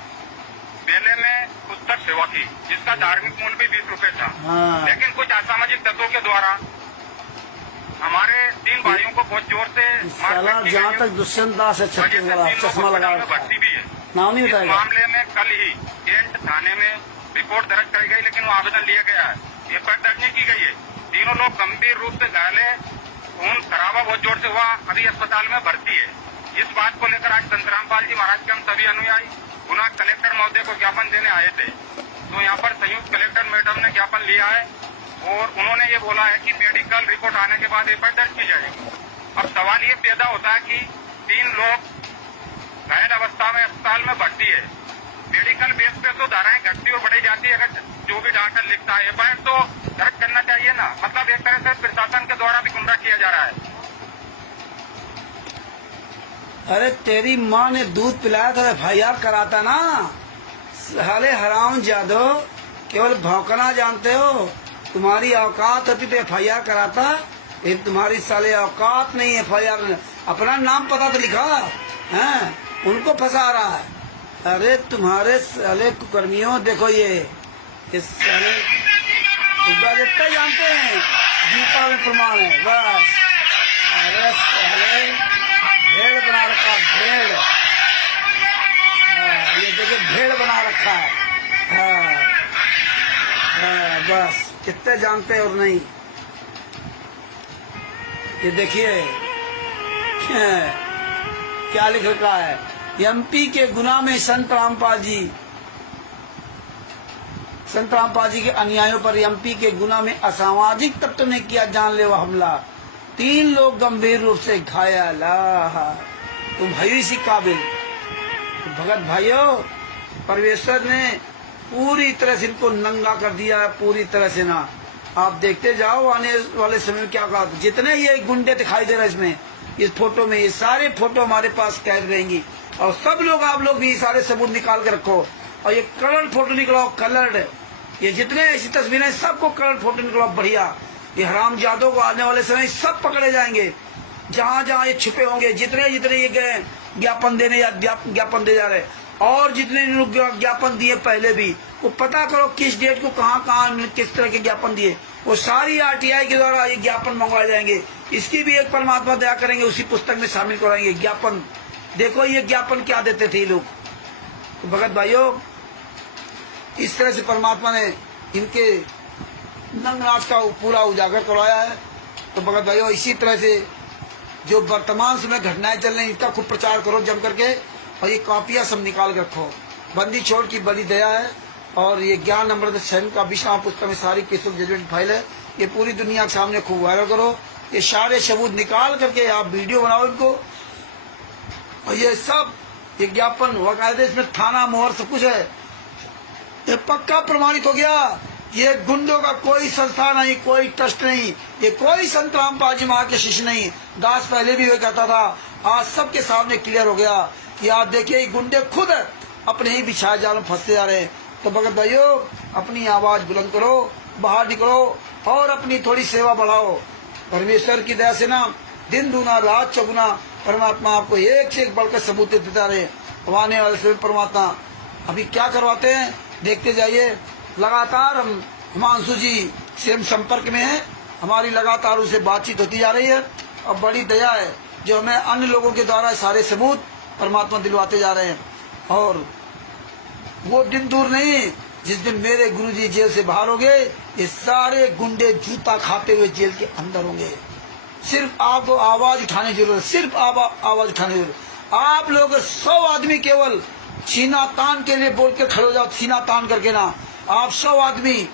मेले में पुस्तक सेवा की, जिसका धार्मिक मूल्य भी 20 रुपए था। हाँ। लेकिन कुछ असामाजिक तत्वों के द्वारा हमारे 3 भाइयों को बहुत जोर से साला मारपीट की जहाँ गई, तक दुष्यंत दास है वजह से 3 लोग चश्मा लगा अस्पताल में रखा भर्ती है, भी है। नाम नहीं इस बताएगा। मामले में कल ही कैंट थाने में रिपोर्ट दर्ज कराई गई, लेकिन वो आवेदन लिया गया है, एफआईआर दर्ज नहीं की गई है। तीनों लोग गंभीर रूप से घायल है, खून खराबा बहुत जोर से हुआ, अभी अस्पताल में भर्ती है। इस बात को लेकर आज संत रामपाल जी महाराज के हम सभी अनुयायी गुना कलेक्टर महोदय को ज्ञापन देने आए थे। तो यहाँ पर संयुक्त कलेक्टर मैडम ने ज्ञापन लिया है और उन्होंने ये बोला है कि मेडिकल रिपोर्ट आने के बाद एफआईआर दर्ज की जाएगी। अब सवाल ये पैदा होता है कि 3 लोग घायल अवस्था में अस्पताल में भर्ती है, मेडिकल बेस पे तो धाराएं घटती और बढ़ी जाती है। अगर जो भी डॉक्टर लिखता है एफआईआर तो दर्ज करना चाहिए ना। मतलब एक तरह से प्रशासन के द्वारा भी गुमराह किया जा रहा है। अरे तेरी माँ ने दूध पिलाया तो एफआईआर कराता ना। साले हराम जादव, केवल भौंकना जानते हो, तुम्हारी औकात होती तो एफआईआर कराता। ये तुम्हारी साले औकात नहीं एफआईआर, अपना नाम पता तो लिखा है, उनको फंसा रहा है। अरे तुम्हारे साले कुकर्मियों, देखो ये साले जितना जानते हैं गीता में प्रमाण है बस। अरे साले भेड़ बना रखा भेड़, ये देखिए भेड़ बना रखा है। बस कितने जानते और नहीं। ये देखिए क्या लिख रखा है, एमपी के गुना में संत रामपाल जी के अनुयायियों पर एमपी के गुना में असामाजिक तत्व ने किया जानलेवा हमला, 3 लोग गंभीर रूप से घायल। तुम भाई इसी काबिल भगत भाइयों, परमेश्वर ने पूरी तरह से इनको नंगा कर दिया है, पूरी तरह से ना। आप देखते जाओ आने वाले समय में क्या कहा। जितने ये गुंडे दिखाई दे रहे हैं इसमें, इस फोटो में, ये सारे फोटो हमारे पास कैद रहेंगी और सब लोग, आप लोग भी सारे सबूत निकाल के रखो। और ये कलर फोटो निकलाओ, कलर्ड, ये जितने ऐसी तस्वीरें सबको कलर फोटो निकलाओ बढ़िया। ये हराम जादों को आने वाले समय सब पकड़े जाएंगे, जहाँ जहाँ ये छुपे होंगे, जितने जितने ये गए ज्ञापन देने या ज्ञापन दे जा रहे, और जितने लोग ज्ञापन दिए पहले भी, वो पता करो किस डेट को कहाँ कहाँ किस तरह के ज्ञापन दिए, वो सारी आरटीआई के द्वारा ये ज्ञापन मंगवाए जाएंगे। इसकी भी एक परमात्मा दया करेंगे, उसी पुस्तक में शामिल कराएंगे ज्ञापन। देखो ये ज्ञापन क्या देते थे ये लोग। तो भगत भाइयों, इस तरह से परमात्मा ने इनके नंगनाच का पूरा उजागर करवाया है। तो भगत भाइयों, इसी तरह से जो वर्तमान समय घटनाएं चल रही, इनका खूब प्रचार करो जम करके, और ये कॉपियां सब निकाल के रखो। बंदी छोड़ की बड़ी दया है, और ये ज्ञान अमृत शरण का विश्राम पुस्तक में सारी केसों की जजमेंट फाइल है। ये पूरी दुनिया के सामने खूब वायरल करो। ये सारे सबूत निकाल करके आप वीडियो बनाओ इनको, और ये सब ये ज्ञापन वकायदे, इसमें थाना मोहर सब कुछ है। ये पक्का प्रमाणित हो गया। ये गुंडों का कोई संस्था नहीं, कोई ट्रस्ट नहीं, ये कोई संत रामपाल जी महाराज के शिष्य नहीं। दास पहले भी वो कहता था, आज सबके सामने क्लियर हो गया कि आप देखिए ये गुंडे खुद अपने ही बिछाए जाल में फंसते जा रहे हैं। तो भगत भाइयों, अपनी आवाज बुलंद करो, बाहर निकलो और अपनी थोड़ी सेवा बढ़ाओ। परमेश्वर की दया से ना दिन दूना रात चौगुना परमात्मा आपको एक से एक बढ़कर सबूत देता रहे। आने वाले समय परमात्मा अभी क्या करवाते हैं देखते जाइए। लगातार हम हिमांशु जी से हम संपर्क में हैं, हमारी लगातार उनसे बातचीत होती जा रही है, और बड़ी दया है जो हमें अन्य लोगों के द्वारा सारे सबूत परमात्मा दिलवाते जा रहे हैं। और वो दिन दूर नहीं जिस दिन मेरे गुरुजी जेल से बाहर होंगे, ये सारे गुंडे जूता खाते हुए जेल के अंदर होंगे। सिर्फ आपको आवाज उठाने की जरूरत, सिर्फ आवाज उठाने की जरूरत। आप लोग 100 आदमी केवल सीना तान के लिए बोल के खड़े हो जाओ, सीना तान करके ना। आप 100 आदमी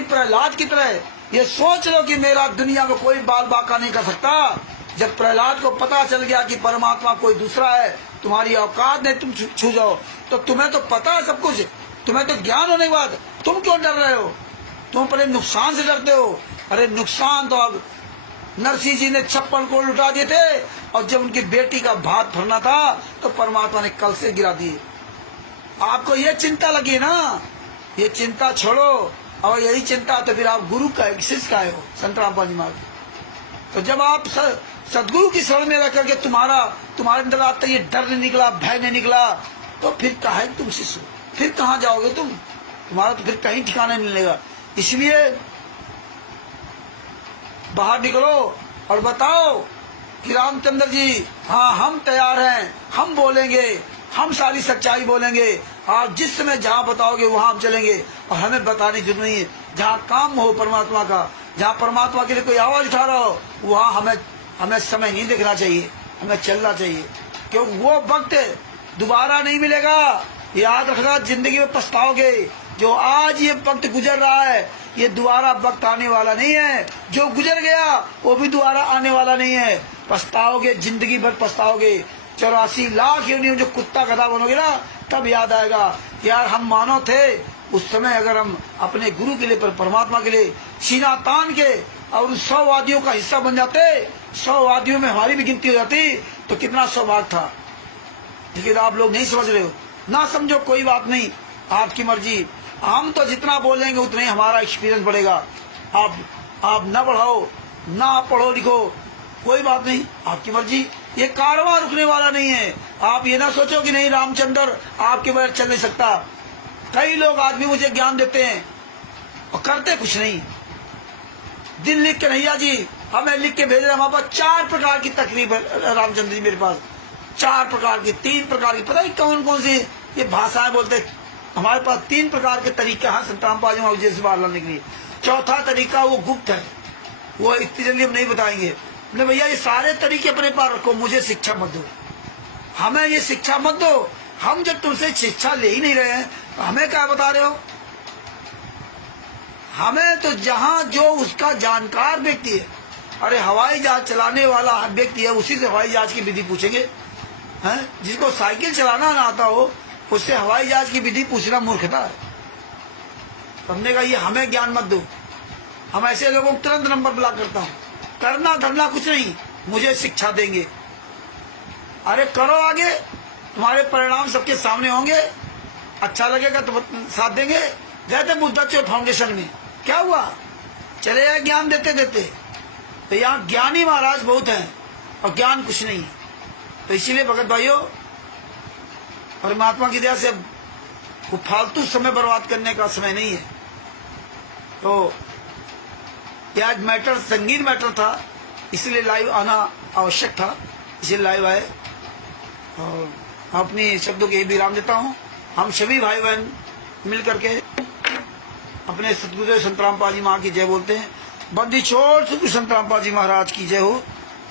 प्रहलाद की तरह ये सोच लो कि मेरा दुनिया में कोई बाल बाका नहीं कर सकता। जब प्रहलाद को पता चल गया कि परमात्मा कोई दूसरा है, तुम्हारी औकात नहीं तुम छू जाओ, तो तुम्हें तो पता है सब कुछ, तुम्हें तो ज्ञान होने के बाद तुम क्यों डर रहे हो? तुम अपने नुकसान से डरते हो। अरे नुकसान तो अब नरसिंह जी ने 56 को लुटा दिए थे, और जब उनकी बेटी का भात भरना था तो परमात्मा ने कल से गिरा दिए। आपको ये चिंता लगी ना, ये चिंता छोड़ो, और यही चिंता तो फिर आप गुरु का शिष्य का हो, संत रामपाल जी महाराज। तो जब आप सदगुरु की शरण में रह करके तुम्हारे अंदर आता ये डर नहीं निकला, भय नहीं निकला, तो फिर काहे तुम शिष्य हो? फिर कहाँ जाओगे तुम? तुम्हारा तो फिर कहीं ठिकाना नहीं मिलेगा। इसलिए बाहर निकलो और बताओ कि रामचंद्र जी, हाँ हम तैयार हैं, हम बोलेंगे, हम सारी सच्चाई बोलेंगे। आप जिस समय जहाँ बताओगे वहां हम चलेंगे, और हमें बताने की जरूरत नहीं है। जहाँ काम हो परमात्मा का, जहाँ परमात्मा के लिए कोई आवाज उठा रहा हो, वहाँ हमें समय नहीं देखना चाहिए, हमें चलना चाहिए, क्योंकि वो वक्त दोबारा नहीं मिलेगा। याद रखना, जिंदगी में पछताओगे। जो आज ये वक्त गुजर रहा है, ये दोबारा वक्त आने वाला नहीं है। जो गुजर गया वो भी दोबारा आने वाला नहीं है। पछताओगे, जिंदगी भर पछताओगे। 84 लाख योनियों जो कुत्ता गधा बनोगे ना, तब याद आएगा यार हम मानव थे। उस समय अगर हम अपने गुरु के लिए, परमात्मा के लिए सीना तान के और 100 वादियों का हिस्सा बन जाते, 100 वादियों में हमारी भी गिनती हो जाती, तो कितना सौभाग्य था। लेकिन आप लोग नहीं समझ रहे हो। ना समझो, कोई बात नहीं, आपकी मर्जी। हम तो जितना बोलेंगे उतना ही हमारा एक्सपीरियंस बढ़ेगा। आप ना बढ़ाओ, ना पढ़ो लिखो, कोई बात नहीं, आपकी मर्जी। ये कारवां रुकने वाला नहीं है। आप ये ना सोचो कि नहीं रामचंद्र आपके बगैर चल नहीं सकता। कई लोग आदमी मुझे ज्ञान देते हैं और करते कुछ नहीं। दिन लिख के नैया जी हमें लिख के भेज रहे, हमारे पास 4 प्रकार की तकलीफ है रामचंद्र जी, मेरे पास 4 प्रकार की, 3 प्रकार की, पता नहीं कौन कौन सी ये भाषाएं बोलते। हमारे पास 3 प्रकार के तरीके हैं संत रामपाल जी से बाहर लाने के लिए। चौथा तरीका वो गुप्त है, वो इतनी जल्दी हम नहीं बताएंगे। नहीं भैया, ये सारे तरीके अपने पास रखो, मुझे शिक्षा मत दो, हमें ये शिक्षा मत दो। हम जब तुमसे शिक्षा ले ही नहीं रहे हैं तो हमें क्या बता रहे हो? हमें तो जहां जो उसका जानकार व्यक्ति है, अरे हवाई जहाज चलाने वाला व्यक्ति है, उसी से हवाई जहाज की विधि पूछेंगे हैं? जिसको साइकिल चलाना ना आता हो उससे हवाई जहाज की विधि पूछना मूर्खता है। हमने कहा ये हमें ज्ञान मत दो। हम ऐसे लोगों को तुरंत नंबर ब्लॉक करता हूँ। करना धरना कुछ नहीं, मुझे शिक्षा देंगे। अरे करो आगे, तुम्हारे परिणाम सबके सामने होंगे, अच्छा लगेगा तो साथ देंगे। गए थे बुद्धचोर फाउंडेशन में, क्या हुआ? चले जाए ज्ञान देते देते। तो यहाँ ज्ञानी महाराज बहुत हैं और ज्ञान कुछ नहीं है। तो इसीलिए भगत भाइयों, परमात्मा की दया से वो फालतू समय बर्बाद करने का समय नहीं है। तो आज मैटर संगीत मैटर था, इसलिए लाइव आना आवश्यक था, इसलिए लाइव आए। और अपनी शब्दों के विराम देता हूँ। हम सभी भाई बहन मिल करके अपने सतगुरुदेव संत रामपाल जी महाराज की जय बोलते हैं। बंदी छोड़ सतगुरु संत रामपाल जी महाराज की जय हो।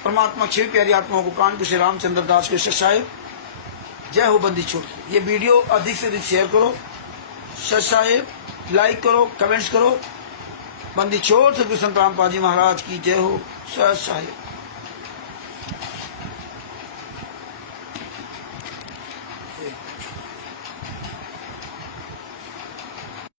परमात्मा छह प्यारी आत्माओं को कानपुर से रामचंद्र दास के साहेब जय हो। बंदी छोड़, ये वीडियो अधिक से अधिक शेयर करो, साहेब लाइक करो, कमेंट्स करो। बंदी छोड़ सतगुरु संत रामपाल जी महाराज की जय हो। साहेब।